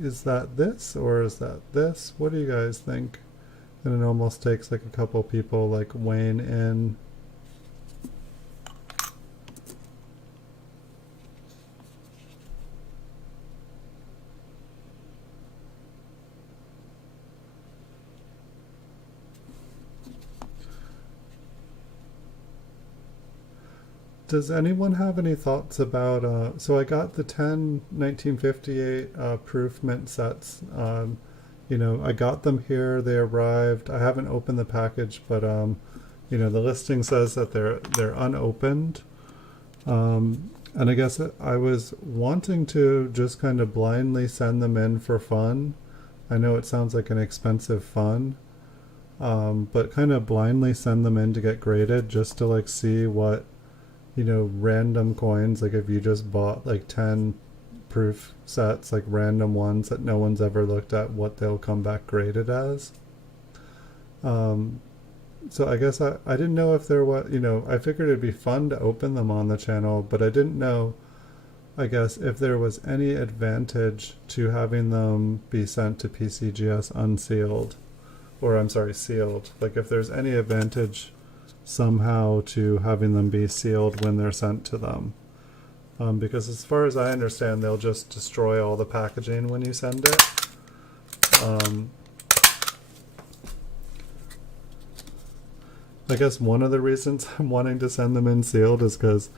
is that this or is that this? What do you guys think? And it almost takes like a couple people like weighing in. Does anyone have any thoughts about, so I got the 10 1958 proof mint sets. You know, I got them here, they arrived. I haven't opened the package, but the listing says that they're unopened. And I guess I was wanting to just kind of blindly send them in for fun. I know it sounds like an expensive fun, but kind of blindly send them in to get graded just to like see what, random coins, like if you just bought like 10 proof sets, like random ones that no one's ever looked at, what they'll come back graded as. So I guess I didn't know if there was, I figured it'd be fun to open them on the channel, but I didn't know, I guess, if there was any advantage to having them be sent to PCGS unsealed, or I'm sorry, sealed. Like if there's any advantage somehow to having them be sealed when they're sent to them. Because as far as I understand, they'll just destroy all the packaging when you send it. I guess one of the reasons I'm wanting to send them in sealed is because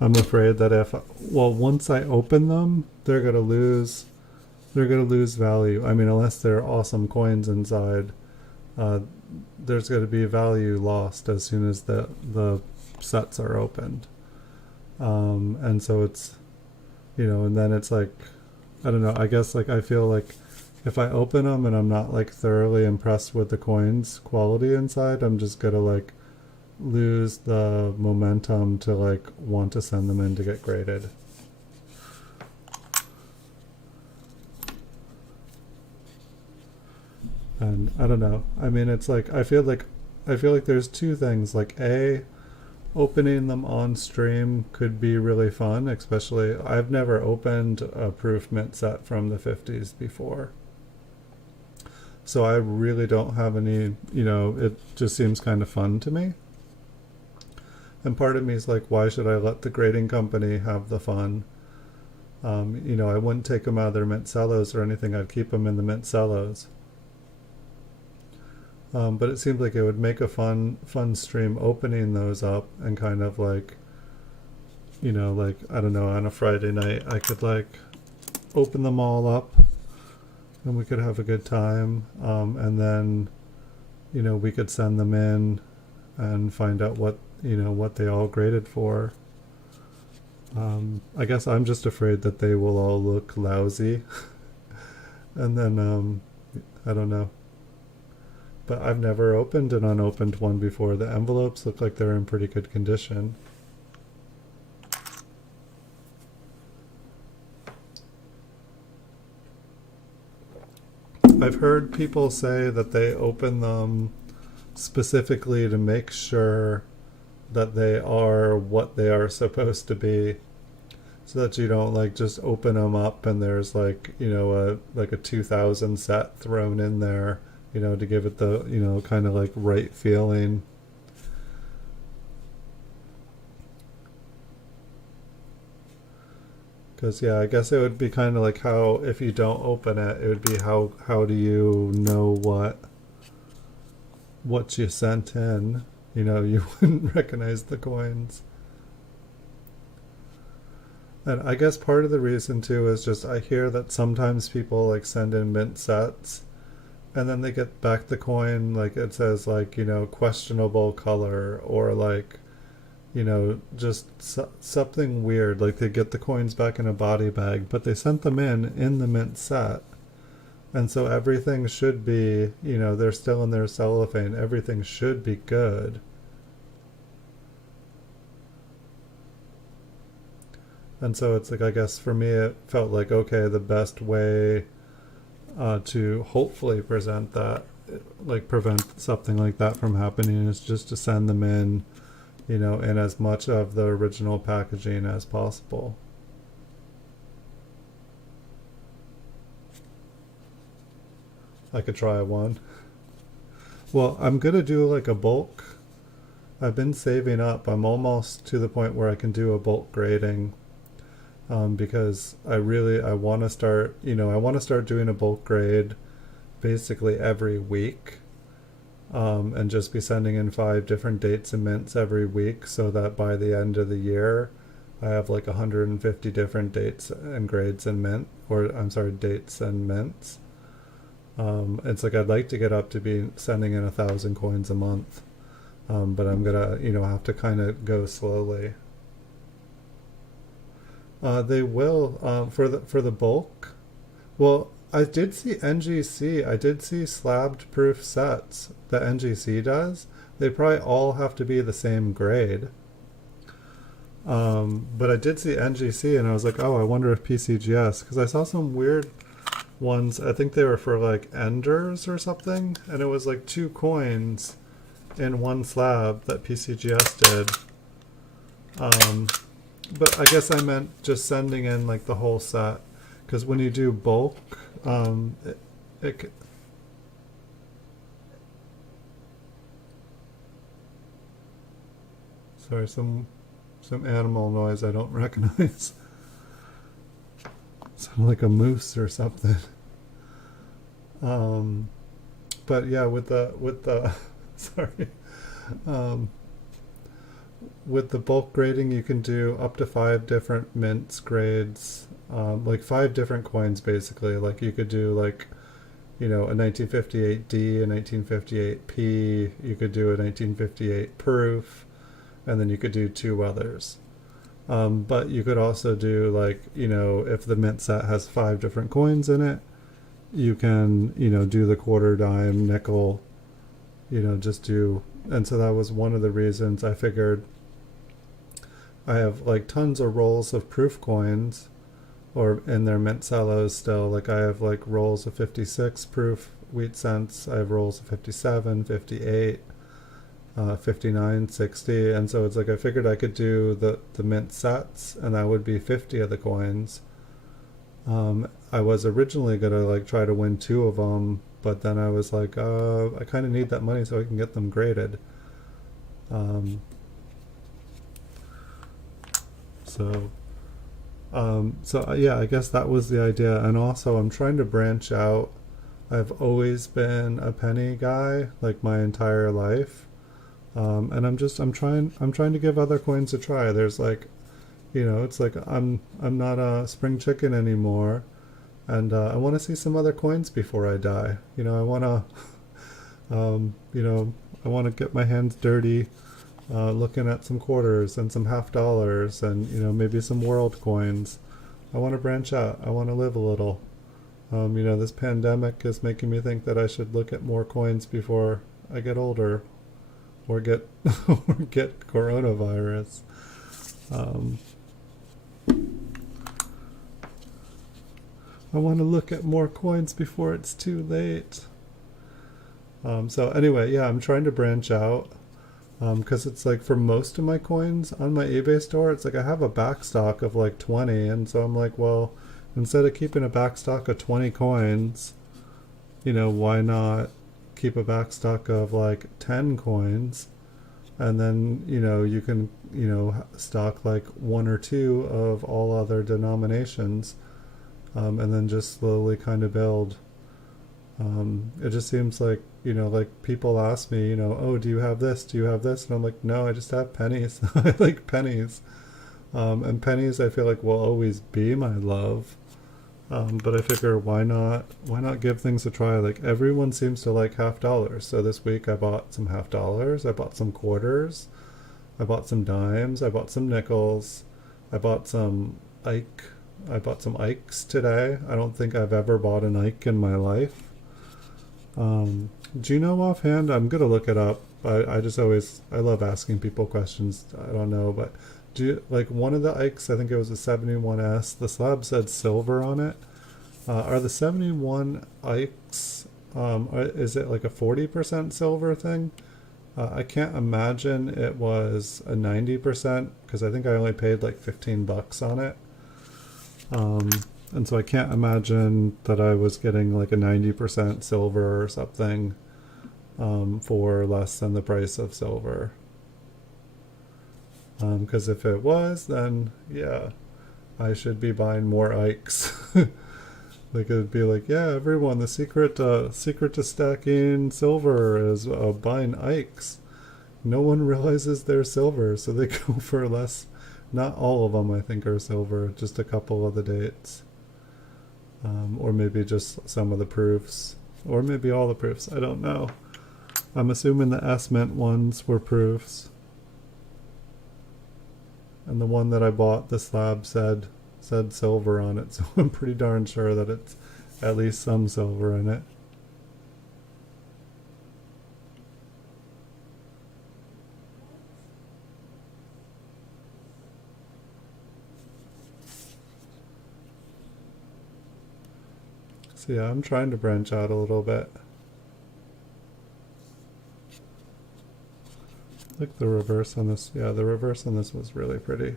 I'm afraid that once I open them, they're gonna lose value. I mean, unless they're awesome coins inside, there's going to be value lost as soon as the sets are opened. And so it's, and then it's like, I don't know, I guess like I feel like if I open them and I'm not like thoroughly impressed with the coins quality inside, I'm just gonna like lose the momentum to like want to send them in to get graded. And I don't know. I mean, it's like I feel like there's two things. Like opening them on stream could be really fun, especially I've never opened a proof mint set from the 50s before. So I really don't have any, it just seems kind of fun to me. And part of me is like, why should I let the grading company have the fun? I wouldn't take them out of their mint cellos or anything. I'd keep them in the mint cellos. But it seems like it would make a fun stream opening those up and kind of like, like, I don't know, on a Friday night, I could like open them all up and we could have a good time. And then, we could send them in and find out what they all graded for. I guess I'm just afraid that they will all look lousy. And then, I don't know. But I've never opened an unopened one before. The envelopes look like they're in pretty good condition. I've heard people say that they open them specifically to make sure that they are what they are supposed to be, so that you don't like just open them up and there's like, a 2000 set thrown in there, to give it the, kind of like right feeling. Because, yeah, I guess it would be kind of like how if you don't open it, it would be how do you know what you sent in? You wouldn't recognize the coins. And I guess part of the reason too is just I hear that sometimes people like send in mint sets and then they get back the coin, like it says like, questionable color, or like, just something weird. Like they get the coins back in a body bag, but they sent them in the mint set. And so everything should be, they're still in their cellophane. Everything should be good. And so it's like, I guess for me, it felt like, okay, the best way to hopefully prevent something like that from happening is just to send them in, in as much of the original packaging as possible. I could try one. Well, I'm gonna do like a bulk. I've been saving up. I'm almost to the point where I can do a bulk grading. Because I want to start, doing a bulk grade basically every week, and just be sending in 5 different dates and mints every week, so that by the end of the year, I have like 150 different dates and grades and dates and mints. It's like I'd like to get up to be sending in 1,000 coins a month. but I'm gonna, have to kind of go slowly. They will, for the bulk. Well, I did see NGC. I did see slabbed proof sets that NGC does. They probably all have to be the same grade. But I did see NGC, and I was like, oh, I wonder if PCGS, because I saw some weird ones. I think they were for like enders or something, and it was like 2 coins in one slab that PCGS did. But I guess I meant just sending in like the whole set, because when you do bulk, it sorry, some animal noise I don't recognize. Sound like a moose or something. But yeah, with the sorry, with the bulk grading, you can do up to 5 different mints grades, like 5 different coins basically. Like you could do like, a 1958D, a 1958P. You could do a 1958 proof, and then you could do 2 others. But you could also do like, if the mint set has 5 different coins in it, you can, do the quarter, dime, nickel, just do. And so that was one of the reasons I figured I have like tons of rolls of proof coins, or in their mint cellos still. Like I have like rolls of 56 proof wheat cents. I have rolls of 57, 58. 59, 60, and so it's like I figured I could do the mint sets, and that would be 50 of the coins. I was originally gonna like try to win 2 of them, but then I was like, I kind of need that money so I can get them graded. So yeah, I guess that was the idea. And also I'm trying to branch out. I've always been a penny guy like my entire life. And I'm trying to give other coins a try. There's like, it's like I'm not a spring chicken anymore, and I want to see some other coins before I die. I want to, I want to get my hands dirty, looking at some quarters and some $50 and maybe some world coins. I want to branch out. I want to live a little. This pandemic is making me think that I should look at more coins before I get older. Or get or get coronavirus. I want to look at more coins before it's too late. So anyway, yeah, I'm trying to branch out, because it's like for most of my coins on my eBay store, it's like I have a back stock of like 20, and so I'm like, well, instead of keeping a back stock of 20 coins, why not keep a back stock of like 10 coins, and then you can stock like 1 or 2 of all other denominations, and then just slowly kind of build. It just seems like like people ask me, oh, do you have this, and I'm like, no, I just have pennies. I like pennies, and pennies I feel like will always be my love. But I figure why not give things a try? Like everyone seems to like $50. So this week I bought some $50. I bought some quarters. I bought some dimes. I bought some nickels. I bought some Ike. I bought some Ikes today. I don't think I've ever bought an Ike in my life. Do you know offhand? I'm gonna look it up. I love asking people questions. I don't know, but do you, like one of the Ikes, I think it was a 71S, the slab said silver on it. Are the 71 Ikes, is it like a 40% silver thing? I can't imagine it was a 90%, because I think I only paid like $15 on it. And so I can't imagine that I was getting like a 90% silver or something, for less than the price of silver. Because if it was, then yeah, I should be buying more Ikes. Like it would be like, yeah, everyone, the secret to stacking silver is buying Ikes. No one realizes they're silver, so they go for less. Not all of them, I think, are silver. Just a couple of the dates, or maybe just some of the proofs, or maybe all the proofs. I don't know. I'm assuming the S Mint ones were proofs. And the one that I bought, the slab said silver on it, so I'm pretty darn sure that it's at least some silver in it. So yeah, I'm trying to branch out a little bit. Like the reverse on this. Yeah, the reverse on this was really pretty.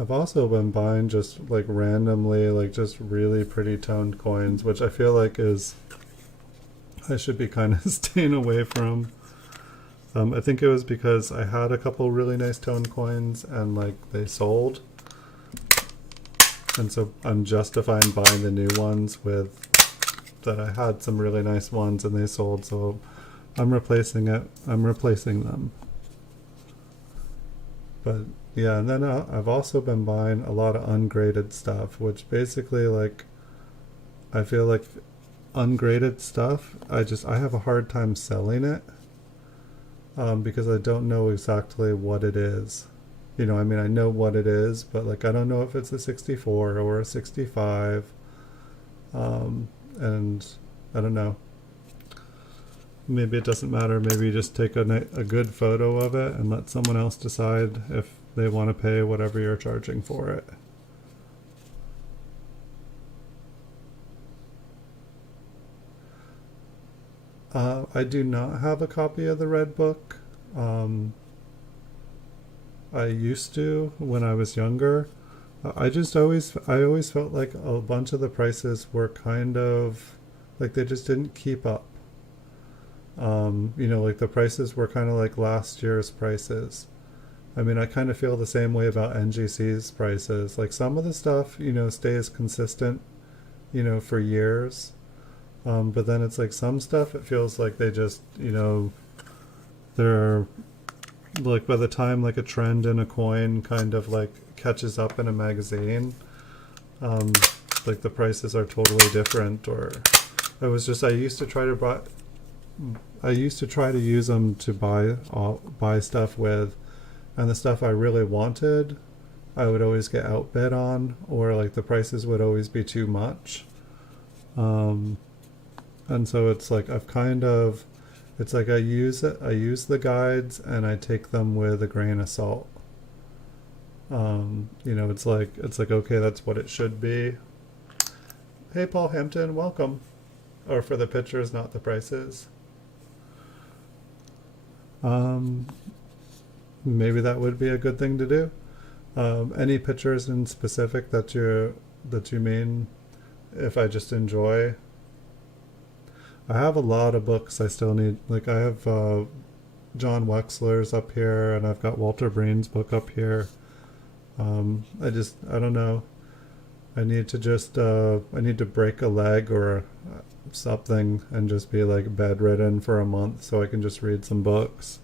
I've also been buying just like randomly, like just really pretty toned coins, which I feel like I should be kind of staying away from. I think it was because I had a couple really nice toned coins and like they sold. And so I'm justifying buying the new ones with that I had some really nice ones and they sold, so I'm replacing them. But yeah, and then I've also been buying a lot of ungraded stuff, which basically like I feel like ungraded stuff, I have a hard time selling it because I don't know exactly what it is. You know, I mean, I know what it is, but like I don't know if it's a 64 or a 65. And I don't know. Maybe it doesn't matter. Maybe you just take a good photo of it and let someone else decide if they want to pay whatever you're charging for it. I do not have a copy of the Red Book. I used to when I was younger. I always felt like a bunch of the prices were kind of like they just didn't keep up. You know, like the prices were kind of like last year's prices. I mean, I kind of feel the same way about NGC's prices. Like some of the stuff, you know, stays consistent, you know, for years. But then it's like some stuff, it feels like they just, you know, they're like by the time like a trend in a coin kind of like catches up in a magazine, like the prices are totally different. Or I used to try to use them to buy stuff with, and the stuff I really wanted, I would always get outbid on, or like the prices would always be too much. And so it's like it's like I use the guides and I take them with a grain of salt. You know, it's like okay, that's what it should be. Hey, Paul Hampton, welcome. Or for the pictures, not the prices. Maybe that would be a good thing to do. Any pictures in specific that you mean? If I just enjoy. I have a lot of books I still need. Like I have John Wexler's up here, and I've got Walter Breen's book up here. I don't know. I need to break a leg or something and just be like bedridden for a month so I can just read some books.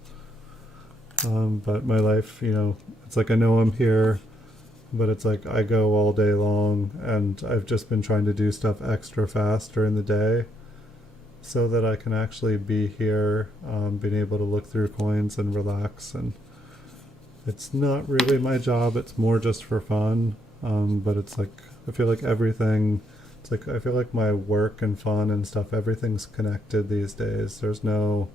But my life, you know, it's like I know I'm here, but it's like I go all day long, and I've just been trying to do stuff extra fast during the day so that I can actually be here, being able to look through coins and relax. And it's not really my job, it's more just for fun. But it's like I feel like I feel like my work and fun and stuff, everything's connected these days. There's no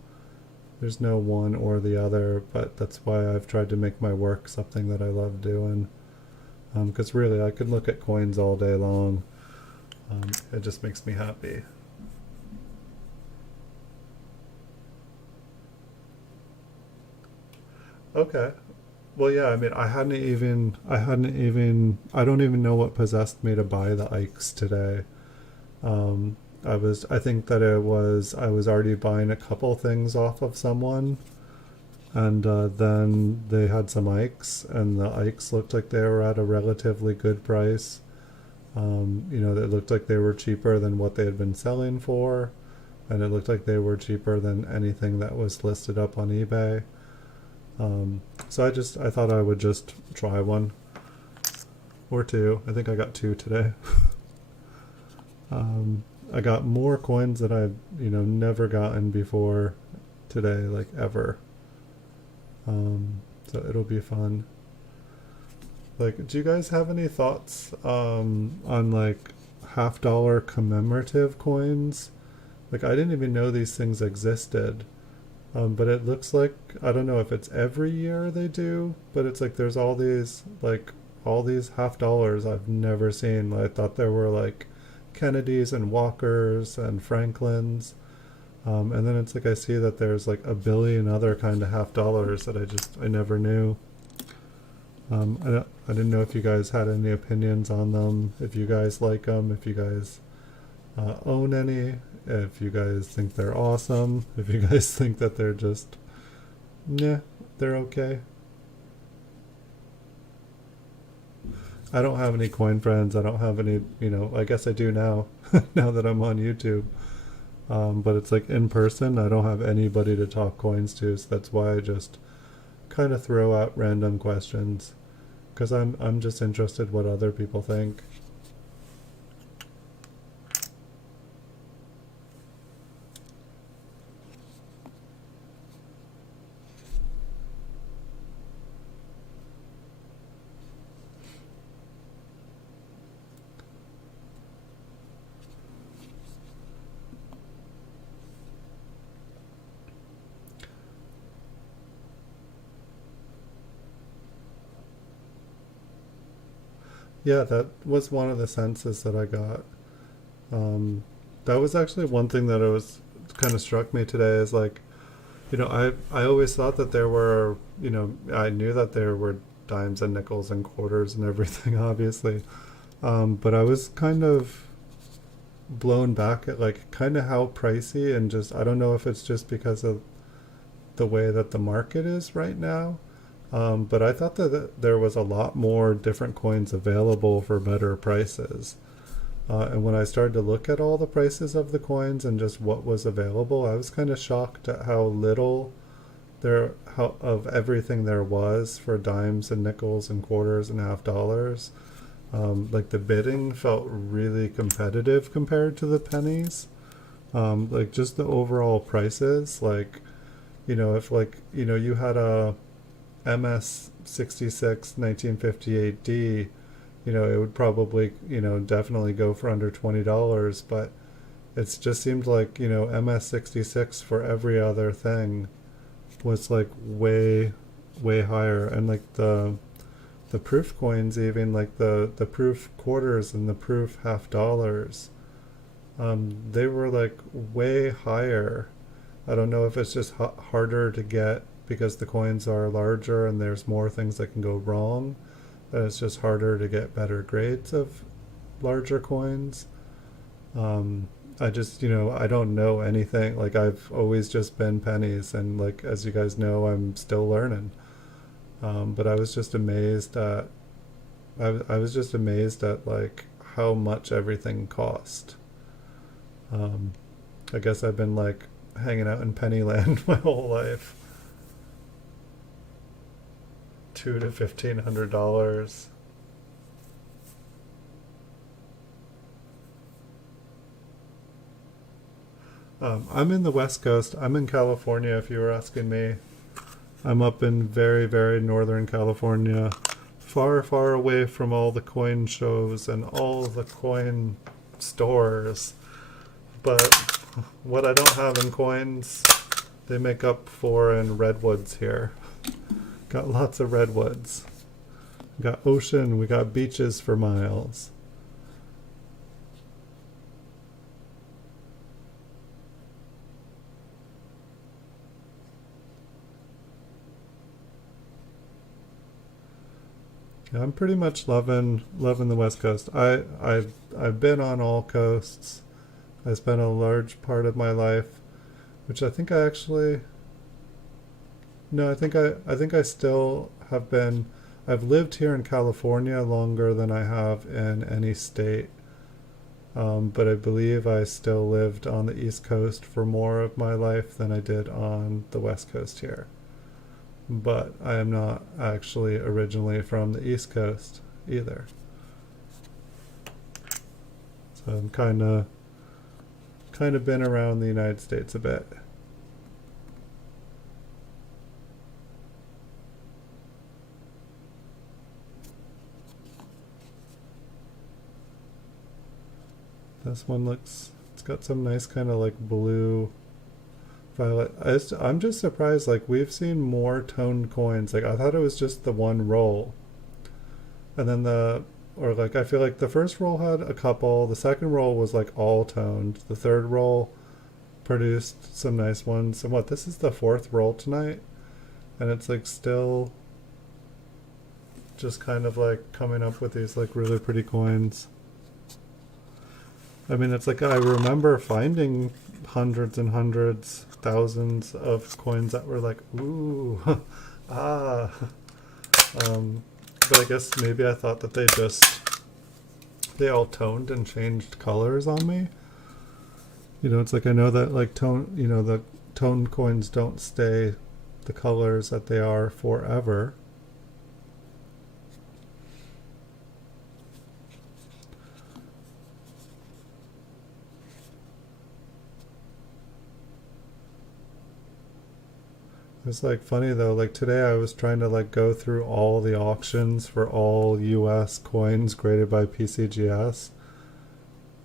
one or the other, but that's why I've tried to make my work something that I love doing. Because really I could look at coins all day long. It just makes me happy. Okay. Well, yeah, I mean, I don't even know what possessed me to buy the Ikes today. I think that I was already buying a couple things off of someone, and then they had some Ikes, and the Ikes looked like they were at a relatively good price. You know, it looked like they were cheaper than what they had been selling for, and it looked like they were cheaper than anything that was listed up on eBay. So I thought I would just try one or two. I think I got two today. I got more coins that I've, never gotten before today, like ever. So it'll be fun. Like, do you guys have any thoughts on like $50 commemorative coins? Like, I didn't even know these things existed. But it looks like, I don't know if it's every year they do, but it's like there's all these $50 I've never seen. I thought there were like Kennedys and Walkers and Franklins. And then it's like I see that there's like a billion other kind of $50 that I never knew. I didn't know if you guys had any opinions on them, if you guys like them, if you guys own any, if you guys think they're awesome, if you guys think that they're just, yeah, they're okay. I don't have any coin friends. I don't have any, I guess I do now, now that I'm on YouTube. But it's like in person, I don't have anybody to talk coins to, so that's why I just kind of throw out random questions, because I'm just interested what other people think. Yeah, that was one of the senses that I got. Um, that was actually one thing that was kind of struck me today is like, I always thought that there were, I knew that there were dimes and nickels and quarters and everything, obviously. But I was kind of blown back at like kind of how pricey, and just, I don't know if it's just because of the way that the market is right now. But I thought that there was a lot more different coins available for better prices. And when I started to look at all the prices of the coins and just what was available, I was kind of shocked at how little how of everything there was for dimes and nickels and quarters and $50. Like the bidding felt really competitive compared to the pennies. Like just the overall prices, like, if like, you had a MS 66 1958D, it would probably, definitely go for under $20, but it's just seemed like, MS 66 for every other thing was like way, way higher. And like the proof coins, even like the proof quarters and the proof $50, they were like way higher. I don't know if it's just harder to get because the coins are larger and there's more things that can go wrong. That it's just harder to get better grades of larger coins. I just, I don't know anything. Like I've always just been pennies, and like as you guys know, I'm still learning. But I was just amazed at, I was just amazed at like how much everything cost. Um, I guess I've been like hanging out in Pennyland my whole life. $200 to $1,500. I'm in the West Coast. I'm in California, if you were asking me. I'm up in very, very northern California, far, far away from all the coin shows and all the coin stores. But what I don't have in coins, they make up for in redwoods here. Got lots of redwoods. We got ocean, we got beaches for miles. Yeah, I'm pretty much loving the West Coast. I've been on all coasts. I spent a large part of my life, which I think I actually no, I think I still have been. I've lived here in California longer than I have in any state. But I believe I still lived on the East Coast for more of my life than I did on the West Coast here. But I am not actually originally from the East Coast either. So I'm kind of been around the United States a bit. This one looks, it's got some nice kind of like blue violet. I'm just surprised, like we've seen more toned coins. Like I thought it was just the one roll. And then or like I feel like the first roll had a couple, the second roll was like all toned. The third roll produced some nice ones. And this is the fourth roll tonight? And it's like still just kind of like coming up with these like really pretty coins. I mean, it's like I remember finding hundreds and hundreds, thousands of coins that were like, ooh, ah. But I guess maybe I thought that they all toned and changed colors on me. You know, it's like I know that like the toned coins don't stay the colors that they are forever. It's like funny though, like today I was trying to like go through all the auctions for all US coins graded by PCGS.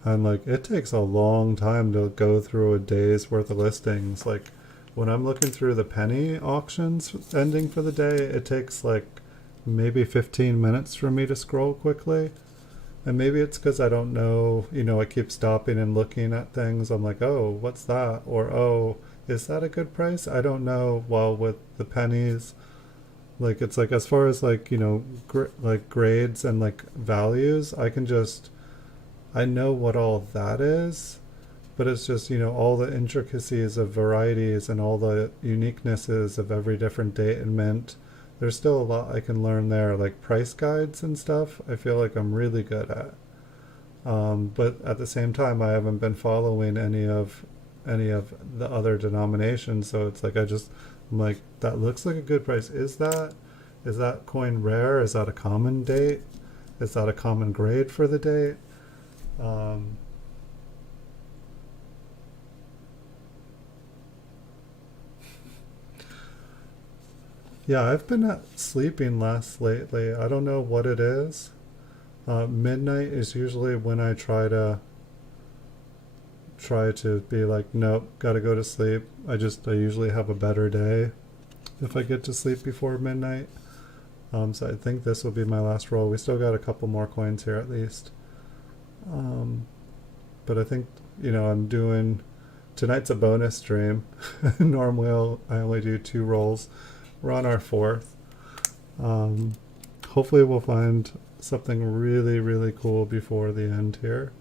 And like it takes a long time to go through a day's worth of listings. Like when I'm looking through the penny auctions ending for the day, it takes like maybe 15 minutes for me to scroll quickly. And maybe it's because I don't know, I keep stopping and looking at things. I'm like, oh, what's that? Or, oh, is that a good price? I don't know. While with the pennies, like it's like as far as like, like grades and like values, I know what all that is, but it's just, all the intricacies of varieties and all the uniquenesses of every different date and mint. There's still a lot I can learn there, like price guides and stuff. I feel like I'm really good at. But at the same time, I haven't been following any of the other denominations, so it's like I'm like, that looks like a good price. Is that coin rare? Is that a common date? Is that a common grade for the date? Yeah, I've been sleeping less lately. I don't know what it is. Midnight is usually when I try to be like, nope, gotta go to sleep. I usually have a better day if I get to sleep before midnight. So I think this will be my last roll. We still got a couple more coins here at least. But I think, I'm doing, tonight's a bonus stream. Normally I only do 2 rolls. We're on our 4th. Hopefully we'll find something really, really cool before the end here.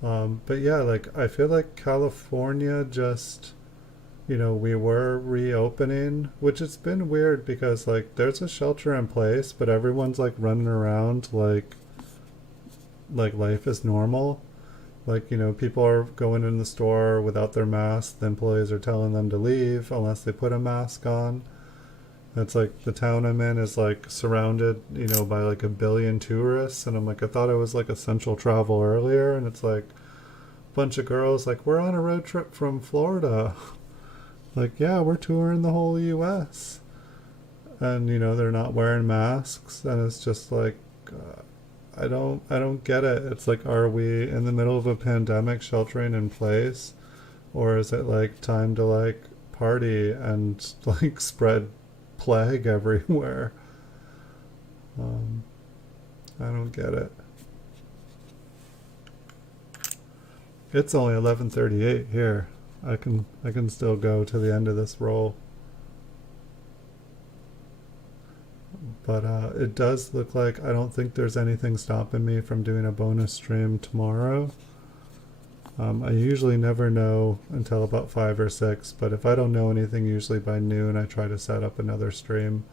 But yeah, like I feel like California just, we were reopening, which it's been weird because like there's a shelter in place, but everyone's like running around like life is normal. Like, people are going in the store without their masks. The employees are telling them to leave unless they put a mask on. It's like the town I'm in is like surrounded, by like a billion tourists. And I'm like, I thought it was like essential travel earlier. And it's like a bunch of girls like, we're on a road trip from Florida. Like, yeah, we're touring the whole US. And, they're not wearing masks. And it's just like, I don't get it. It's like, are we in the middle of a pandemic sheltering in place? Or is it like time to like party and like spread plague everywhere? I don't get it. It's only 11:38 here. I can still go to the end of this roll. But it does look like I don't think there's anything stopping me from doing a bonus stream tomorrow. I usually never know until about 5 or 6, but if I don't know anything, usually by noon I try to set up another stream.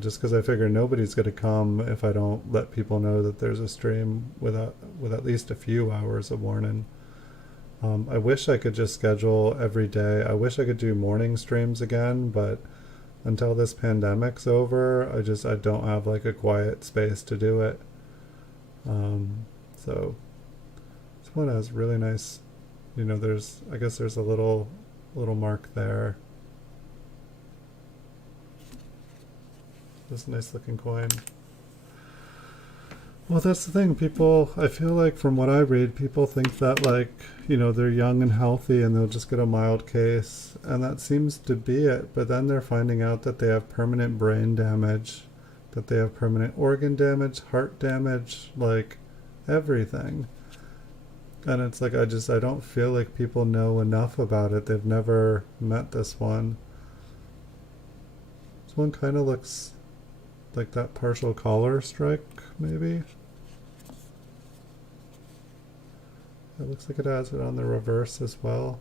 Just because I figure nobody's going to come if I don't let people know that there's a stream with at least a few hours of warning. I wish I could just schedule every day. I wish I could do morning streams again, but until this pandemic's over, I don't have like a quiet space to do it. So this one has really nice, there's, I guess there's a little mark there. This is a nice looking coin. Well, that's the thing. People, I feel like from what I read, people think that like, they're young and healthy and they'll just get a mild case. And that seems to be it. But then they're finding out that they have permanent brain damage, that they have permanent organ damage, heart damage, like everything. And it's like, I don't feel like people know enough about it. They've never met this one. This one kind of looks like that partial collar strike, maybe. It looks like it has it on the reverse as well.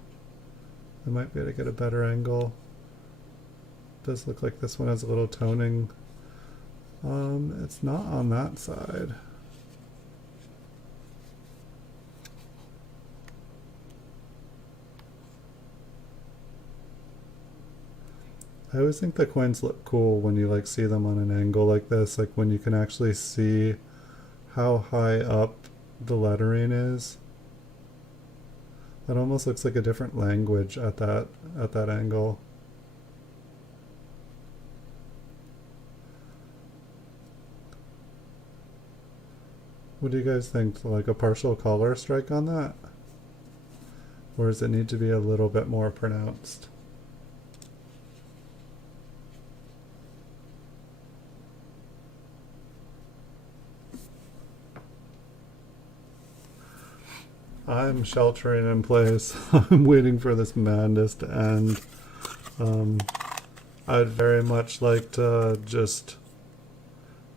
I might be able to get a better angle. It does look like this one has a little toning. It's not on that side. I always think the coins look cool when you like see them on an angle like this, like when you can actually see how high up the lettering is. That almost looks like a different language at that angle. What do you guys think? Like a partial color strike on that? Or does it need to be a little bit more pronounced? I'm sheltering in place. I'm waiting for this madness to end. I'd very much like to just,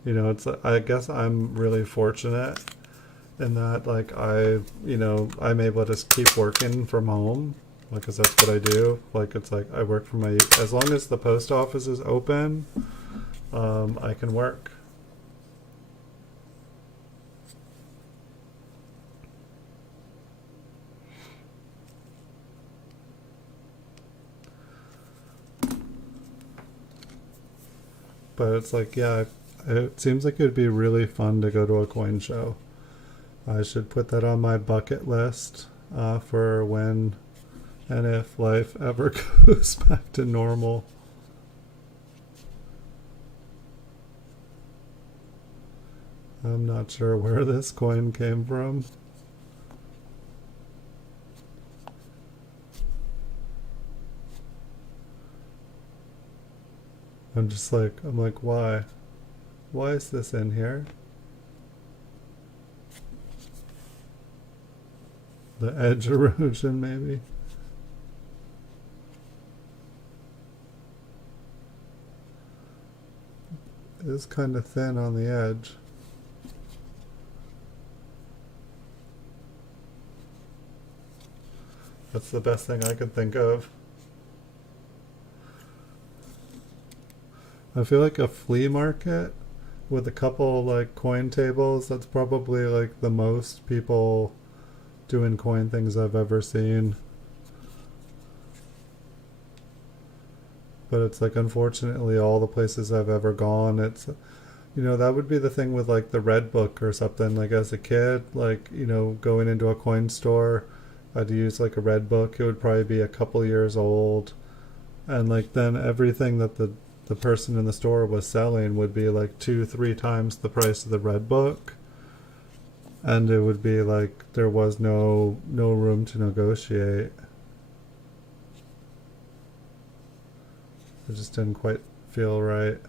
I guess I'm really fortunate in that, like, I'm able to just keep working from home, like, 'cause that's what I do. Like, it's like I work from as long as the post office is open, I can work. But it's like, yeah, it seems like it would be really fun to go to a coin show. I should put that on my bucket list for when and if life ever goes back to normal. I'm not sure where this coin came from. I'm like, why? Why is this in here? The edge erosion, maybe? It is kind of thin on the edge. That's the best thing I could think of. I feel like a flea market with a couple like coin tables, that's probably like the most people doing coin things I've ever seen. But it's like, unfortunately, all the places I've ever gone, it's, that would be the thing with like the Red Book or something. Like as a kid, like, going into a coin store, I'd use like a Red Book. It would probably be a couple years old. And like then everything that the person in the store was selling would be like 2-3 times the price of the Red Book, and it would be like there was no room to negotiate. It just didn't quite feel right.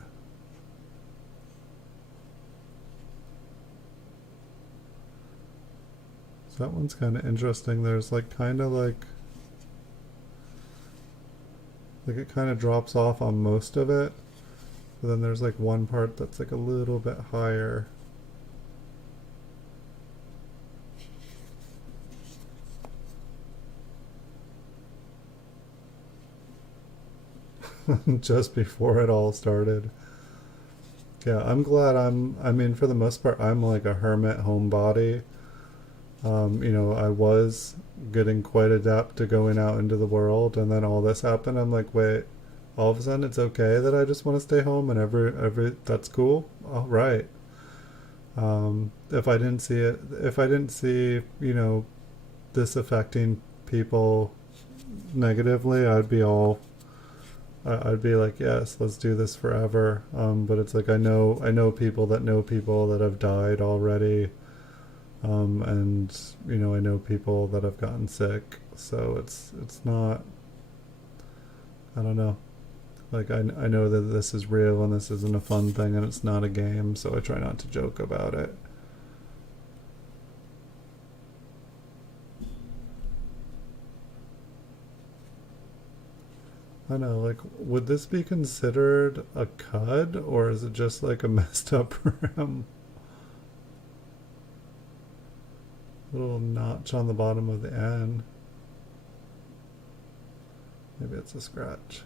So that one's kind of interesting. There's like kind of like it kind of drops off on most of it, but then there's like one part that's like a little bit higher. Just before it all started. Yeah, I'm glad I mean, for the most part, I'm like a hermit homebody. I was getting quite adept to going out into the world, and then all this happened. I'm like, wait, all of a sudden it's okay that I just want to stay home, and every that's cool. All right. If I didn't see it, if I didn't see, this affecting people negatively, I'd be like, yes, let's do this forever. But it's like I know people that have died already, and I know people that have gotten sick. So it's not. I don't know. Like I know that this is real and this isn't a fun thing and it's not a game. So I try not to joke about it. I know. Like, would this be considered a cud or is it just like a messed up rim? Little notch on the bottom of the N. Maybe it's a scratch.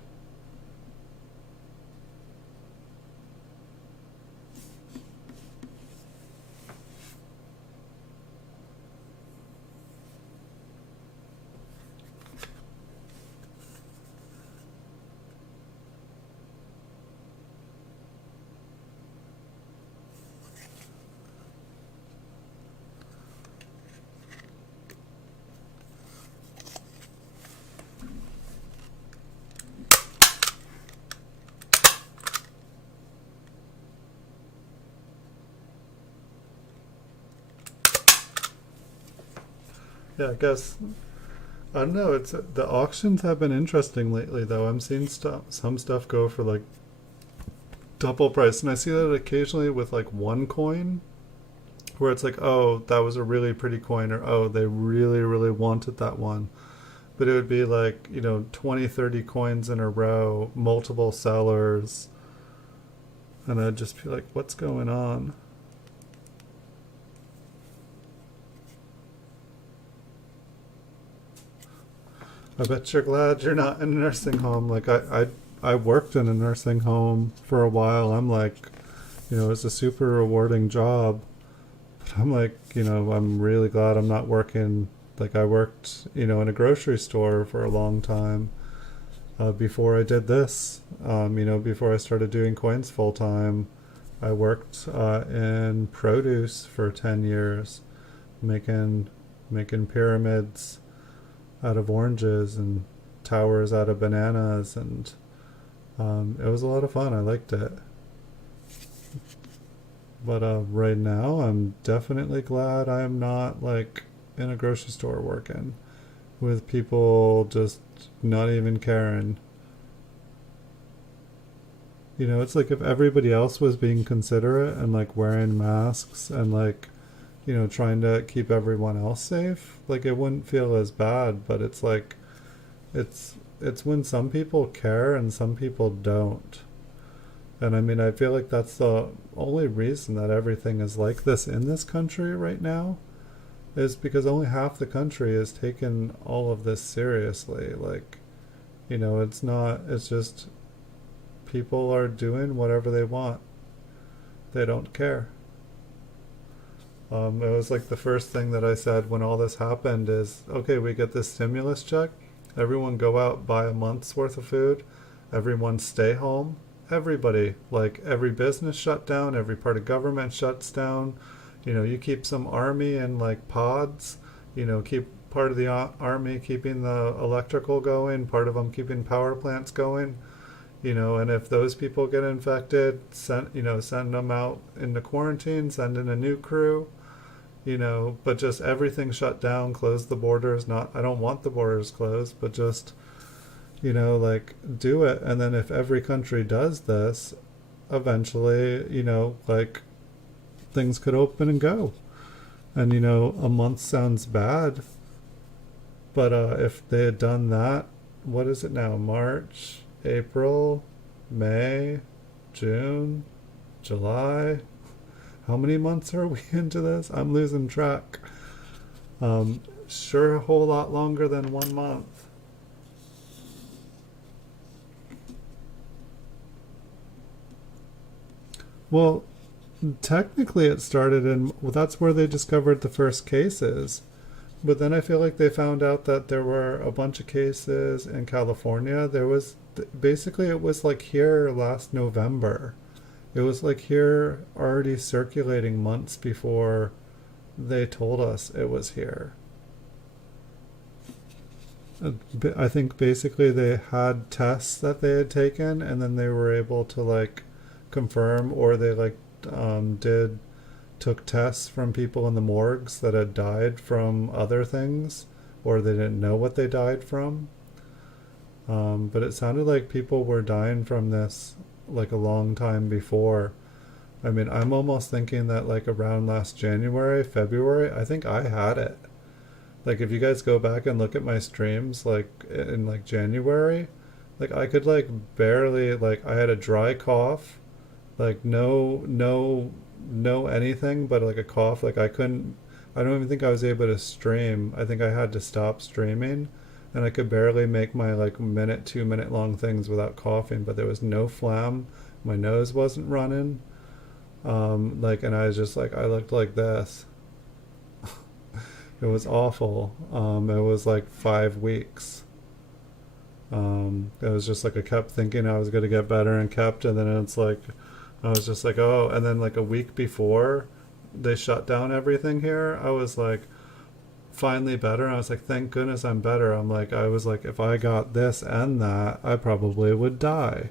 Yeah, I guess I don't know. It's the auctions have been interesting lately, though. I'm seeing some stuff go for like double price, and I see that occasionally with like one coin, where it's like, oh, that was a really pretty coin, or oh, they really really wanted that one. But it would be like 20, 30 coins in a row, multiple sellers, and I'd just be like, what's going on? I bet you're glad you're not in a nursing home. Like I worked in a nursing home for a while. I'm like, it's a super rewarding job. But I'm like, I'm really glad I'm not working. Like I worked, in a grocery store for a long time before I did this. Before I started doing coins full time, I worked in produce for 10 years, making pyramids out of oranges and towers out of bananas, and it was a lot of fun. I liked it. But right now, I'm definitely glad I'm not like in a grocery store working with people just not even caring. It's like if everybody else was being considerate and like wearing masks and like trying to keep everyone else safe, like it wouldn't feel as bad. But it's like, it's when some people care and some people don't. And I mean, I feel like that's the only reason that everything is like this in this country right now, is because only half the country is taking all of this seriously. Like, it's not, it's just people are doing whatever they want. They don't care. It was like the first thing that I said when all this happened is, okay, we get this stimulus check. Everyone go out, buy a month's worth of food. Everyone stay home. Everybody, like every business shut down, every part of government shuts down. You keep some army in like pods, keep part of the army keeping the electrical going, part of them keeping power plants going. And if those people get infected, send them out into quarantine, send in a new crew, but just everything shut down, close the borders. Not, I don't want the borders closed, but just, like do it. And then if every country does this, eventually, like things could open and go. And, a month sounds bad, but if they had done that, what is it now? March, April, May, June, July. How many months are we into this? I'm losing track. Sure, a whole lot longer than 1 month. Well, technically it started in, well, that's where they discovered the first cases. But then I feel like they found out that there were a bunch of cases in California. There was, basically it was like here last November. It was like here already circulating months before they told us it was here. I think basically they had tests that they had taken, and then they were able to like confirm, or they like did took tests from people in the morgues that had died from other things, or they didn't know what they died from. But it sounded like people were dying from this like a long time before. I mean, I'm almost thinking that like around last January, February, I think I had it. Like if you guys go back and look at my streams like in like January, like I could like barely, like I had a dry cough, like no anything but like a cough. Like I don't even think I was able to stream. I think I had to stop streaming, and I could barely make my like minute 2 minute long things without coughing, but there was no phlegm. My nose wasn't running. Like, and I was just like, I looked like this. It was awful. It was like 5 weeks. It was just like I kept thinking I was going to get better and kept, and then it's like, I was just like, oh, and then like a week before they shut down everything here, I was like, finally better. And I was like, thank goodness I'm better. I'm like, I was like, if I got this and that, I probably would die.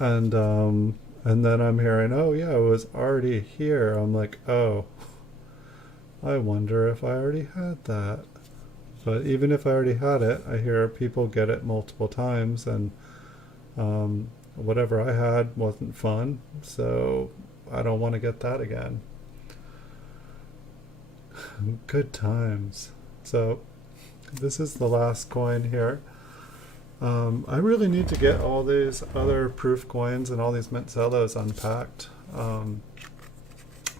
And then I'm hearing, oh yeah, it was already here. I'm like, oh, I wonder if I already had that. But even if I already had it, I hear people get it multiple times, and whatever I had wasn't fun, so I don't want to get that again. Good times. So this is the last coin here. I really need to get all these other proof coins and all these Menzellos unpacked.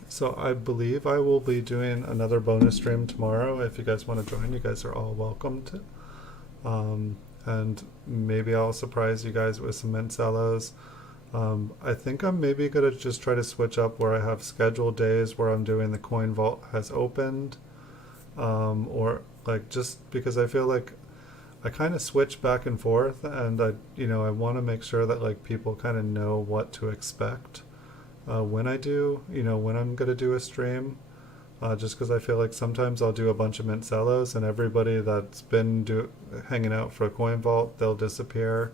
So I believe I will be doing another bonus stream tomorrow. If you guys want to join, you guys are all welcome to. And maybe I'll surprise you guys with some Menzellos. I think I'm maybe going to just try to switch up where I have scheduled days where I'm doing the coin vault has opened. Or like just because I feel like I kind of switch back and forth, and I want to make sure that like people kind of know what to expect when I do, when I'm gonna do a stream. Just because I feel like sometimes I'll do a bunch of Menzellos, and everybody that's been hanging out for a coin vault, they'll disappear,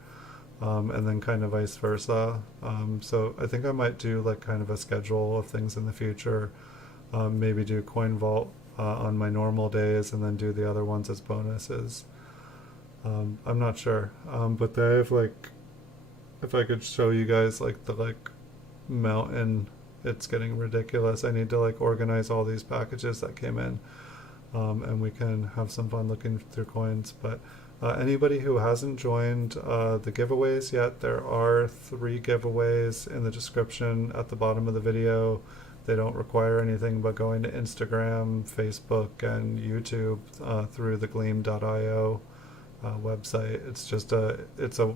and then kind of vice versa. So I think I might do like kind of a schedule of things in the future. Maybe do coin vault on my normal days, and then do the other ones as bonuses. I'm not sure, but they have like, if I could show you guys like the like mountain, it's getting ridiculous. I need to like organize all these packages that came in, and we can have some fun looking through coins. But anybody who hasn't joined the giveaways yet, there are 3 giveaways in the description at the bottom of the video. They don't require anything but going to Instagram, Facebook, and YouTube through the gleam.io website. It's a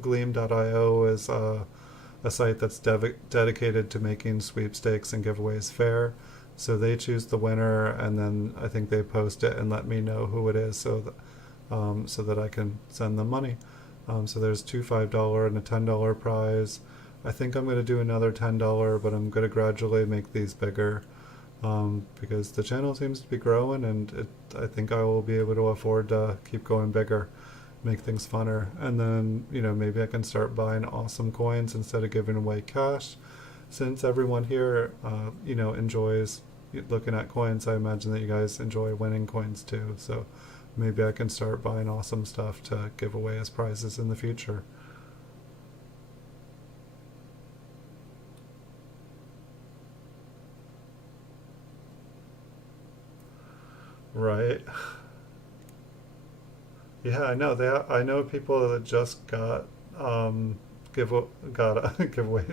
gleam.io is a site that's dedicated to making sweepstakes and giveaways fair. So they choose the winner, and then I think they post it and let me know who it is, so that I can send them money. So there's 2 $5 and a $10 prize. I think I'm going to do another $10, but I'm going to gradually make these bigger. Because the channel seems to be growing, and I think I will be able to afford to keep going bigger, make things funner, and then maybe I can start buying awesome coins instead of giving away cash. Since everyone here enjoys looking at coins, I imagine that you guys enjoy winning coins too. So maybe I can start buying awesome stuff to give away as prizes in the future. Right. Yeah, I know. I know people that just got give got a giveaway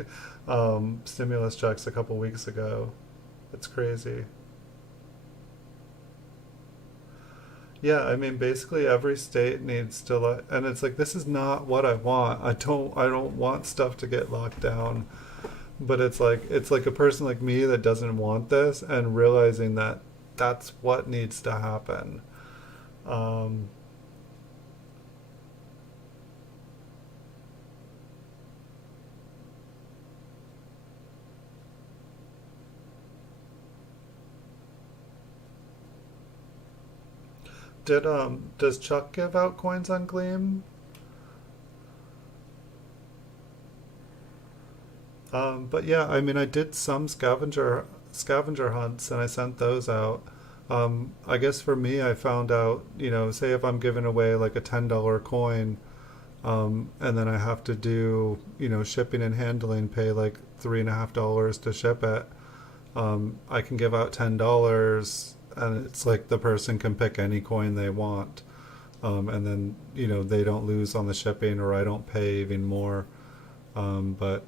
stimulus checks a couple weeks ago. It's crazy. Yeah, I mean, basically every state needs to and it's like this is not what I want. I don't want stuff to get locked down. But it's like a person like me that doesn't want this, and realizing that that's what needs to happen. Um, Does Chuck give out coins on Gleam? But yeah, I mean, I did some scavenger hunts and I sent those out. I guess for me, I found out, say if I'm giving away like a $10 coin, and then I have to do, shipping and handling, pay like $3.50 to ship it. I can give out $10, and it's like the person can pick any coin they want, and then they don't lose on the shipping, or I don't pay even more. But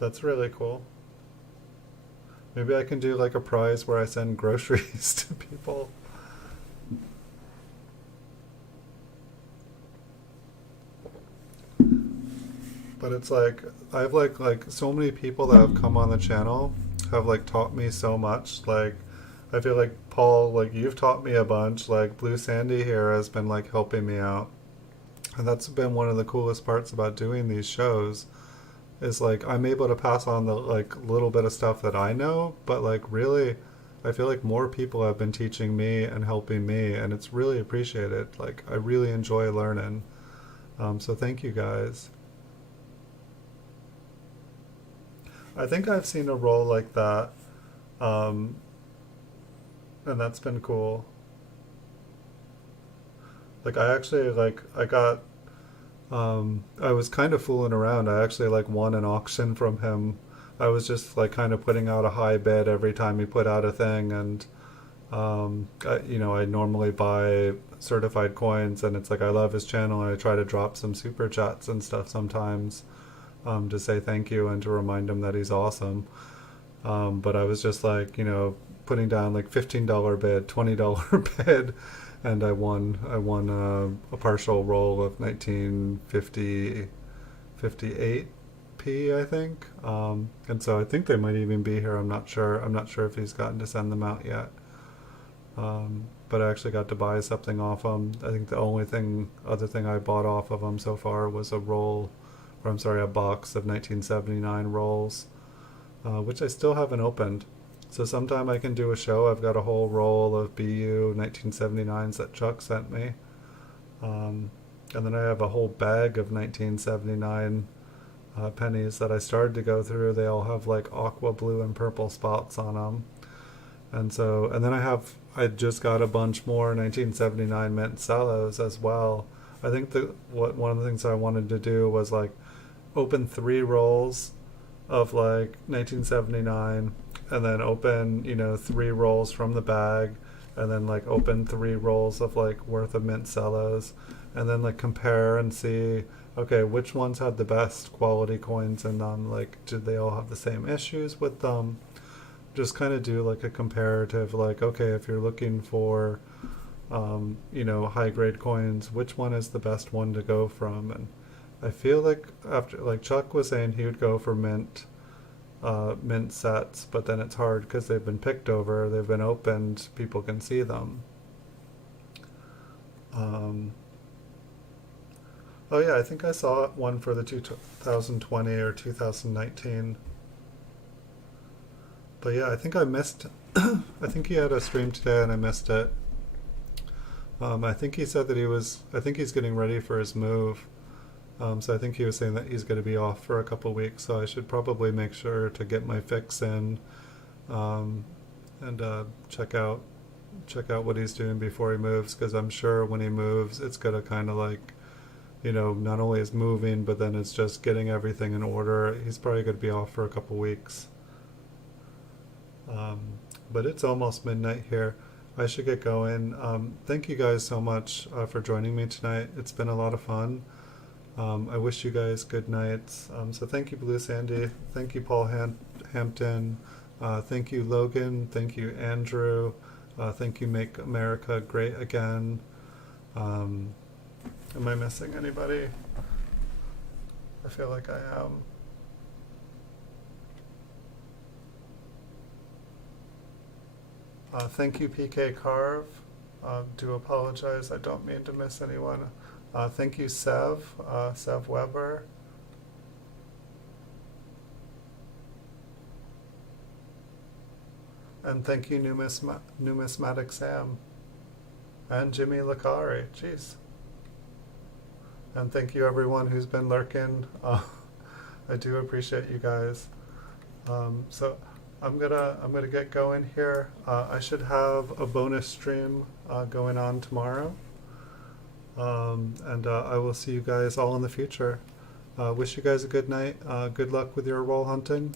that's really cool. Maybe I can do like a prize where I send groceries to people. But it's like I have like so many people that have come on the channel have like taught me so much. Like I feel like Paul, like you've taught me a bunch. Like Blue Sandy here has been like helping me out, and that's been one of the coolest parts about doing these shows. Is like I'm able to pass on the like little bit of stuff that I know, but like really, I feel like more people have been teaching me and helping me, and it's really appreciated. Like I really enjoy learning. So thank you guys. I think I've seen a role like that, um, and that's been cool. Like I actually like I got I was kind of fooling around. I actually like won an auction from him. I was just like kind of putting out a high bid every time he put out a thing, and I normally buy certified coins, and it's like I love his channel, and I try to drop some super chats and stuff sometimes, to say thank you and to remind him that he's awesome. But I was just like, putting down like $15 bid, $20 bid, and I won a partial roll of 1950 58p, I think. And so I think they might even be here. I'm not sure. I'm not sure if he's gotten to send them out yet. But I actually got to buy something off him. I think the only other thing I bought off of him so far was a box of 1979 rolls, which I still haven't opened. So sometime I can do a show. I've got a whole roll of BU 1979s that Chuck sent me. And then I have a whole bag of 1979 pennies that I started to go through. They all have like aqua blue and purple spots on them. And then I just got a bunch more 1979 mint cellos as well. I think one of the things I wanted to do was like open 3 rolls of like 1979, and then open 3 rolls from the bag, and then like open 3 rolls of like worth of mint cellos, and then like compare and see, okay, which ones had the best quality coins in them, like did they all have the same issues with them. Just kind of do like a comparative, like, okay, if you're looking for high grade coins, which one is the best one to go from. And I feel like after, like Chuck was saying, he would go for mint sets, but then it's hard because they've been picked over, they've been opened, people can see them. Um, oh yeah, I think I saw one for the 2020 or 2019. But yeah, I think I missed. I think he had a stream today and I missed it. I think he said that I think he's getting ready for his move. So I think he was saying that he's going to be off for a couple weeks. So I should probably make sure to get my fix in, um, and check out what he's doing before he moves. Because I'm sure when he moves, it's going to kind of like, not only is moving, but then it's just getting everything in order. He's probably going to be off for a couple weeks. Um, but it's almost midnight here. I should get going. Thank you guys so much for joining me tonight. It's been a lot of fun. I wish you guys good nights. So thank you, Blue Sandy. Thank you, Paul Hampton. Thank you, Logan. Thank you, Andrew. Thank you, Make America Great Again. Am I missing anybody? I feel like I am. Thank you, PK Carve. Do apologize. I don't mean to miss anyone. Thank you, Sev Weber. And thank you, Numismatic Sam. And Jimmy Lacari. Jeez. And thank you, everyone who's been lurking. I do appreciate you guys. So I'm gonna get going here. I should have a bonus stream going on tomorrow. And I will see you guys all in the future. Wish you guys a good night. Good luck with your roll hunting.